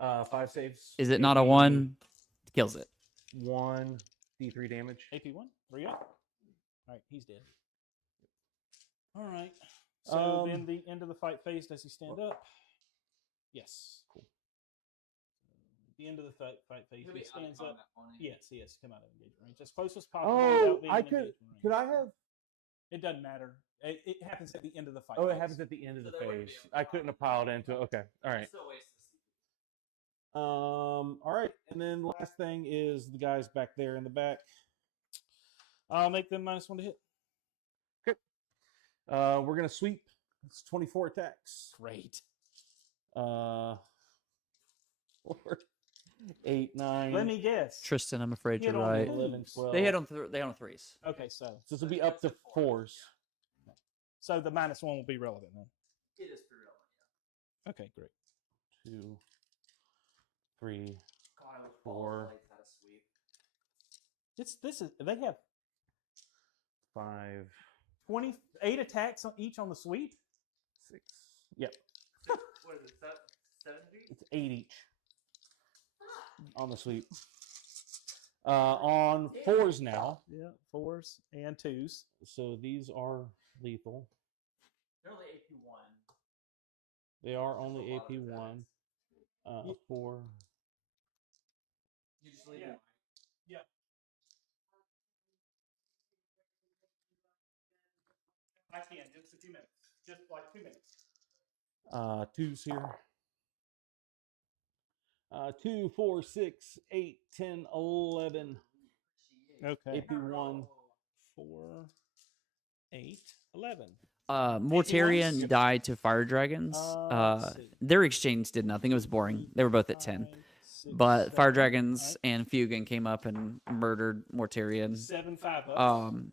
5 saves. Is it not a 1? Kills it. 1 D3 damage. AP1. 3 up. All right, he's dead. All right. So then the end of the fight phase, does he stand up? Yes. Cool. The end of the fight phase, he stands up. Yes, he has to come out of engagement range as close as Oh, possible. without being I in could. engagement range. Could I have? It doesn't matter. It happens at the end of the fight. Oh, it phase. happens at the end of So the they wouldn't phase. be able to I couldn't have piled into it. Okay. All right. Still wastes All right. And then the last thing is the guys back there in the back. I'll make them -1 to hit. We're gonna sweep. It's 24 attacks. Great. 4, 8, 9. Let me guess. Tristan, I'm afraid Hit you're on right. 11, 12. They hit on they on 3s. Okay, so So this will be up to 4s. the -1 will be relevant then. It is pretty relevant. Okay, great. 2, 3. God, I wish 4. Blades had a sweep. This is they have 5, 28 attacks each on the sweep. 6. Yep. What is it? 70? It's 8 each on the sweep. On 4s now. Yeah, 4s and 2s. So these are lethal. They're only AP1. They are only That's a lot of AP1. 4. You just leave Yeah. it. Yeah. I can just a few minutes. Just like 2 minutes. 2s here. 2, 4, 6, 8, 10, 11. Okay. AP1. 4, 8, 11. Mortarion Yep. died to fire dragons. Let's see. Their exchange did nothing. It was boring. They were both at 10. 5, 6, But 7, fire dragons and Fugan came up and murdered Mortarion. 7, 5 ups.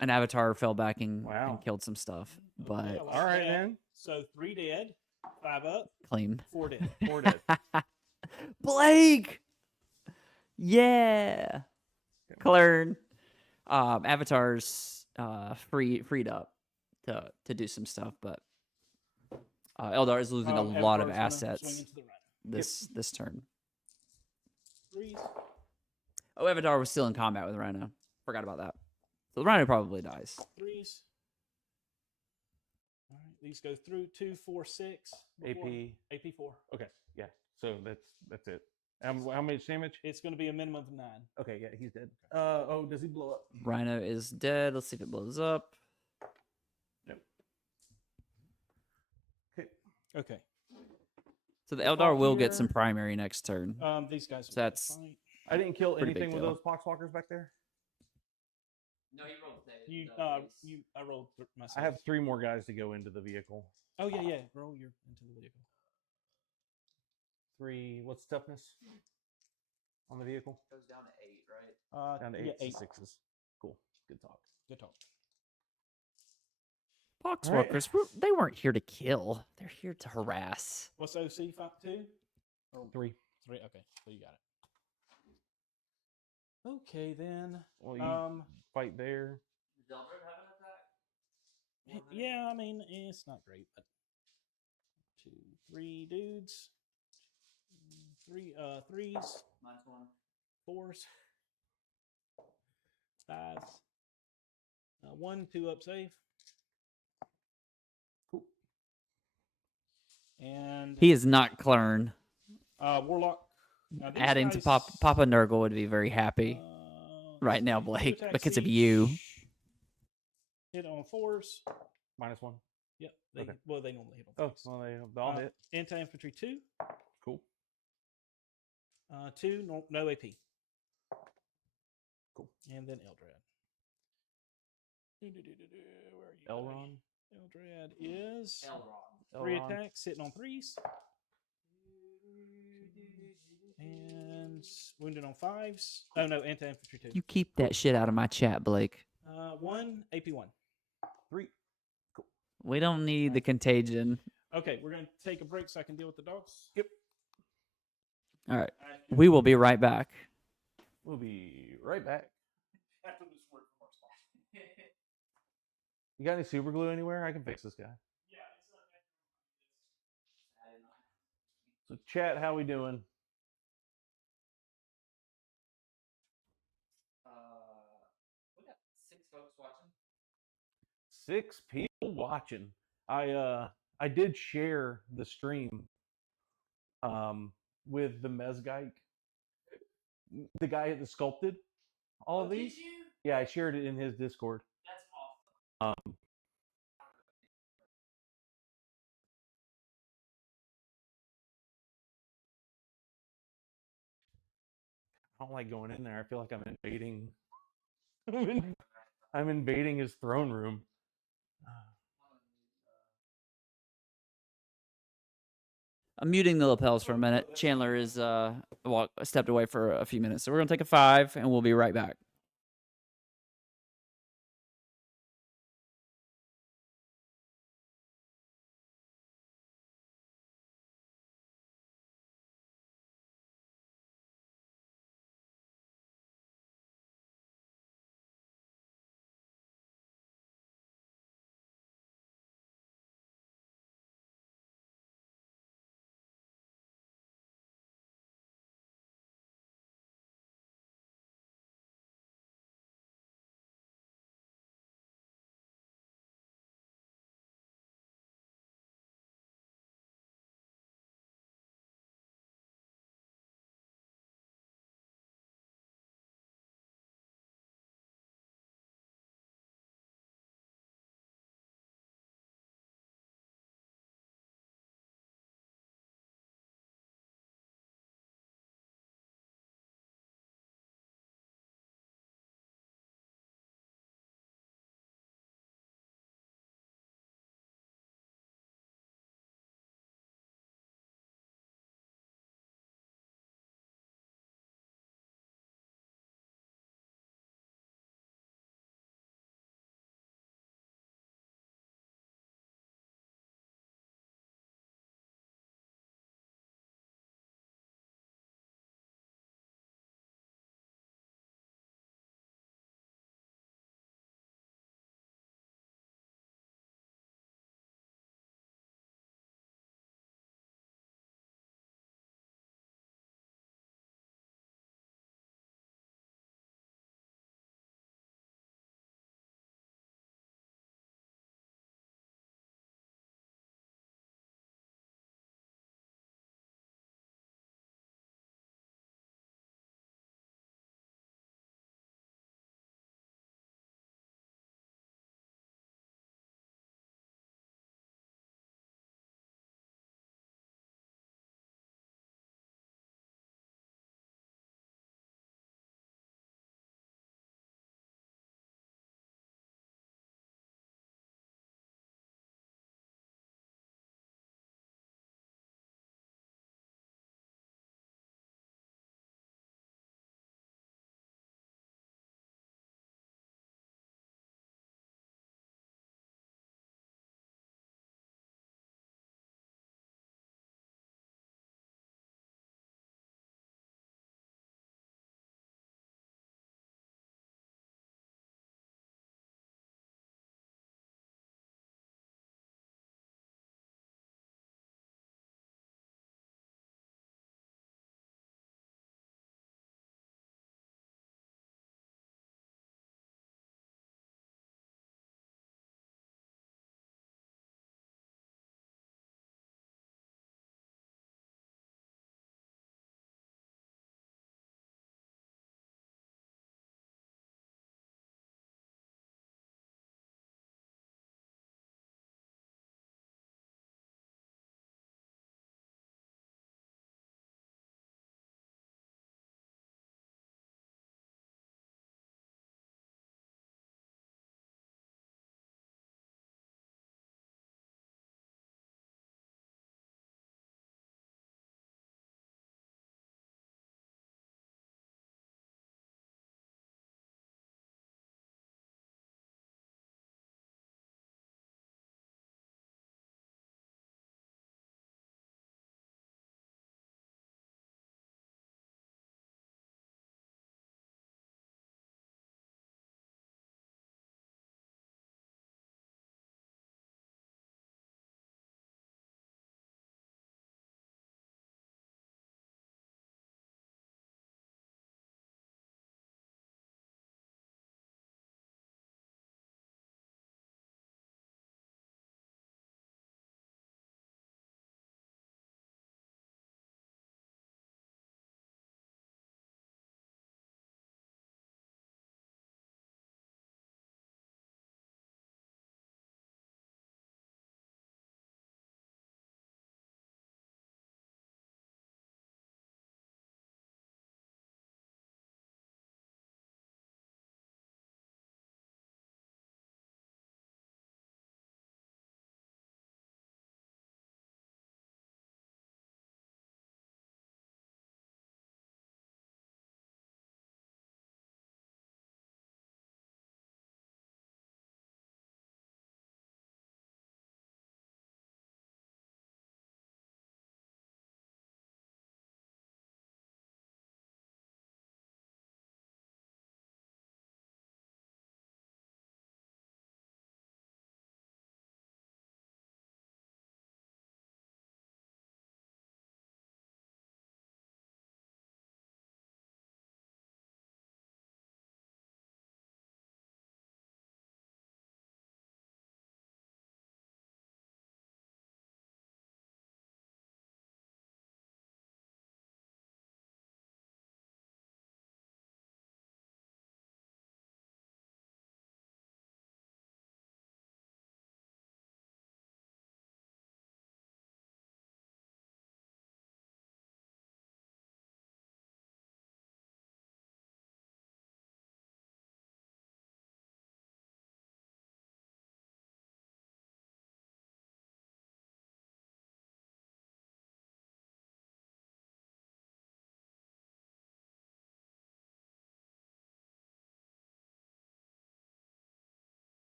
An avatar fell back and Wow. killed some stuff, Okay, but I like All right, that. man. So 3 dead, 5 up, clean. 4 dead. 4 dead. Blake, yeah, Claren. Avatars freed up to do some stuff, but Eldar is losing a lot of Avatar's gonna swing assets into the right. this turn. 3s. Oh, Avatar was still in combat with Rhino. Forgot about that. So the Rhino probably dies. 3s. All right, these go through 2, 4, 6. AP. AP4. Okay. Yeah. So that's it. How much damage? It's going to be a minimum of 9. Okay, yeah, he's dead. Oh, does he blow up? Rhino is dead. Let's see if it blows up. Nope. Okay. So the Eldar will get some primary next turn. These guys. So that's. I didn't kill Pretty big anything with deal. those poxwalkers back there. No, you rolled I rolled myself. I have 3 more guys to go into the vehicle. Oh yeah. Roll your into the vehicle. 3. What's toughness on the vehicle? Goes down to 8, right? Down to 8 yeah, 8. 6s. Cool. Good talk. Good talk. Poxwalkers, they weren't here to kill. They're here to harass. What's OC 5 2? Or 3. 3. Okay, so you got it. Okay then. Well, you fight there. Does Eldred have an attack? Yeah, I mean it's not great, but 2, 3 dudes. 3 3s. Minus 1. 4s. 5s. 1, 2 up save. Cool. And He is not Klern. Warlock. Now, these Adding to guys, Papa Nurgle would be very happy right now, Blake, because of you. Hit on 4s. Minus 1. Yep. Okay. Well, they normally hit on 4s. Oh, well, they all hit. Anti-infantry 2. Cool. 2, no AP. Cool. And then Eldrad. Where are you? Elrond. Eldrad is Elrond. 3 Elrond. attacks, hitting on 3s. And wounded on 5s. Oh no, anti-infantry 2. You keep that shit out of my chat, Blake. 1, AP 1. 3. Cool. We don't need the contagion. Okay, we're going to take a break so I can deal with the dogs. Yep. All right. We will be right back. We'll be right back. After this word from our sponsor. You got any super glue anywhere? I can fix this guy. So chat, how we doing? We got 6 folks watching. 6 people watching. I did share the stream with the Mezgeik, the guy that sculpted all of these. Yeah, I shared it in his Discord. That's awesome. I don't like going in there. I feel like I'm invading. I'm invading his throne room. I'm muting the lapels for a minute. Chandler is stepped away for a few minutes. So we're going to take a 5, and we'll be right back.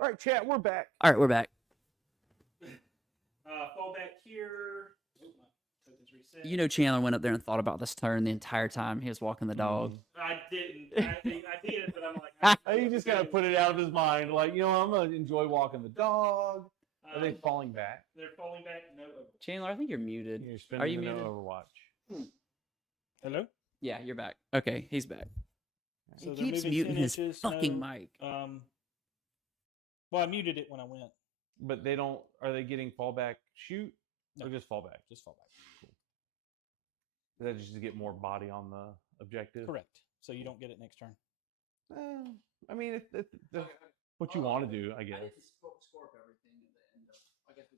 All right, chat, we're back. All right, we're back. Fall back here. Oh, my token's reset. You know, Chandler went up there and thought about this turn the entire time he was walking the dog. I didn't. I did, but I'm like, He just got to put it out of his mind. Like, I'm going to enjoy walking the dog. Are they falling back? They're falling back. No Overwatch. Chandler, I think you're muted. You're spending Are you the no muted? Overwatch. Hello? Yeah, you're back. Okay, he's back. So he they're keeps moving muting 10 his inches, fucking no, mic. Well, I muted it when I went. But they don't. Are they getting fallback shoot No. or just fallback? Just fall back. Is that just to get more body on the objective? Correct. So you don't get it next turn. I mean, it's what you want to do, I guess.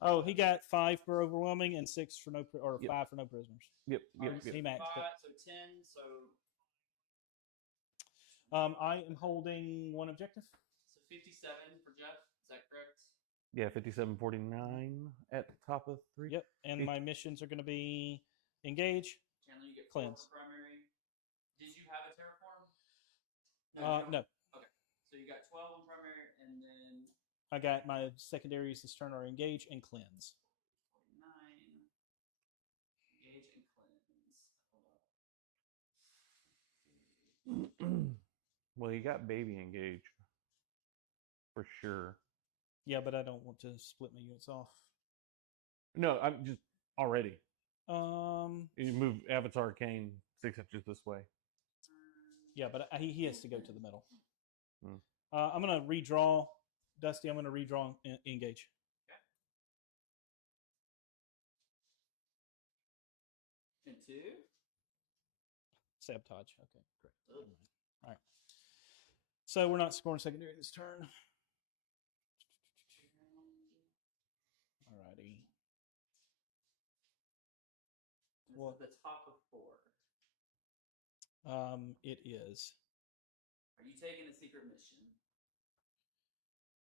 Oh, he got 5 for overwhelming and 6 for no, or Yep. 5 for no prisoners. Yep. He maxed it. So 10, so I am holding 1 objective. 57 for Jeff. Is that correct? Yeah, 5749 at the top of 3. Yep. And my missions are going to be engage. Chandler, you get Cleanse. primary. Did you have a terraform? No. Okay. So you got 12 on primary, and then I got my secondaries this turn are engage and cleanse. 49. Engage and cleanse. Well, you got baby engage for sure. Yeah, but I don't want to split my units off. No, I'm just already. Um. You move Avatar Kane 6 inches this way. Yeah, but he has to go to the middle. Hmm. I'm going to redraw. Dusty, I'm going to redraw engage. And 2. Sabotage. Okay, great. All right. So we're not scoring secondary this turn. Alrighty. What? The top of 4. It is. Are you taking a secret mission?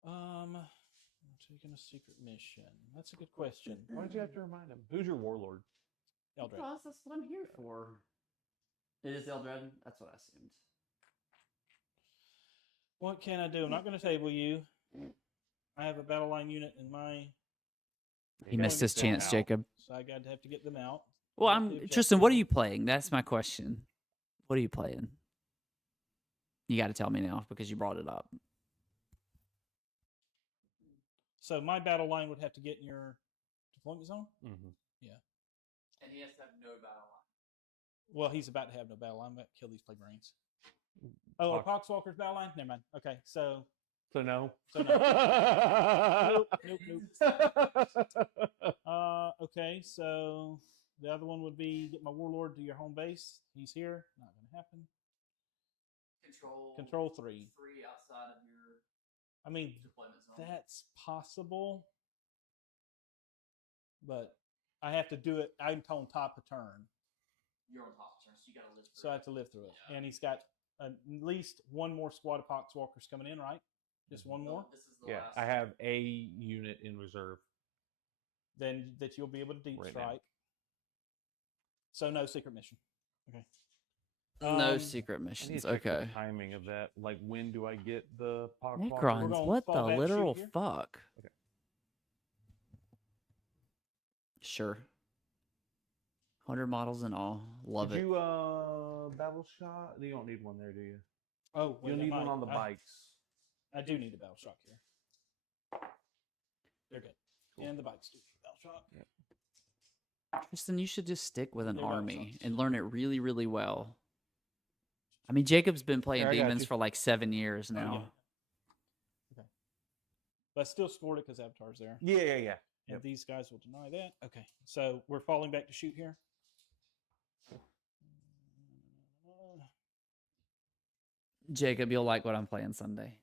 I'm taking a secret mission. That's a good question. Why'd you have to remind him? Who's your warlord? Eldred. Because that's what I'm here for. It is Eldred. That's what I assumed. What can I do? I'm not going to table you. I have a battle line unit in my. He missed his chance, Jacob. So I got to have to get them out. Well, Tristan, what are you playing? That's my question. What are you playing? You got to tell me now because you brought it up. So my battle line would have to get in your deployment zone? Mm-hmm. Yeah. And he has to have no battle line. Well, he's about to have no battle line. I'm about to kill these plague marines. Oh, Poxwalker's battle line? Never mind. Okay, so no. So no. Nope. Okay, so the other one would be get my warlord to your home base. He's here. Not going to happen. Control 3. 3 outside of your I mean, deployment zone. that's possible, but I have to do it. I'm on top of turn, You're on top of turn, so you got to live through so I have to live through it. Yeah. And he's got at least one more squad of Poxwalkers coming in, right? Just one more. This is the Yeah, last. I have a unit in reserve. Then that you'll be able to deep Right strike. now. So no secret mission. Okay. No secret I need missions. to check the Okay. timing of that. Like, when do I get the Poxwalker? We're Necrons, gonna what the fall back, shoot literal here. fuck? Okay. Sure. 100 models in all. Love Did it. you battle shot? You don't need one there, do you? Oh, You'll need one on the bikes. I do need a battle shock here. They're good. Cool. And the bikes do battle shock. Yep. Tristan, you should just stick with an Yeah, battle army shots. and learn it really, really well. I mean, Jacob's been playing Here, I got demons you. for like 7 years Oh, now. yeah. Okay. But I still scored it because Avatar's there. Yeah. And Yep. these guys will deny that. Okay. So we're falling back to shoot here. Jacob, you'll like what I'm playing Sunday.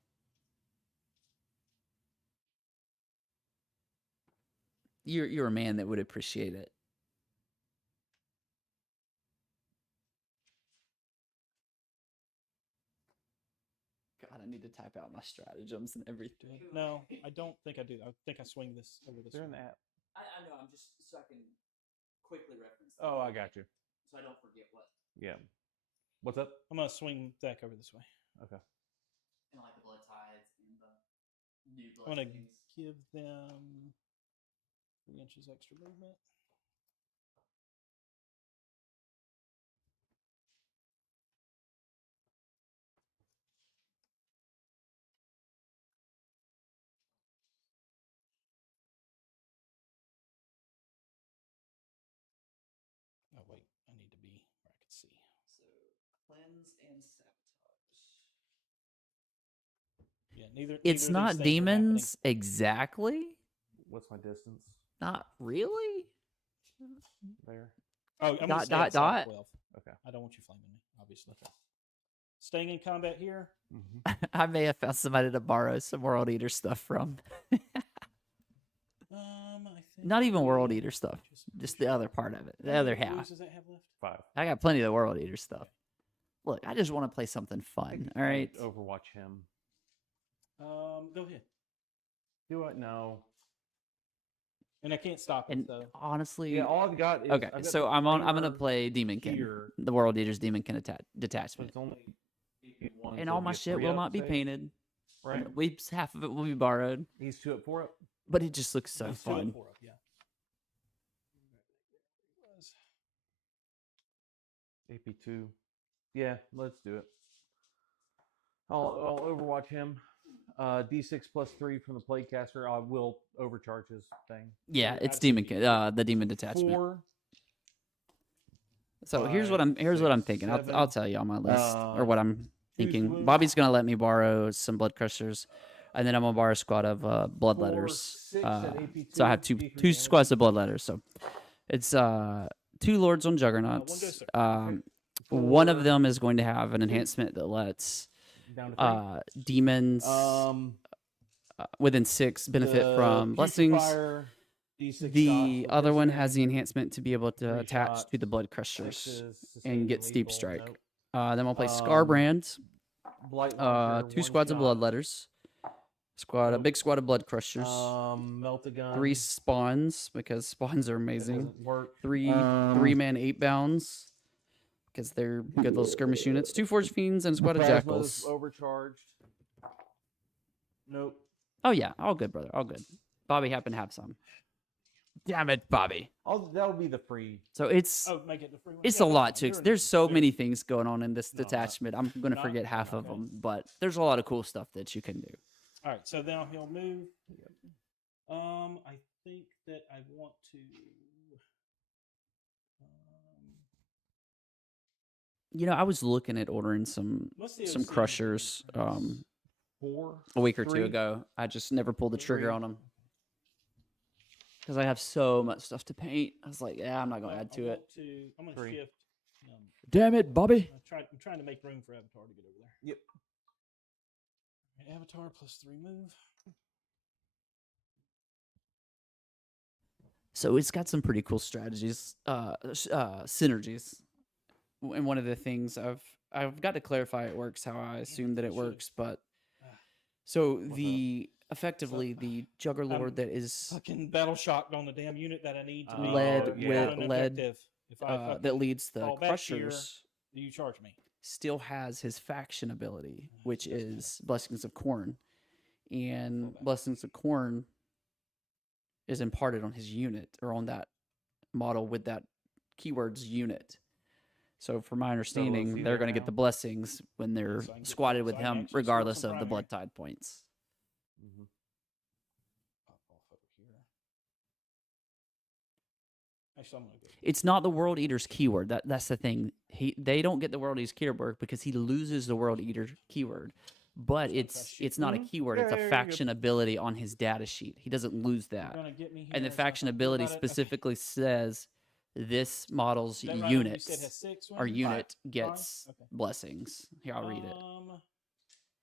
You're a man that would appreciate it. God, I need to type out my stratagems and everything. No, I don't think I do. I think I swing this over this They're in way. the app. I know. I'm just so I can quickly reference. Oh, I got you. So I don't forget what. Yeah. What's up? I'm going to swing Zach over this way. Okay. And like the blood tides and the I'm going to give them 3 inches extra movement. Oh, wait. I need to be where I can see. So, cleanse and sabotage. Yeah, neither. It's neither of not these things are happening. demons exactly. What's my distance? Not really. There. Oh, I'm Dot, gonna stay dot, outside dot. 12. Okay. I don't want you flaming me, obviously. Staying in combat here. Mm-hmm. I may have found somebody to borrow some World Eater stuff from. I think Not even World we Eater stuff. Just push the it. other part of it. The How other many half. moves does that have left? 5. I got plenty of the World Eater stuff. Look, I just want to play something fun. All right. Overwatch him. Go ahead. Do it? No. And I can't stop it, And so. honestly, Yeah, all I've got is. okay. I've got So the I'm gonna flamer play Demonkin, here, the World Eater's Demonkin but detachment, it's only AP1, and so all it'd my be a shit 3 will up not be save, painted. Right. Half of it will be borrowed, He's 2 up, 4 up. but it just looks so Let's do it fun. 4 up, yeah. AP2. Yeah, let's do it. I'll Overwatch him. D6 plus 3 from the Plaguecaster. I will overcharge his thing. Yeah, You're it's absolutely Demonkin, the Demon detachment. 4. So here's what 5, I'm 6, thinking. 7. I'll tell you on my list or what I'm Choose thinking. wound. Bobby's gonna let me borrow some Blood Crushers, and then I'm gonna borrow a squad of Blood 4, Letters. 6 at AP2, So I have two D3 two damage. squads of Blood Letters. So it's 2 Lords on One Juggernauts. goes, sir. One of 4, them is going to have an enhancement that lets down to 3. demons within 6 benefit The from blessings. Putrefier, D6 The shots, other one first has the strength, enhancement to be able to 3 attach shots, to the Blood Crushers 6s, and sustained get Steep lethal. Strike. Nope. Then we'll play Um, Scarbrand, Blight Launcher, 2 1 squads of shot. Blood Letters, a Nope. big squad of Blood Crushers, Melt-A-Gun. 3 spawns because spawns are That amazing. doesn't work. 3-man 8 bounds because they're good little skirmish units. 2 Forge Fiends and a squad of Plasma's Jackals. overcharged. Nope. Oh yeah, all good, brother, all good. Bobby happened to have some. Damn it, Bobby. That'll be the free. So it's Make it the free one. it's Yeah, a that's lot fine. to. You're in There's the so clear. many things going on in this No, not- detachment. I'm gonna not- forget half of okay. them, but there's a lot of cool stuff that you can do. All right, so now he'll move. I think that I want to. You know, I was looking at ordering some What's the some OC? crushers 4. a week or 2 3. ago. I just never pulled the trigger 3. on them because I have so much stuff to paint. I was like, yeah, I'm not gonna add to it. I'm going to 3. shift. Damn it, Bobby. I'm trying to make room for Avatar to get over there. Yep. Avatar plus 3 move. So it's got some pretty cool strategies, synergies. And one of the things I've got to clarify it works how I assume that it works, but so effectively the Juggerlord that is Fucking battle shocked on the damn unit that I need to be led yeah. effective. If I that leads the fall back here, Crushers do you charge me? still has his faction ability, which is Blessings of Corn, and Blessings of Corn is imparted on his unit or on that model with that keywords unit. So from my understanding, see they're that going to get now? the blessings when they're So I can get- squatted with so I can him, actually switch regardless from of the primary. blood tide points. Mhm. Pop off over here. Actually, I'm going to go. It's not the World Eater's keyword. That's the thing. They don't get the World Eater's keyword because he loses the World Eater keyword. But it's not a keyword. Yeah, it's yeah, a you're faction ability on his data sheet. He doesn't lose that. You're gonna get me And the here, so faction I don't feel ability about it. Okay. specifically says this model's Is that right? unit You said has 6 or wins? unit 5? gets Okay. blessings. Here, I'll read it. Um,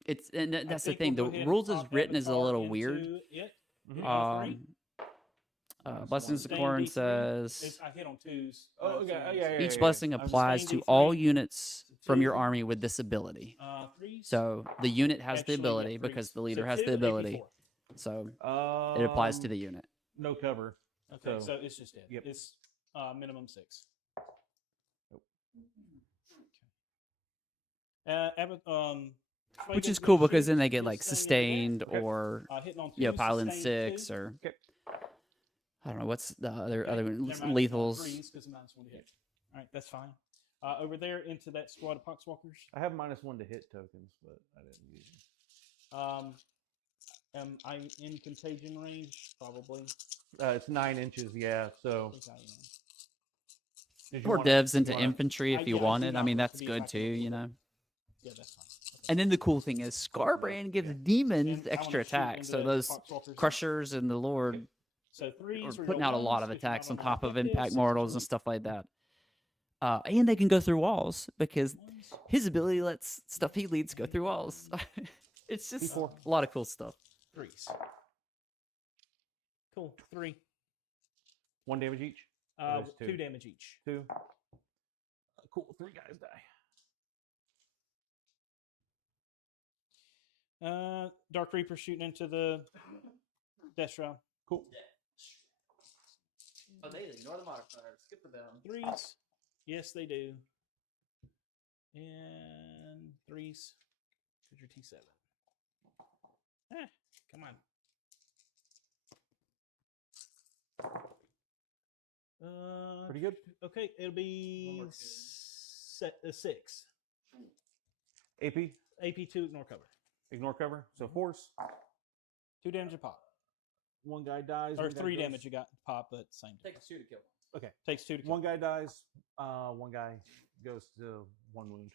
It's and I that's the think thing. we'll The go ahead and rules is pop written is a Avatar little into weird. it. Mhm. Blessings of Sustained Corn D3. says I hit on 2s. Oh, okay. Oh, yeah. each blessing I'm applies sustained to all D3. units from your Two. army with this ability. 3s. So the unit has Actually, the yeah, ability 3s. because the So leader has 2 the and ability. AP4. So it applies to the unit. No cover. Okay, so it's just it. Yep. It's minimum 6. Nope. Okay. Which is Fuegan's cool gonna because shoot. then they get He's like staying in the sustained back. or Hitting on you know twos, pile in sustained 6 two. or Okay. I don't know what's the other Okay, other never one, mind, I'm on lethals. threes 'cause minus one to hit. All right, that's fine. Over there into that squad of poxwalkers. I have -1 to hit tokens, but I didn't use them. Am I in contagion range? Probably. It's 9 inches, yeah. So I think I am. did you Or wanna- devs you into wanna- infantry if you yeah, I want do it. I not mean want that's to be good attacking too, with you the- know. Yeah, that's fine. Okay. And then the cool thing is Scarbrand gives demons Then I extra wanna shoot attacks. into So that those poxwalkers. crushers and the Lord Okay. So are threes, putting out a lot of if you have attacks on them top of effective, impact 6 mortals and three. stuff like that. And they can go through walls because Ones. his ability lets stuff he leads go through walls. It's just a lot of cool stuff. Threes. Cool. 3. 1 damage each. Or there's 2 damage each. 2. Cool. 3 guys die. Dark Reaper shooting into the Death Shroud. Cool. Oh, they ignore the modifier. Skip the them. Threes. Yes, they do. And threes. Because you're T7. Come on. Pretty good. Okay, it'll be One more 6. AP. AP2, ignore cover. Ignore cover. So force. 2 damage a pop. 1 guy dies. Or one guy 3 goes- damage you got pop, but same. Takes 2 to kill. Okay. Takes 2 to kill. 1 guy dies. 1 guy goes to 1 wound.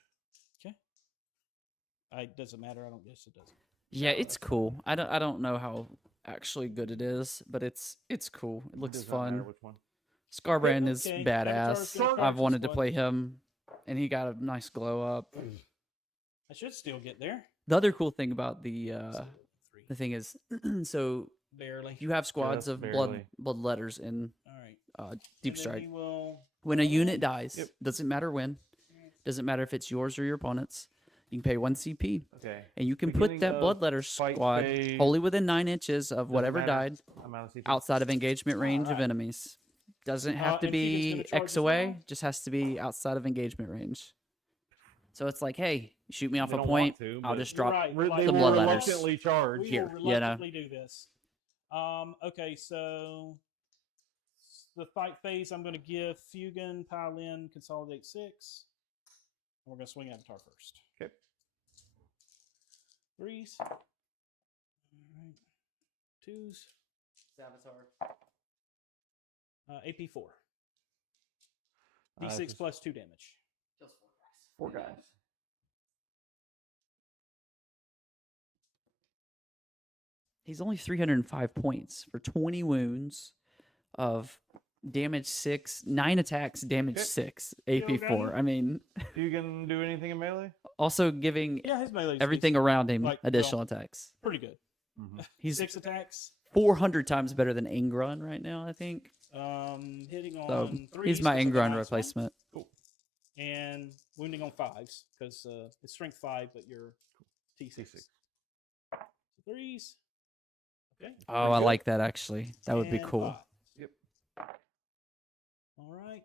It doesn't matter. I don't guess it doesn't. Yeah, it's cool. I don't know how actually good it is, but it's cool. It looks Doesn't matter fun. which one. Scarbrand is Okay, badass. Avatar's gonna I've crash the wanted to squad. play him, and he got a nice glow up. I should still get there. The other cool thing about the 3. thing is, so Barely. you have squads Just of barely. bloodletters in All right. Deep And then Strike. he will- When a unit dies, Yep. doesn't matter when, doesn't matter if it's yours or your opponent's, you can pay 1 CP, Okay. and you can Beginning put that of bloodletter fight squad phase. wholly within 9 inches of Doesn't whatever matter. died I'm out of CP. outside of engagement range of Alright. enemies. Doesn't have to and Keegan's be gonna charge X as away, well? just has to be outside of engagement range. So it's like, hey, you shoot me off They a don't point, want to, I'll but- just You're drop. right. They Like, the will blood letters. reluctantly charge. We here, will you know. reluctantly do this. Okay, so the fight phase, I'm going to give Fugan, pile in, consolidate 6. And we're going to swing Avatar first. Okay. Threes. All right. Twos. AP4. D6 just plus 2 damage. 4 guys. He's only 305 points for 20 wounds of damage 6, 9 attacks, damage Okay. 6, AP4. I mean, You can do anything in melee? also giving Yeah, his melee is everything decent. around him Like, additional attacks. Pretty good. He's 6 attacks. 400 times better than Ingron right now, I think. Hitting on So 3s. he's my 'cause of the Ingron -1. replacement. Cool. And wounding on 5s because it's strength 5, but you're T6. T6. 3s. Okay. Oh, I good. like that actually. That would be and cool. 5s. Yep. All right.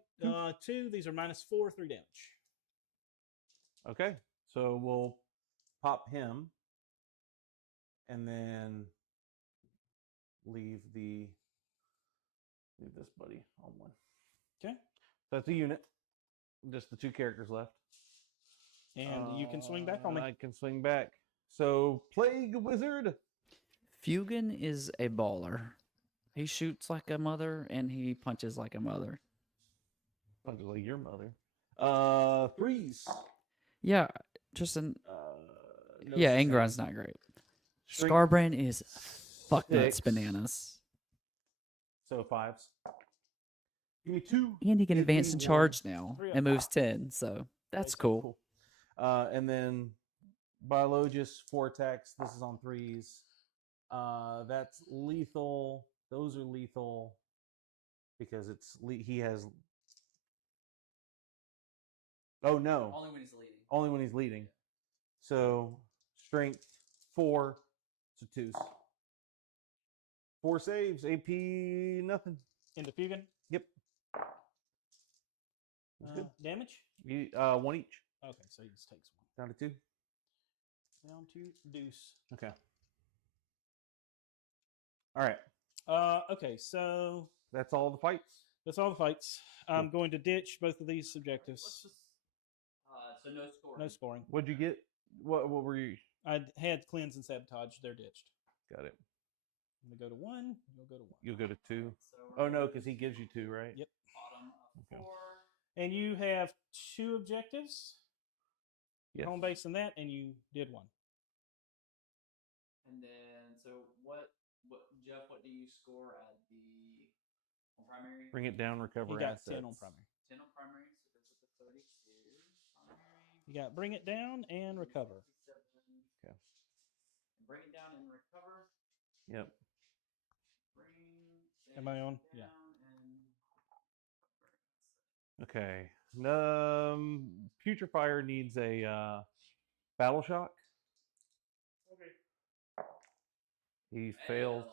2. These are -4, 3 damage. Okay. So we'll pop him and then leave this buddy on 1. Okay. So that's a unit. Just the 2 characters left. And you can swing back on me. I can swing back. So Plague Wizard. Fugan is a baller. He shoots like a mother and he punches like a mother. Sounds like your mother. 3s. Yeah, just an No yeah. strength. Ingron's not great. Strength Scarbrand is fuck nuts 6. bananas, So 5s. Give me 2. and he can Give advance me and 1. charge now 3 and moves 10. So that's Nice. cool. And then Biologus, 4 attacks. This is on 3s. That's lethal. Those are lethal because he has. Oh no! Only when he's leading. Only when he's leading. So strength 4, so 2s. 4 saves. AP nothing. Into Fugan. Yep. That's good. Damage? 1 each. Okay, so he just takes 1. Down to 2. Down to deuce. Okay. All right. Okay, so That's all the fights. that's all the fights. I'm going to ditch both of these objectives. Let's just, so no scoring. No scoring. What'd you get? What were you? I had cleanse and sabotage. They're ditched. Got it. I'm gonna go to 1. You'll go to 1. You'll go to 2. So Oh no, because he gives you 2, right? Yep. bottom of Okay. 4. And you have 2 objectives. Yes. Home base and that, and you did 1. And then, so what, Jeff? What do you score at the on primary? Bring it down, recover You got assets. 10 on primary. 10 on primary, so there's like a 32. Primary. You got bring it down and recover. 57. Okay. Bring it down and recover. Yep. Bring. Am I on? Down Yeah. And Okay. Putrefier needs a battle shock. Okay. He fails.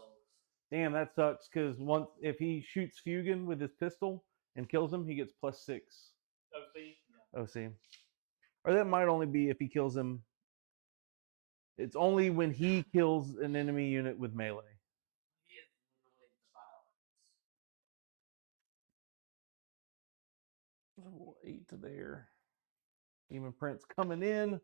Damn, that sucks. Because if he shoots Fugan with his pistol and kills him, he gets +6 OC. Or that might only be if he kills him. It's only when he kills an enemy unit with melee. He is literally the violence. 8 to there. Demon Prince coming in.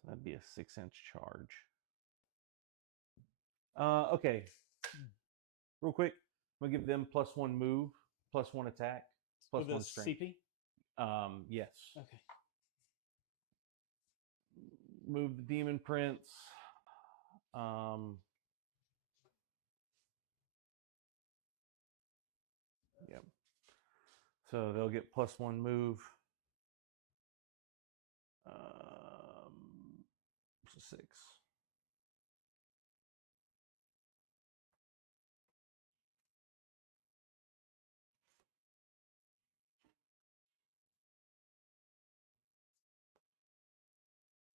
So that'd be a 6-inch charge. Okay. Real quick, I'm gonna give them +1 move, +1 attack, With +1 a strength. CP? Yes. Okay. Move the Demon Prince. Yep. So they'll get +1 move. So 6.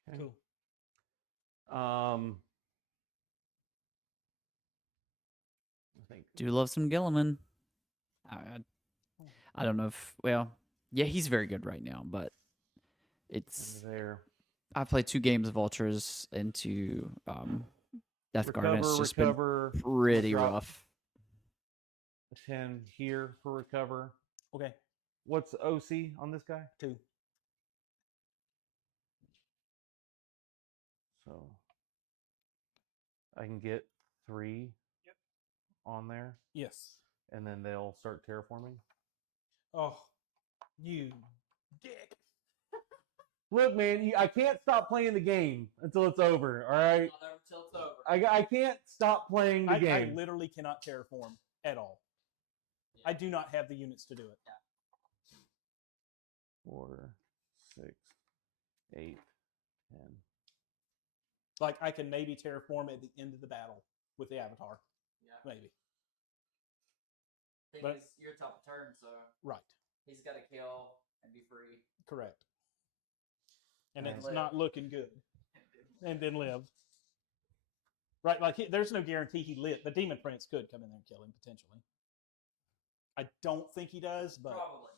Okay. Cool. I think Do love some Gilliman. I don't know if, well, yeah, he's very good right now, but it's there. I played 2 games of Ultras into Deathguard, and it's just been pretty drop rough. a 10 here for recover. Okay. What's the OC on this guy? 2. So I can get 3 on there, Yes. and then they'll start terraforming. Oh, you dick. Look, man, I can't stop playing the game until it's over. All right, Until it's over. I can't stop playing the I game. literally cannot terraform at all. Yeah. I do not have the units to do it. Yeah. 4, 6, 8, 10. Like, I can maybe terraform at the end of the battle with the avatar. Yeah. Maybe. Thing But- is, you're top of turn, so Right. he's got to kill and be free. Correct. And And it's live. not looking good. And then live. Right, like, there's no guarantee he live. The Demon Prince could come in there and kill him, potentially. I don't think he does, but... Probably not.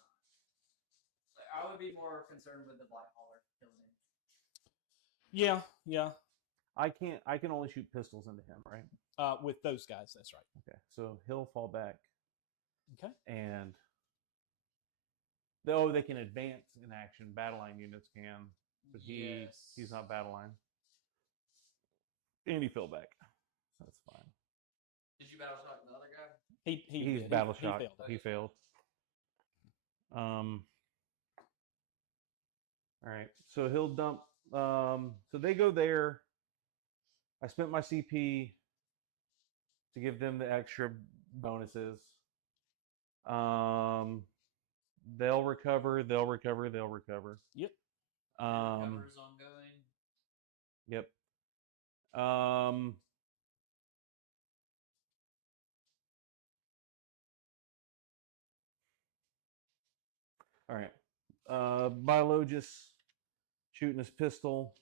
Like, I would be more concerned with the Black Hauler killing him. Yeah. I can only shoot pistols into him, right? With those guys, that's right. Okay, so he'll fall back. Okay. And though they can advance in action, battle line units can, but he's not battle line. And he fell back. That's fine. Did you battle shock the other guy? He's did. battle He shock. failed. He failed. All right. So he'll dump. So they go there. I spent my CP to give them the extra bonuses. They'll recover. Yep. Recover's ongoing. Yep. All right. Biologist shooting his pistol.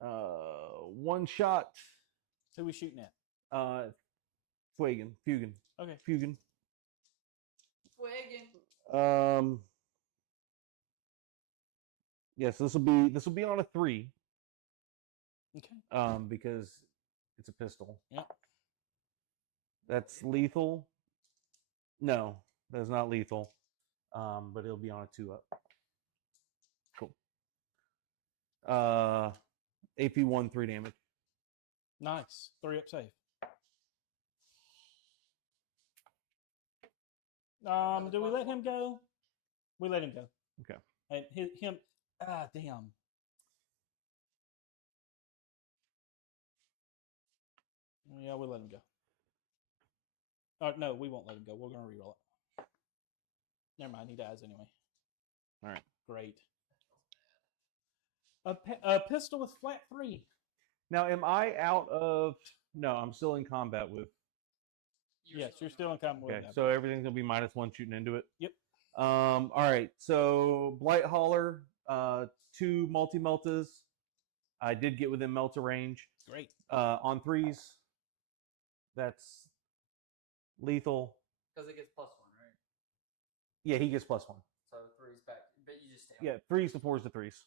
One shot. Who we shooting at? Fugan. Okay. Fugan. Fuegan. Yes, this will be on a 3. Okay. Because it's a pistol. Yep. That's lethal. No, that's not lethal. But it'll be on a 2 up. Cool. AP1, 3 damage. Nice. 3 up safe. Do we let him go? We let him go. Okay. And him. Damn. Yeah, we'll let him go. No, we won't let him go. We're gonna reroll it. Never mind. He dies anyway. All right. Great. A pistol with flat 3. Now, am I out of? No, I'm still in combat with. Yes, you're still in combat with Okay, that. so everything's gonna be -1 shooting into it. Yep. All right. So Blight Hauler, 2 multi-meltas. I did get within melta range. Great. On 3s. That's lethal. Because it gets +1, right? Yeah, he gets +1. So 3's back, but you just stay. Yeah, 3s to 4s to 3s.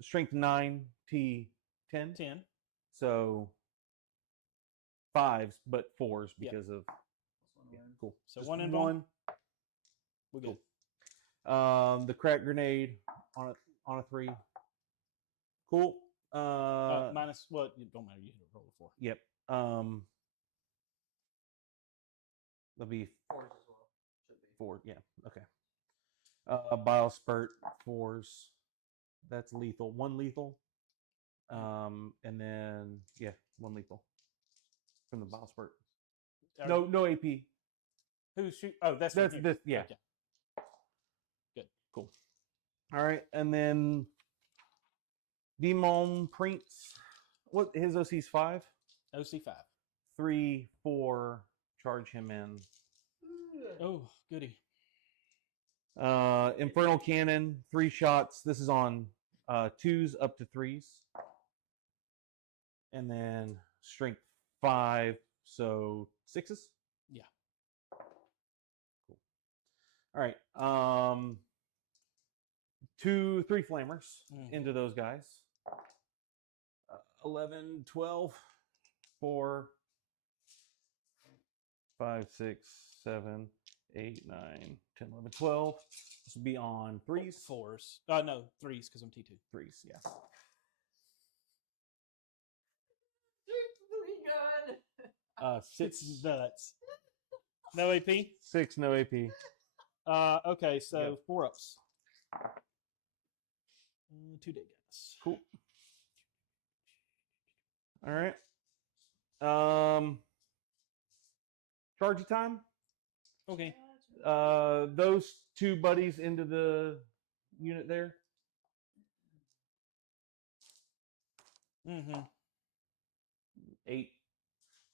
Strength 9, T 10. 10. So 5s, but 4s Yep. because of. Yeah, cool. So Just 1 in 1. We're good. The crack grenade on a 3. Cool. Minus what? It don't matter. You hit a roll of 4. Yep. There'll be 4s as well. Should be 4. Yeah. Okay. Bile spurt 4s. That's lethal. 1 lethal. And then 1 lethal from the bile spurt. No AP. Who's shoot? Oh, that's That's from this. here. Yeah. Okay. Good. Cool. All right, and then Demon Prince. What his OC's 5? OC 5. 3, 4. Charge him in. Oh, goody. Infernal Cannon, 3 shots. This is on 2s up to 3s. And then Strength 5, so 6s? Yeah. Cool. All right. 2, 3 flamers into those guys. 11, 12, 4, 5, 6, 7, 8, 9, 10, 11, 12. This will be on 3s. 4s. No, 3s because I'm T2. 3s, yeah. It's nuts. No AP? 6, no AP. Okay, so Yep. 4 ups. 2 dead guys. Cool. All right. Charge time. Okay. Those 2 buddies into the unit there. 8.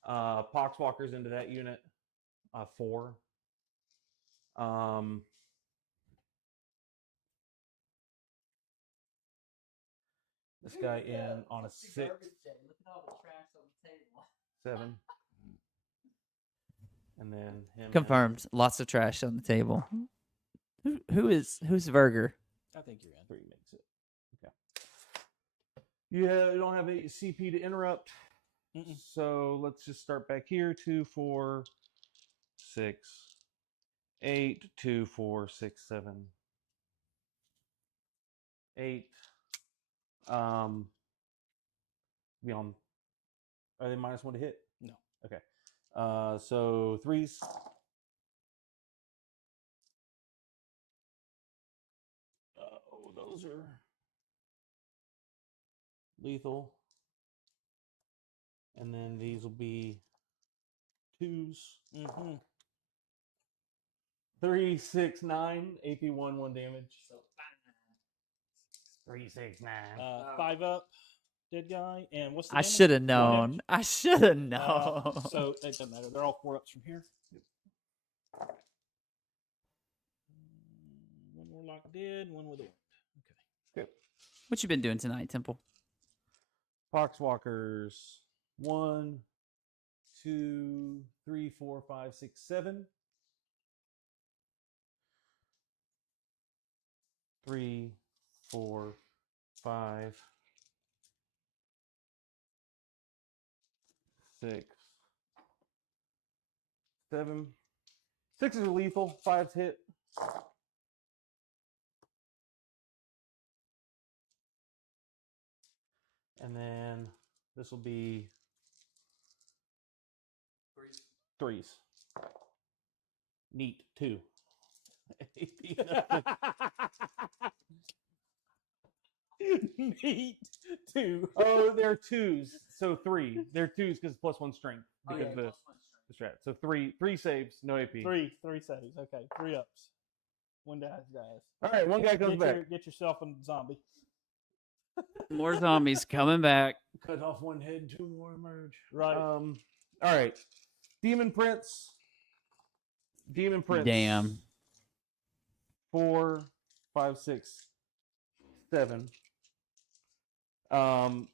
Poxwalkers into that unit. 4. This guy in on a 6. Look at all the trash on the table. 7. And then him. Confirmed. Lots of trash on the table. Who's Verger? I think you're in. 3 makes it. Okay. Yeah, you don't have a CP to interrupt. So let's just start back here. 2, 4, 6, 8, 2, 4, 6, 7, 8. Be on. Are they -1 to hit? No. Okay. So 3s. Oh, those are lethal. And then these will be 2s. 3, 6, 9. AP1, 1 damage. So 3, 6, 9. 5 up. Dead guy. And what's the I damage? should have 4 known. damage? I should have known. So it doesn't matter. They're all 4 ups from here. 1 One warlock dead, one with a wound. Okay. What you been doing tonight, Temple? Poxwalkers. 1, 2, 3, 4, 5, 6, 7. 3, 4, 5, 6, 7. 6 are lethal. 5's hit. And then this will be 3s. Neat. 2. Neat. 2. Oh, they're 2s. So 3. They're 2s because +1 strength. Because the strat. So 3 saves, no AP. 3 saves. Okay, 3 ups. One dies. All right, one guy comes back. Get yourself a zombie. More zombies coming back. Cut off one head, 2 more emerge. Right. All right. Demon Prince. Damn. 4, 5, 6, 7. Well,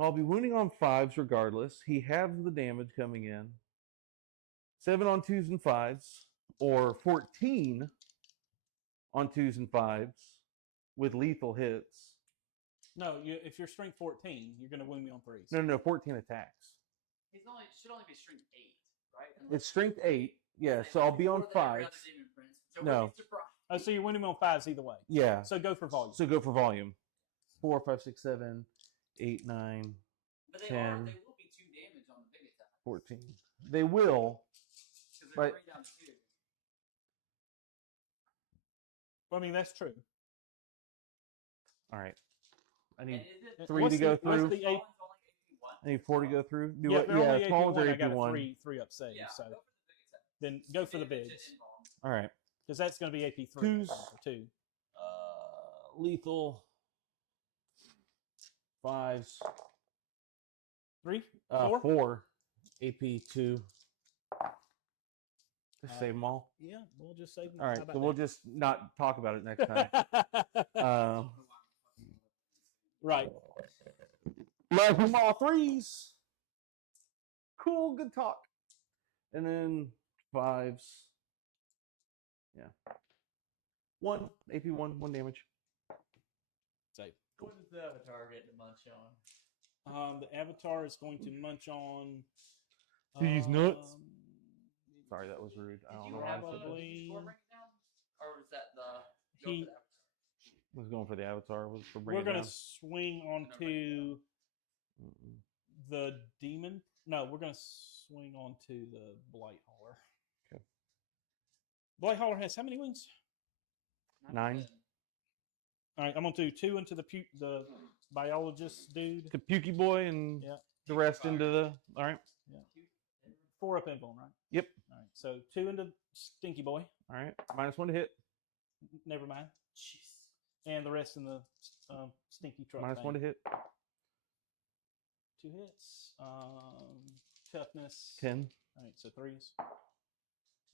I'll be wounding on 5s regardless. He halves the damage coming in. 7 on 2s and 5s, or 14 on 2s and 5s with lethal hits. No, if you're strength 14, you're going to wound me on 3s. No, 14 attacks. Should only be strength 8, right? It's strength 8. Yeah, so I'll be on 5s. No. Oh, so you're wounding me on 5s either way. Yeah. So go for volume. So go for volume. 4, 5, 6, 7, 8, 9, But they 10, will be 2 damage on the big attack. 14. They will. Because they're But 3 down to 2. Well, I mean, that's true. all right. I need And is it 3 What's to go the- what's through. the AP? I need 4 to go through. Do Yeah, it. they're Yeah, only small ones are AP1. I got a AP1. 3 up save. Yeah, So go for the big attack. then go for the Damage bigs. to invuln. All right. Because that's going to be AP3. 2s. For 2. Lethal. 5s. 3? 4? 4. AP2. Just save them all. Yeah, we'll just save them. All right. So we'll just not talk about it next time. Right. Love them all 3s. Cool, good talk. And then 5s. Yeah. 1 AP1, 1 damage. Save. What does the avatar get to munch on? The avatar is going to munch on. These nuts. Sorry, that was rude. I don't know why I said that. probably- Or was that the... He- I was going for the avatar. Was for We're bringing going down. to swing onto the demon. No, we're going to swing onto the Blight Hauler. Okay. Blight Hauler has how many wounds? 9. All right, I'm going to do 2 into the biologist dude. The Pukey boy and Yeah. the rest into the. All right. 4 up invuln, right? Yep. All right, so 2 into Stinky Boy. All right. -1 to hit. Never mind. And the rest in the Stinky Truck. -1 to hit. 2 hits. Toughness. 10. All right, so 3s.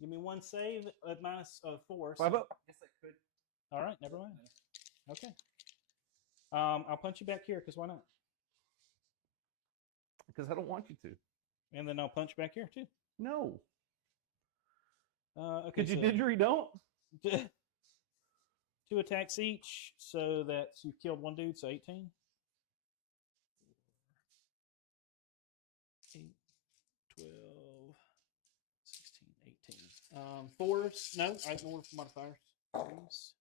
Give me 1 save at -4. 5 up. Guess I could. All right, never mind. Okay. I'll punch you back here because why not? Because I don't want you to. And then I'll punch back here too. No. Okay. Could you didgeridoo don't? 2 attacks each, so that's you've killed 1 dude, so 18. 8, 12, 16, 18. 4s. No, I ignore modifiers. 3s.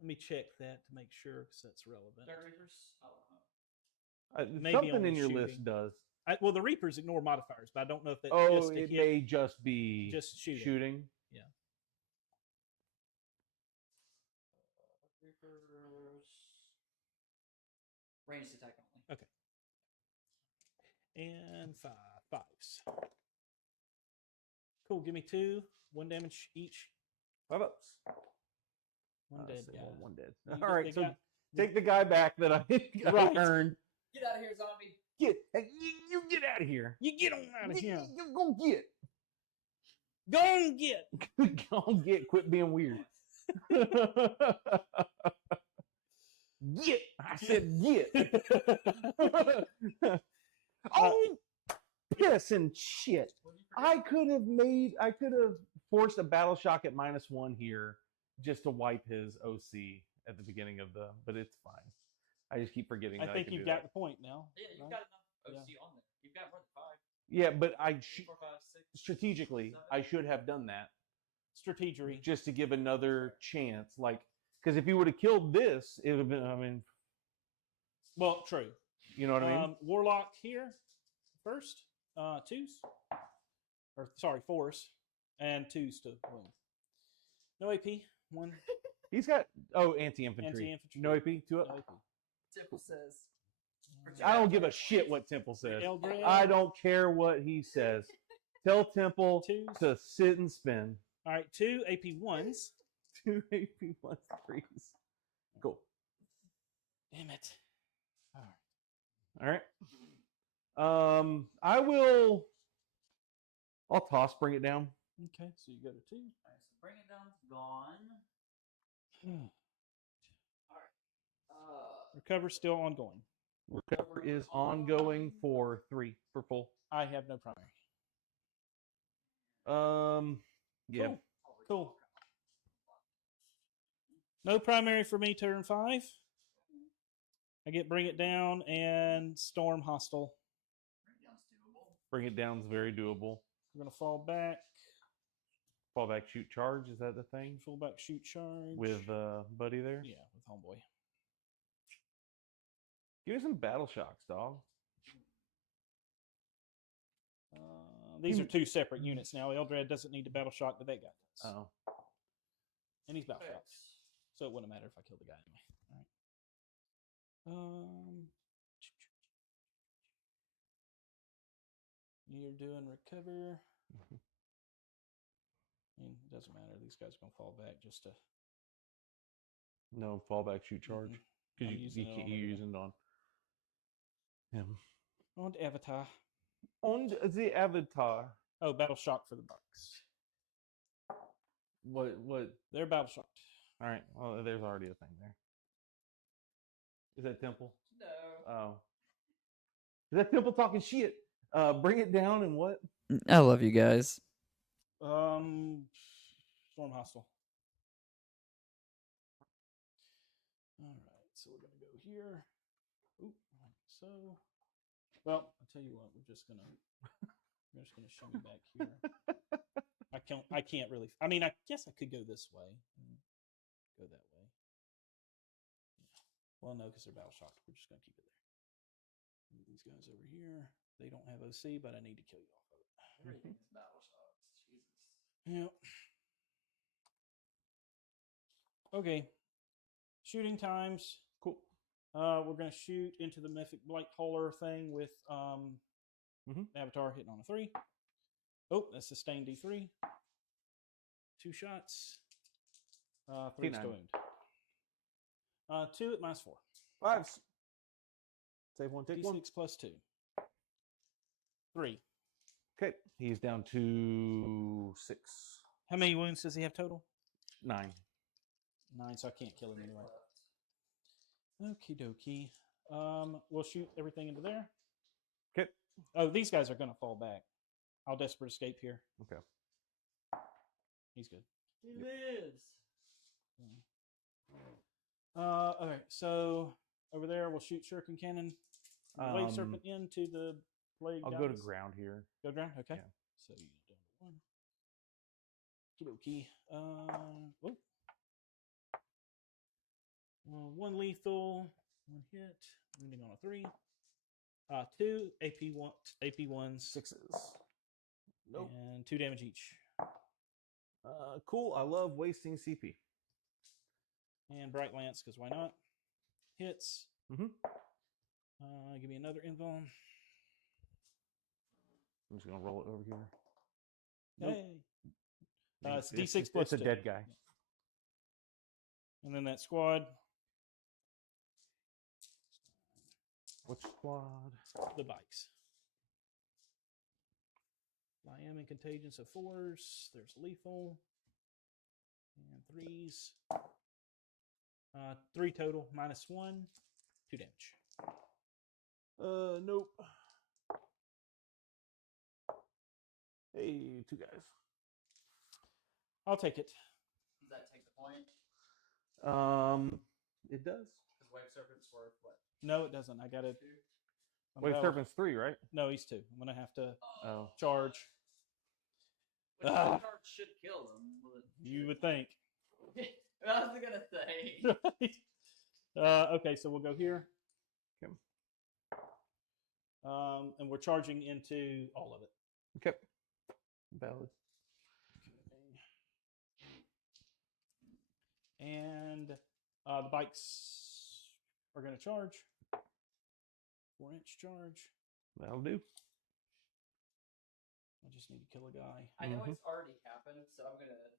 Let me check that to make sure because that's relevant. Dark Reapers? I don't know. Maybe Something only in your shooting. list does. Well, the Reapers ignore modifiers, but I don't know if that's Oh, just a it hit. may just be Just shooting. shooting. Yeah. Reapers. Ranged attack only. Okay. And 5s. Cool. Give me 2. 1 damage each. 5 ups. 1 dead guy. One dead. You All get right, the so guy- take the guy back that I Right. earned. Get out of here, zombie. You get out of here. You get on out of here. You go get. Go and get. Go and get. Quit being weird. Get. I said get. Oh, piss and shit. I could have forced a battle shock at -1 here just to wipe his OC at the beginning of but it's fine. I just keep forgetting. I think you've got the point now. Yeah, you've got enough OC on there. You've got more than 5. Yeah, but 4, 5, 6, strategically, 7. I should have done that. Strategery. Just to give another chance. Like, because if he would have killed this, it would have been, I mean. Well, true. You know what I mean? Warlock here first. 2s. Or, sorry, 4s. And 2s to win. No AP. 1. He's got, anti-infantry. No AP? 2 up? No AP. Temple says. I don't give a shit what Temple says. Eldred. I don't care what he says. Tell Temple 2s. to sit and spin. All right, 2 AP 1s. 2 AP 1 3s. Cool. Damn it. All right. I'll toss, bring it down. Okay, so you go to 2. All right, so bring it down. Gone. All right. Recover still ongoing. Recover is ongoing for 3 for full. I have no primary. Yeah. Cool. No primary for me, turn 5. I get bring it down and storm hostile. Bring it down is very doable. We're gonna fall back. Fall back, shoot, charge. Is that the thing? Fall back, shoot, charge. With Buddy there? Yeah, with homeboy. Give me some battle shocks, dog. These are 2 separate units now. Eldred doesn't need to battle shock, but they got this. Oh. And he's battle shocked. So it wouldn't matter if I killed the guy anyway. All right. You're doing recover. I mean, it doesn't matter. These guys are going to fall back just to... No, fall back, shoot, charge. Because you're using it on him. On to Avatar. On the Avatar. Oh, battle shock for the Bucks. What? They're battle shocked. All right. Well, there's already a thing there. Is that Temple? No. Oh. Is that Temple talking shit? Bring it down and what? I love you guys. Storm hostile. All right, so we're gonna go here. Oop, like so. Well, I'll tell you what. We're just gonna shimmy back here. I can't really. I mean, I guess I could go this way. Go that way. Well, no, because they're battle shocked. We're just gonna keep it there. Move these guys over here. They don't have OC, but I need to kill you off of it. Everything is battle shocks. Jesus. Yep. Okay. Shooting times. Cool. We're gonna shoot into the mythic blight holler thing with Avatar hitting on a 3. Oh, that's sustained D3. 2 shots. 3 T9. wound. 2 at -4. 5s. Save 1, take D6 1. plus 2. 3. Okay. He's down to 6. How many wounds does he have total? 9. 9, so I can't kill him anyway. Okie dokie. We'll shoot everything into there. Okay. Oh, these guys are going to fall back. I'll desperate escape here. Okay. He's good. He lives. All right, so over there we'll shoot shuriken cannon. Wave serpent into the blade. I'll go to ground here. Go ground. Okay. Yeah. So you down to 1. Okie dokie. 1 lethal, 1 hit, wounding on a 3. 2 AP1s, 6s. Nope. and 2 damage each. Cool. I love wasting CP. And bright lance, because why not? Hits. Mm-hmm. Give me another invuln. I'm just gonna roll it over here. Nope. Hey. It's D6 plus It's a 2. dead guy. And then that squad. Which squad? The bikes. Light. I am in contagion, so 4s. There's lethal. And 3s. 3 total, -1. 2 damage. Nope. Hey, 2 guys. I'll take it. Does that take the point? It does. Because Wave Serpent's worth what? No, it doesn't. I got it. Wave Serpent's 3, right? No, he's 2. I'm gonna have to Oh. charge. Which charge should kill him. You would think. I was gonna say. Okay, so we'll go here. Okay. And we're charging into all of it. Okay. Valid. And the bikes are going to charge. 4-inch charge. That'll do. I just need to kill a guy. I know it's already happened, so I'm gonna.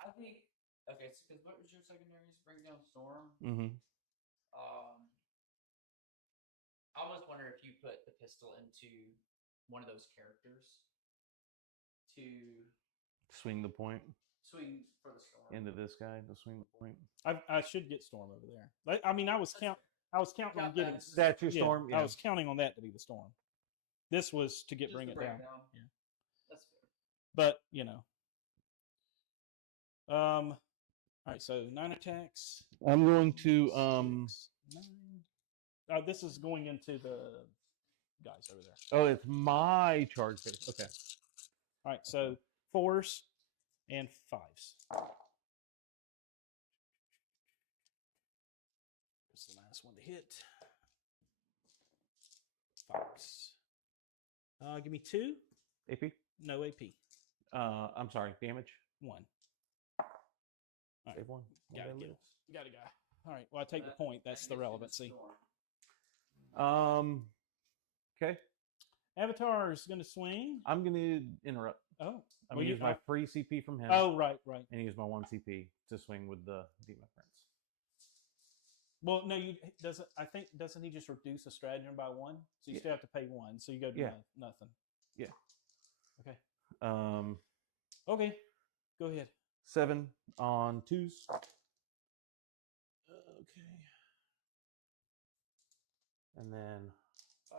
I think. Okay, because what was your secondaries? Bring down Storm. Mm-hmm. I almost wonder if you put the pistol into one of those characters to Swing the point swing for the Storm. into this guy to swing the point. I should get Storm over there. I mean, I was counting on getting That's your Storm. I was counting on that to be the Storm. This was to get Just bring to it bring down. it down. Yeah. That's fair. But you know. All right, so 9 attacks. I'm going to 6, 9. This is going into the guys over there. Oh, it's my charge phase. Okay. All right, so 4s and 5s. That's the last one to hit. 5s. Give me 2. AP? No AP. I'm sorry. Damage. 1. All right. Save 1. Got a guy. All right. Well, I take the point. That's the relevancy. Okay. Avatar is going to swing. I'm going to interrupt. Oh. I'm going to use my free CP from him. Oh, right. And use my 1 CP to swing with the Demon Prince. Well, no, doesn't he just reduce a stratagem by 1? So you still have to pay 1. So you go to nothing. Yeah. Okay. Okay. Go ahead. 7 on 2s. Okay. And then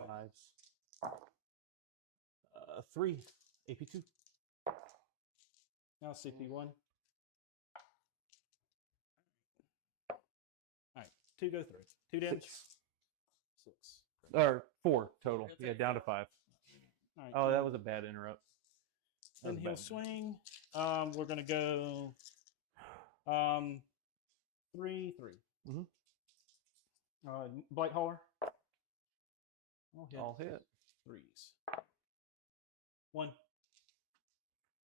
5s. 3. AP2. Now CP1. All right. 2 go through. 2 damage. 6. Or 4 total. Yeah, down to 5. All right. Oh, that was a bad interrupt. Then he'll swing. We're going to go 3, 3. Mm-hmm. Blight Hauler. All hit. 3s. 1.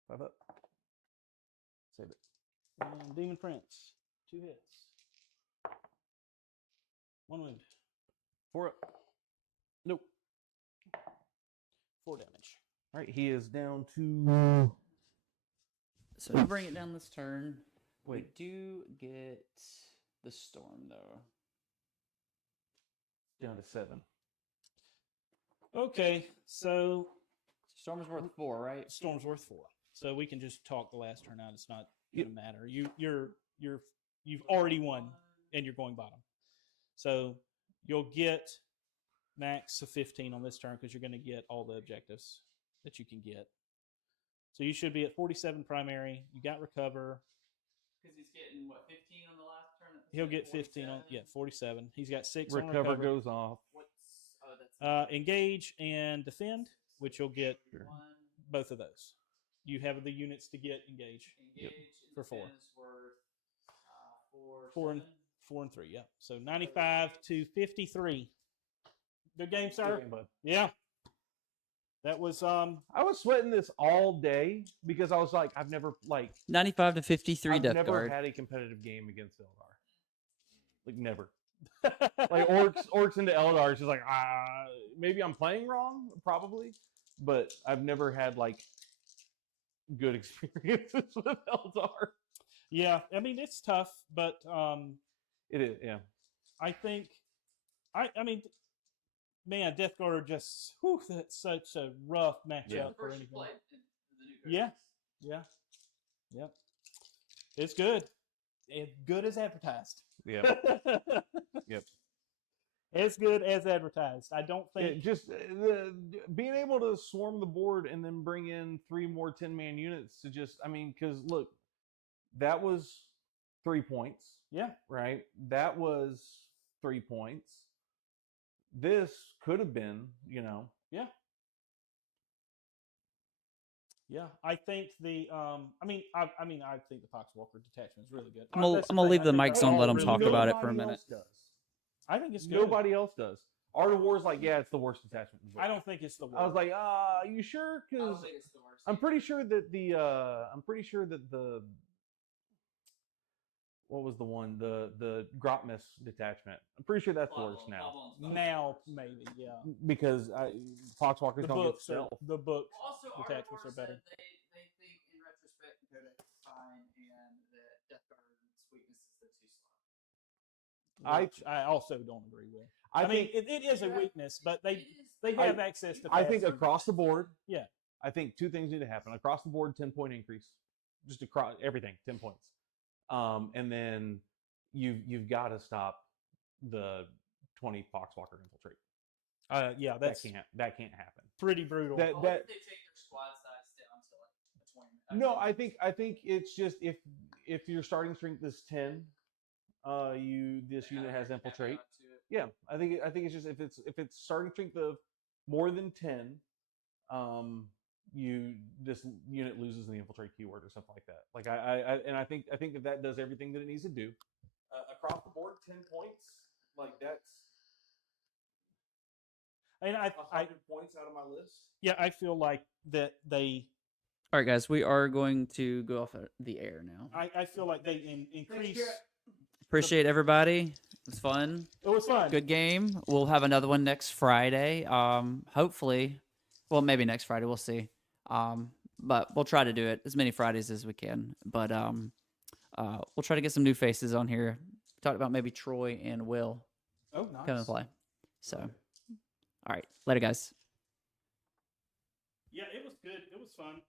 5 up. Save it. And Demon Prince. 2 hits. 1 wound. 4 up. Nope. 4 damage. All right, he is down to. So you bring it down this turn. Wait. We do get the Storm though. Down to 7. Okay, so Storm is worth 4, right? Storm's worth 4. So we can just talk the last turn out. It's not gonna matter. You've already won, and you're going bottom. So you'll get max of 15 on this turn because you're going to get all the objectives that you can get. So you should be at 47 primary. You got recover. Because he's getting what, 15 on the last turn? He'll get 15 on 47. He's got 6 on Recover recover. goes off. Engage and defend, which you'll get both of those. You have the units to get engage. For 4. Worth 4 and 3. Yeah. So 95 to 53. Good game, sir. Good game, bud. Yeah. That was I was sweating this all day because I was like, I've never 95 to 53 I've never Deathguard. had a competitive game against Eldar. Like never. Like orcs into Eldar is just like maybe I'm playing wrong, probably, but I've never had good experiences with Eldar. Yeah, I mean it's tough, but it is. Yeah, I think I mean man, Deathguard are just that's such a rough matchup for anybody. Yeah. Yep. It's good. It's good as advertised. Yeah. Yep. As good as advertised. I don't think just being able to swarm the board and then bring in 3 more 10-man units to because look, that was 3 points. Yeah. Right? That was 3 points. This could have been, Yeah. Yeah, I think the I think the Poxwalker detachment is really good. I'm gonna leave the mics on, let them talk about it for a minute. I think it's good. Nobody else does. Art of War's like, yeah, it's the worst detachment. I don't think it's the worst. I was like, you sure? Because I'm pretty sure that the what was the one? The Grotmus detachment. I'm pretty sure that's the worst now. Now, maybe, yeah. Because Poxwalkers don't get stealth. The book Also, detachments are better. They think in retrospect Codex is fine and that Deathguard's weakness is they're too slow. I also don't agree with. I mean, it is a weakness, but they have access to. I think across the board. Yeah. I think 2 things need to happen across the board: 10-point increase, just across everything, 10 points. And then you've got to stop the 20 Poxwalker infiltrate. Yeah, that can't happen. Pretty brutal. If they take their squad size down to like a 20. No, I think it's just if your starting strength is 10, this unit has infiltrate. Yeah, I think it's just if it's starting strength of more than 10, this unit loses the infiltrate keyword or something like that. Like I think that does everything that it needs to do. Across the board, 10 points. Like that's. And 100 points out of my list. Yeah, I feel like that they. All right, guys, we are going to go off the air now. I feel like they increase. Appreciate everybody. It was fun. It was fun. Good game. We'll have another one next Friday. Hopefully, well, maybe next Friday. We'll see. But we'll try to do it as many Fridays as we can. But we'll try to get some new faces on here. Talked about maybe Troy and Will. Oh, nice. Come and play. So, all right, later, guys. Yeah, it was good. It was fun.